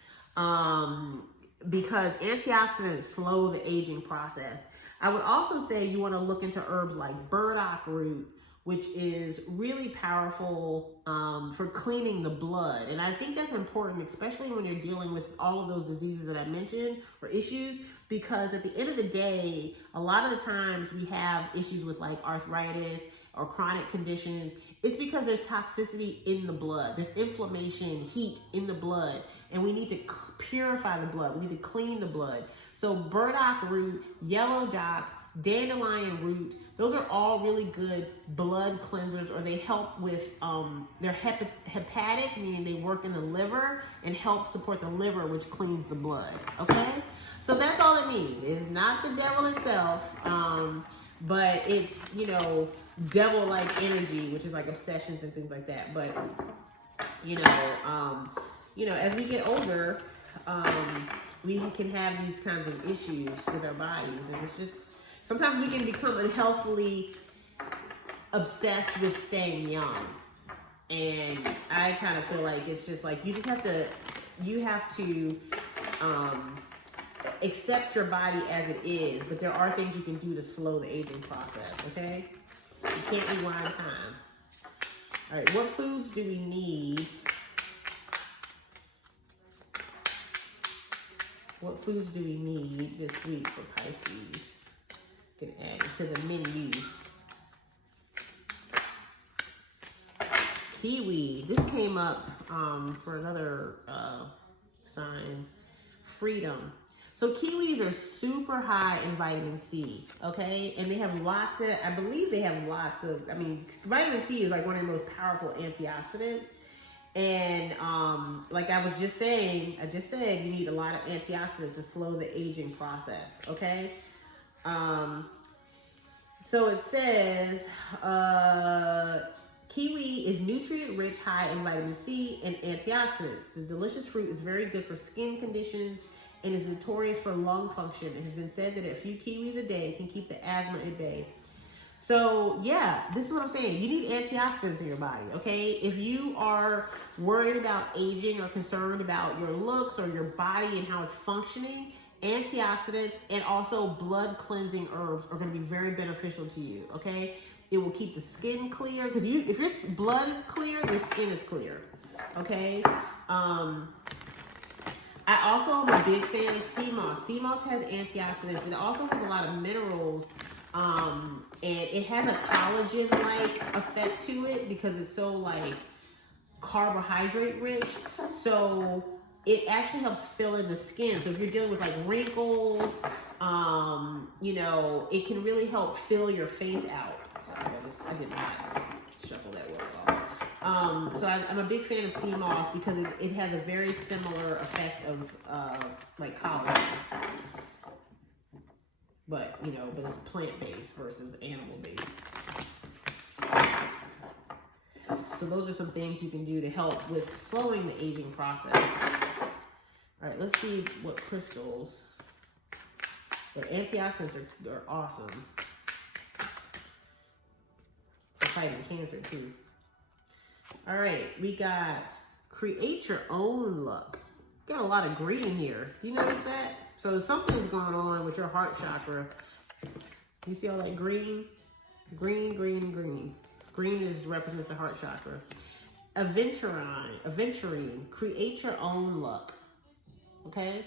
because antioxidants slow the aging process. I would also say you want to look into herbs like burdock root, which is really powerful for cleaning the blood. And I think that's important, especially when you're dealing with all of those diseases that I mentioned or issues, because at the end of the day, a lot of the times we have issues with like arthritis or chronic conditions. It's because there's toxicity in the blood. There's inflammation, heat in the blood, and we need to purify the blood. We need to clean the blood. So burdock root, yellow dock, dandelion root, those are all really good blood cleansers, or they help with, they're hepatic, meaning they work in the liver and help support the liver, which cleans the blood, okay? So that's all it means. It's not the devil itself, but it's, you know, devil-like energy, which is like obsessions and things like that. But, you know, as we get older, we can have these kinds of issues with our bodies, and it's just, sometimes we can become unhealthily obsessed with staying young. And I kind of feel like it's just like, you have to accept your body as it is, but there are things you can do to slow the aging process, okay? You can't rewind time. All right, what foods do we need? What foods do we need this week for Pisces? Can add it to the menu. Kiwi. This came up for another sign. Freedom. So kiwis are super high in vitamin C, okay? And they have lots of, I believe they have lots of, I mean, vitamin C is like one of the most powerful antioxidants. And like I was just saying, I just said you need a lot of antioxidants to slow the aging process, okay? So it says, kiwi is nutrient-rich, high in vitamin C and antioxidants. The delicious fruit is very good for skin conditions and is notorious for lung function. It has been said that a few kiwis a day can keep the asthma at bay. So yeah, this is what I'm saying. You need antioxidants in your body, okay? If you are worried about aging or concerned about your looks or your body and how it's functioning, antioxidants and also blood cleansing herbs are going to be very beneficial to you, okay? It will keep the skin clear, because if your blood is clear, your skin is clear, okay? I also am a big fan of sea moss. Sea moss has antioxidants. It also has a lot of minerals, and it has a collagen-like effect to it because it's so like carbohydrate rich. So it actually helps fill in the skin. So if you're dealing with like wrinkles, you know, it can really help fill your face out. Sorry, I did not shuffle that well off. So I'm a big fan of sea moss because it has a very similar effect of like collagen. But, you know, but it's plant-based versus animal-based. So those are some things you can do to help with slowing the aging process. All right, let's see what crystals. But antioxidants are awesome for fighting cancer too. All right, we got create your own luck. got a lot of green here. Do you notice that? So something's going on with your heart chakra. You see all that green? Green, green, green. Green represents the heart chakra. Aventurine, create your own luck. Okay?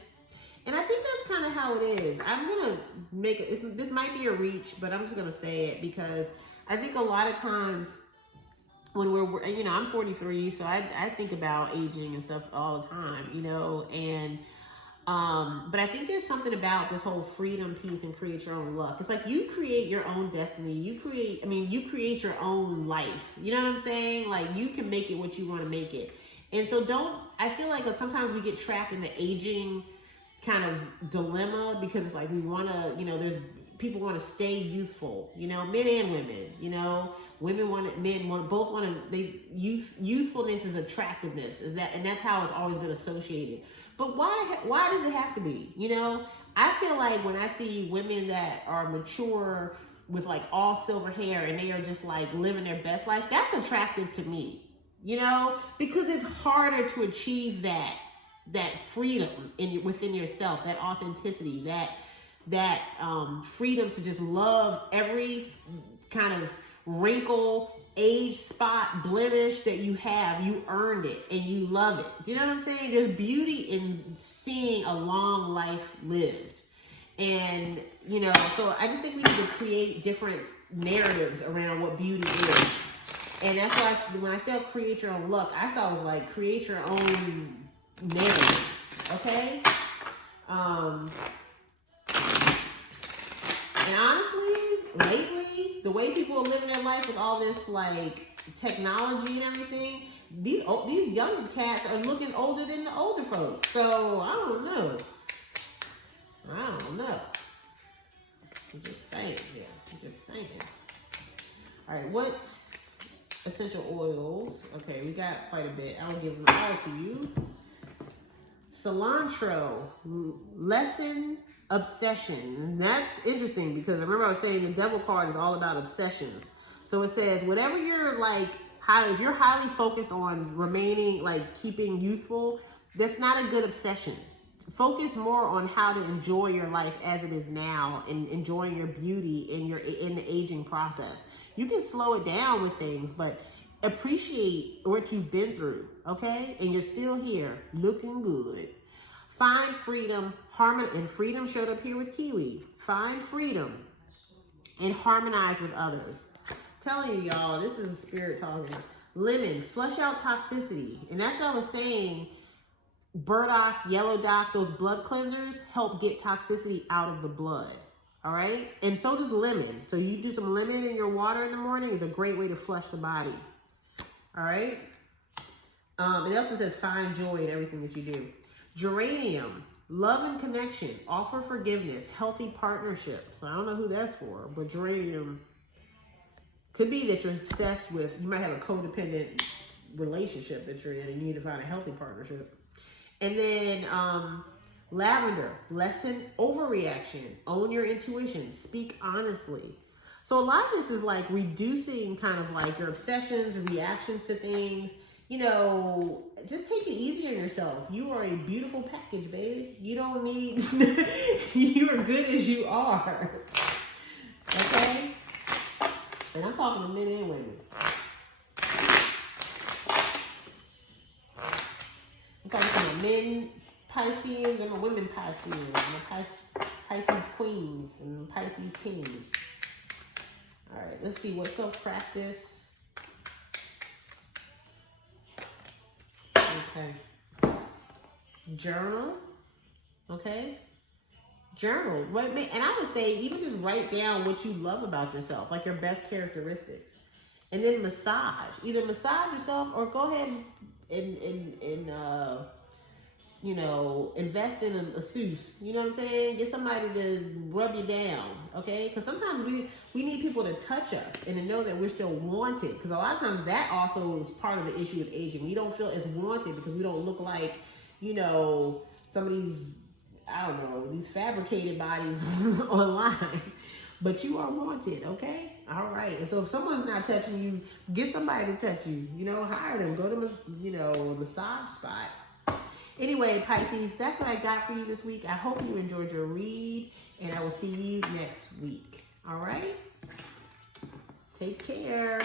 And I think that's kind of how it is. I'm going to make it, this might be a reach, but I'm just going to say it because I think a lot of times when we're, you know, I'm 43, so I think about aging and stuff all the time, you know, and, but I think there's something about this whole freedom piece and create your own luck. It's like you create your own destiny. You create your own life. You know what I'm saying? Like you can make it what you want to make it. And so I feel like sometimes we get trapped in the aging kind of dilemma because it's like we want to, you know, people want to stay youthful, you know, men and women, you know, both want to, youthfulness is attractiveness, and that's how it's always been associated. But why does it have to be? You know, I feel like when I see women that are mature with like all silver hair and they are just like living their best life, that's attractive to me, you know, because it's harder to achieve that freedom within yourself, that authenticity, that freedom to just love every kind of wrinkle, age spot, blemish that you have. You earned it and you love it. Do you know what I'm saying? There's beauty in seeing a long life lived. And, you know, so I just think we need to create different narratives around what beauty is. And that's why when I said create your own luck, I thought it was like create your own narrative. Okay? And honestly, lately, the way people are living their life with all this like technology and everything, these young cats are looking older than the older folks. So I don't know. I'm just saying. Yeah, I'm just saying. All right, what essential oils? Okay, we got quite a bit. I'll give them all to you. Cilantro, lesson obsession. That's interesting because remember I was saying the devil card is all about obsessions. So it says whatever you're like, if you're highly focused on remaining, like keeping youthful, that's not a good obsession. Focus more on how to enjoy your life as it is now and enjoying your beauty in the aging process. You can slow it down with things, but appreciate what you've been through, okay? And you're still here, looking good. Find freedom, and freedom showed up here with Kiwi. Find freedom and harmonize with others. Telling you, y'all, this is spirit talking. Lemon, flush out toxicity. And that's what I was saying. Burdock, yellow dock, those blood cleansers help get toxicity out of the blood. All right? And so does lemon. So you do some lemon in your water in the morning is a great way to flush the body. All right? It also says find joy in everything that you do. Geranium, love and connection, offer forgiveness, healthy partnership. So I don't know who that's for, but geranium could be that you're obsessed with, you might have a codependent relationship that you're in and you need to find a healthy partnership. And then lavender, lessen overreaction, own your intuition, speak honestly. So a lot of this is like reducing kind of like your obsessions, reactions to things. You know, just take it easy on yourself. You are a beautiful package, baby. You don't need, you are good as you are. Okay? And I'm talking to men and women. I'm talking to men Pisceans and the women Pisceans, and the Pisces queens and Pisces kings. All right, let's see what self-practice. Okay. Journal. Okay. Journal. And I would say even just write down what you love about yourself, like your best characteristics. And then massage. Either massage yourself or go ahead and you know, invest in a masseuse. You know what I'm saying? Get somebody to rub you down, okay? Because sometimes we need people to touch us and to know that we're still wanted. Because a lot of times that also is part of the issue with aging. We don't feel as wanted because we don't look like, you know, some of these, I don't know, these fabricated bodies online. But you are wanted, okay? All right. And so if someone's not touching you, get somebody to touch you. You know, hire them. Go to, you know, a massage spot. Anyway, Pisces, that's what I got for you this week. I hope you enjoyed your read, and I will see you next week. All right? Take care.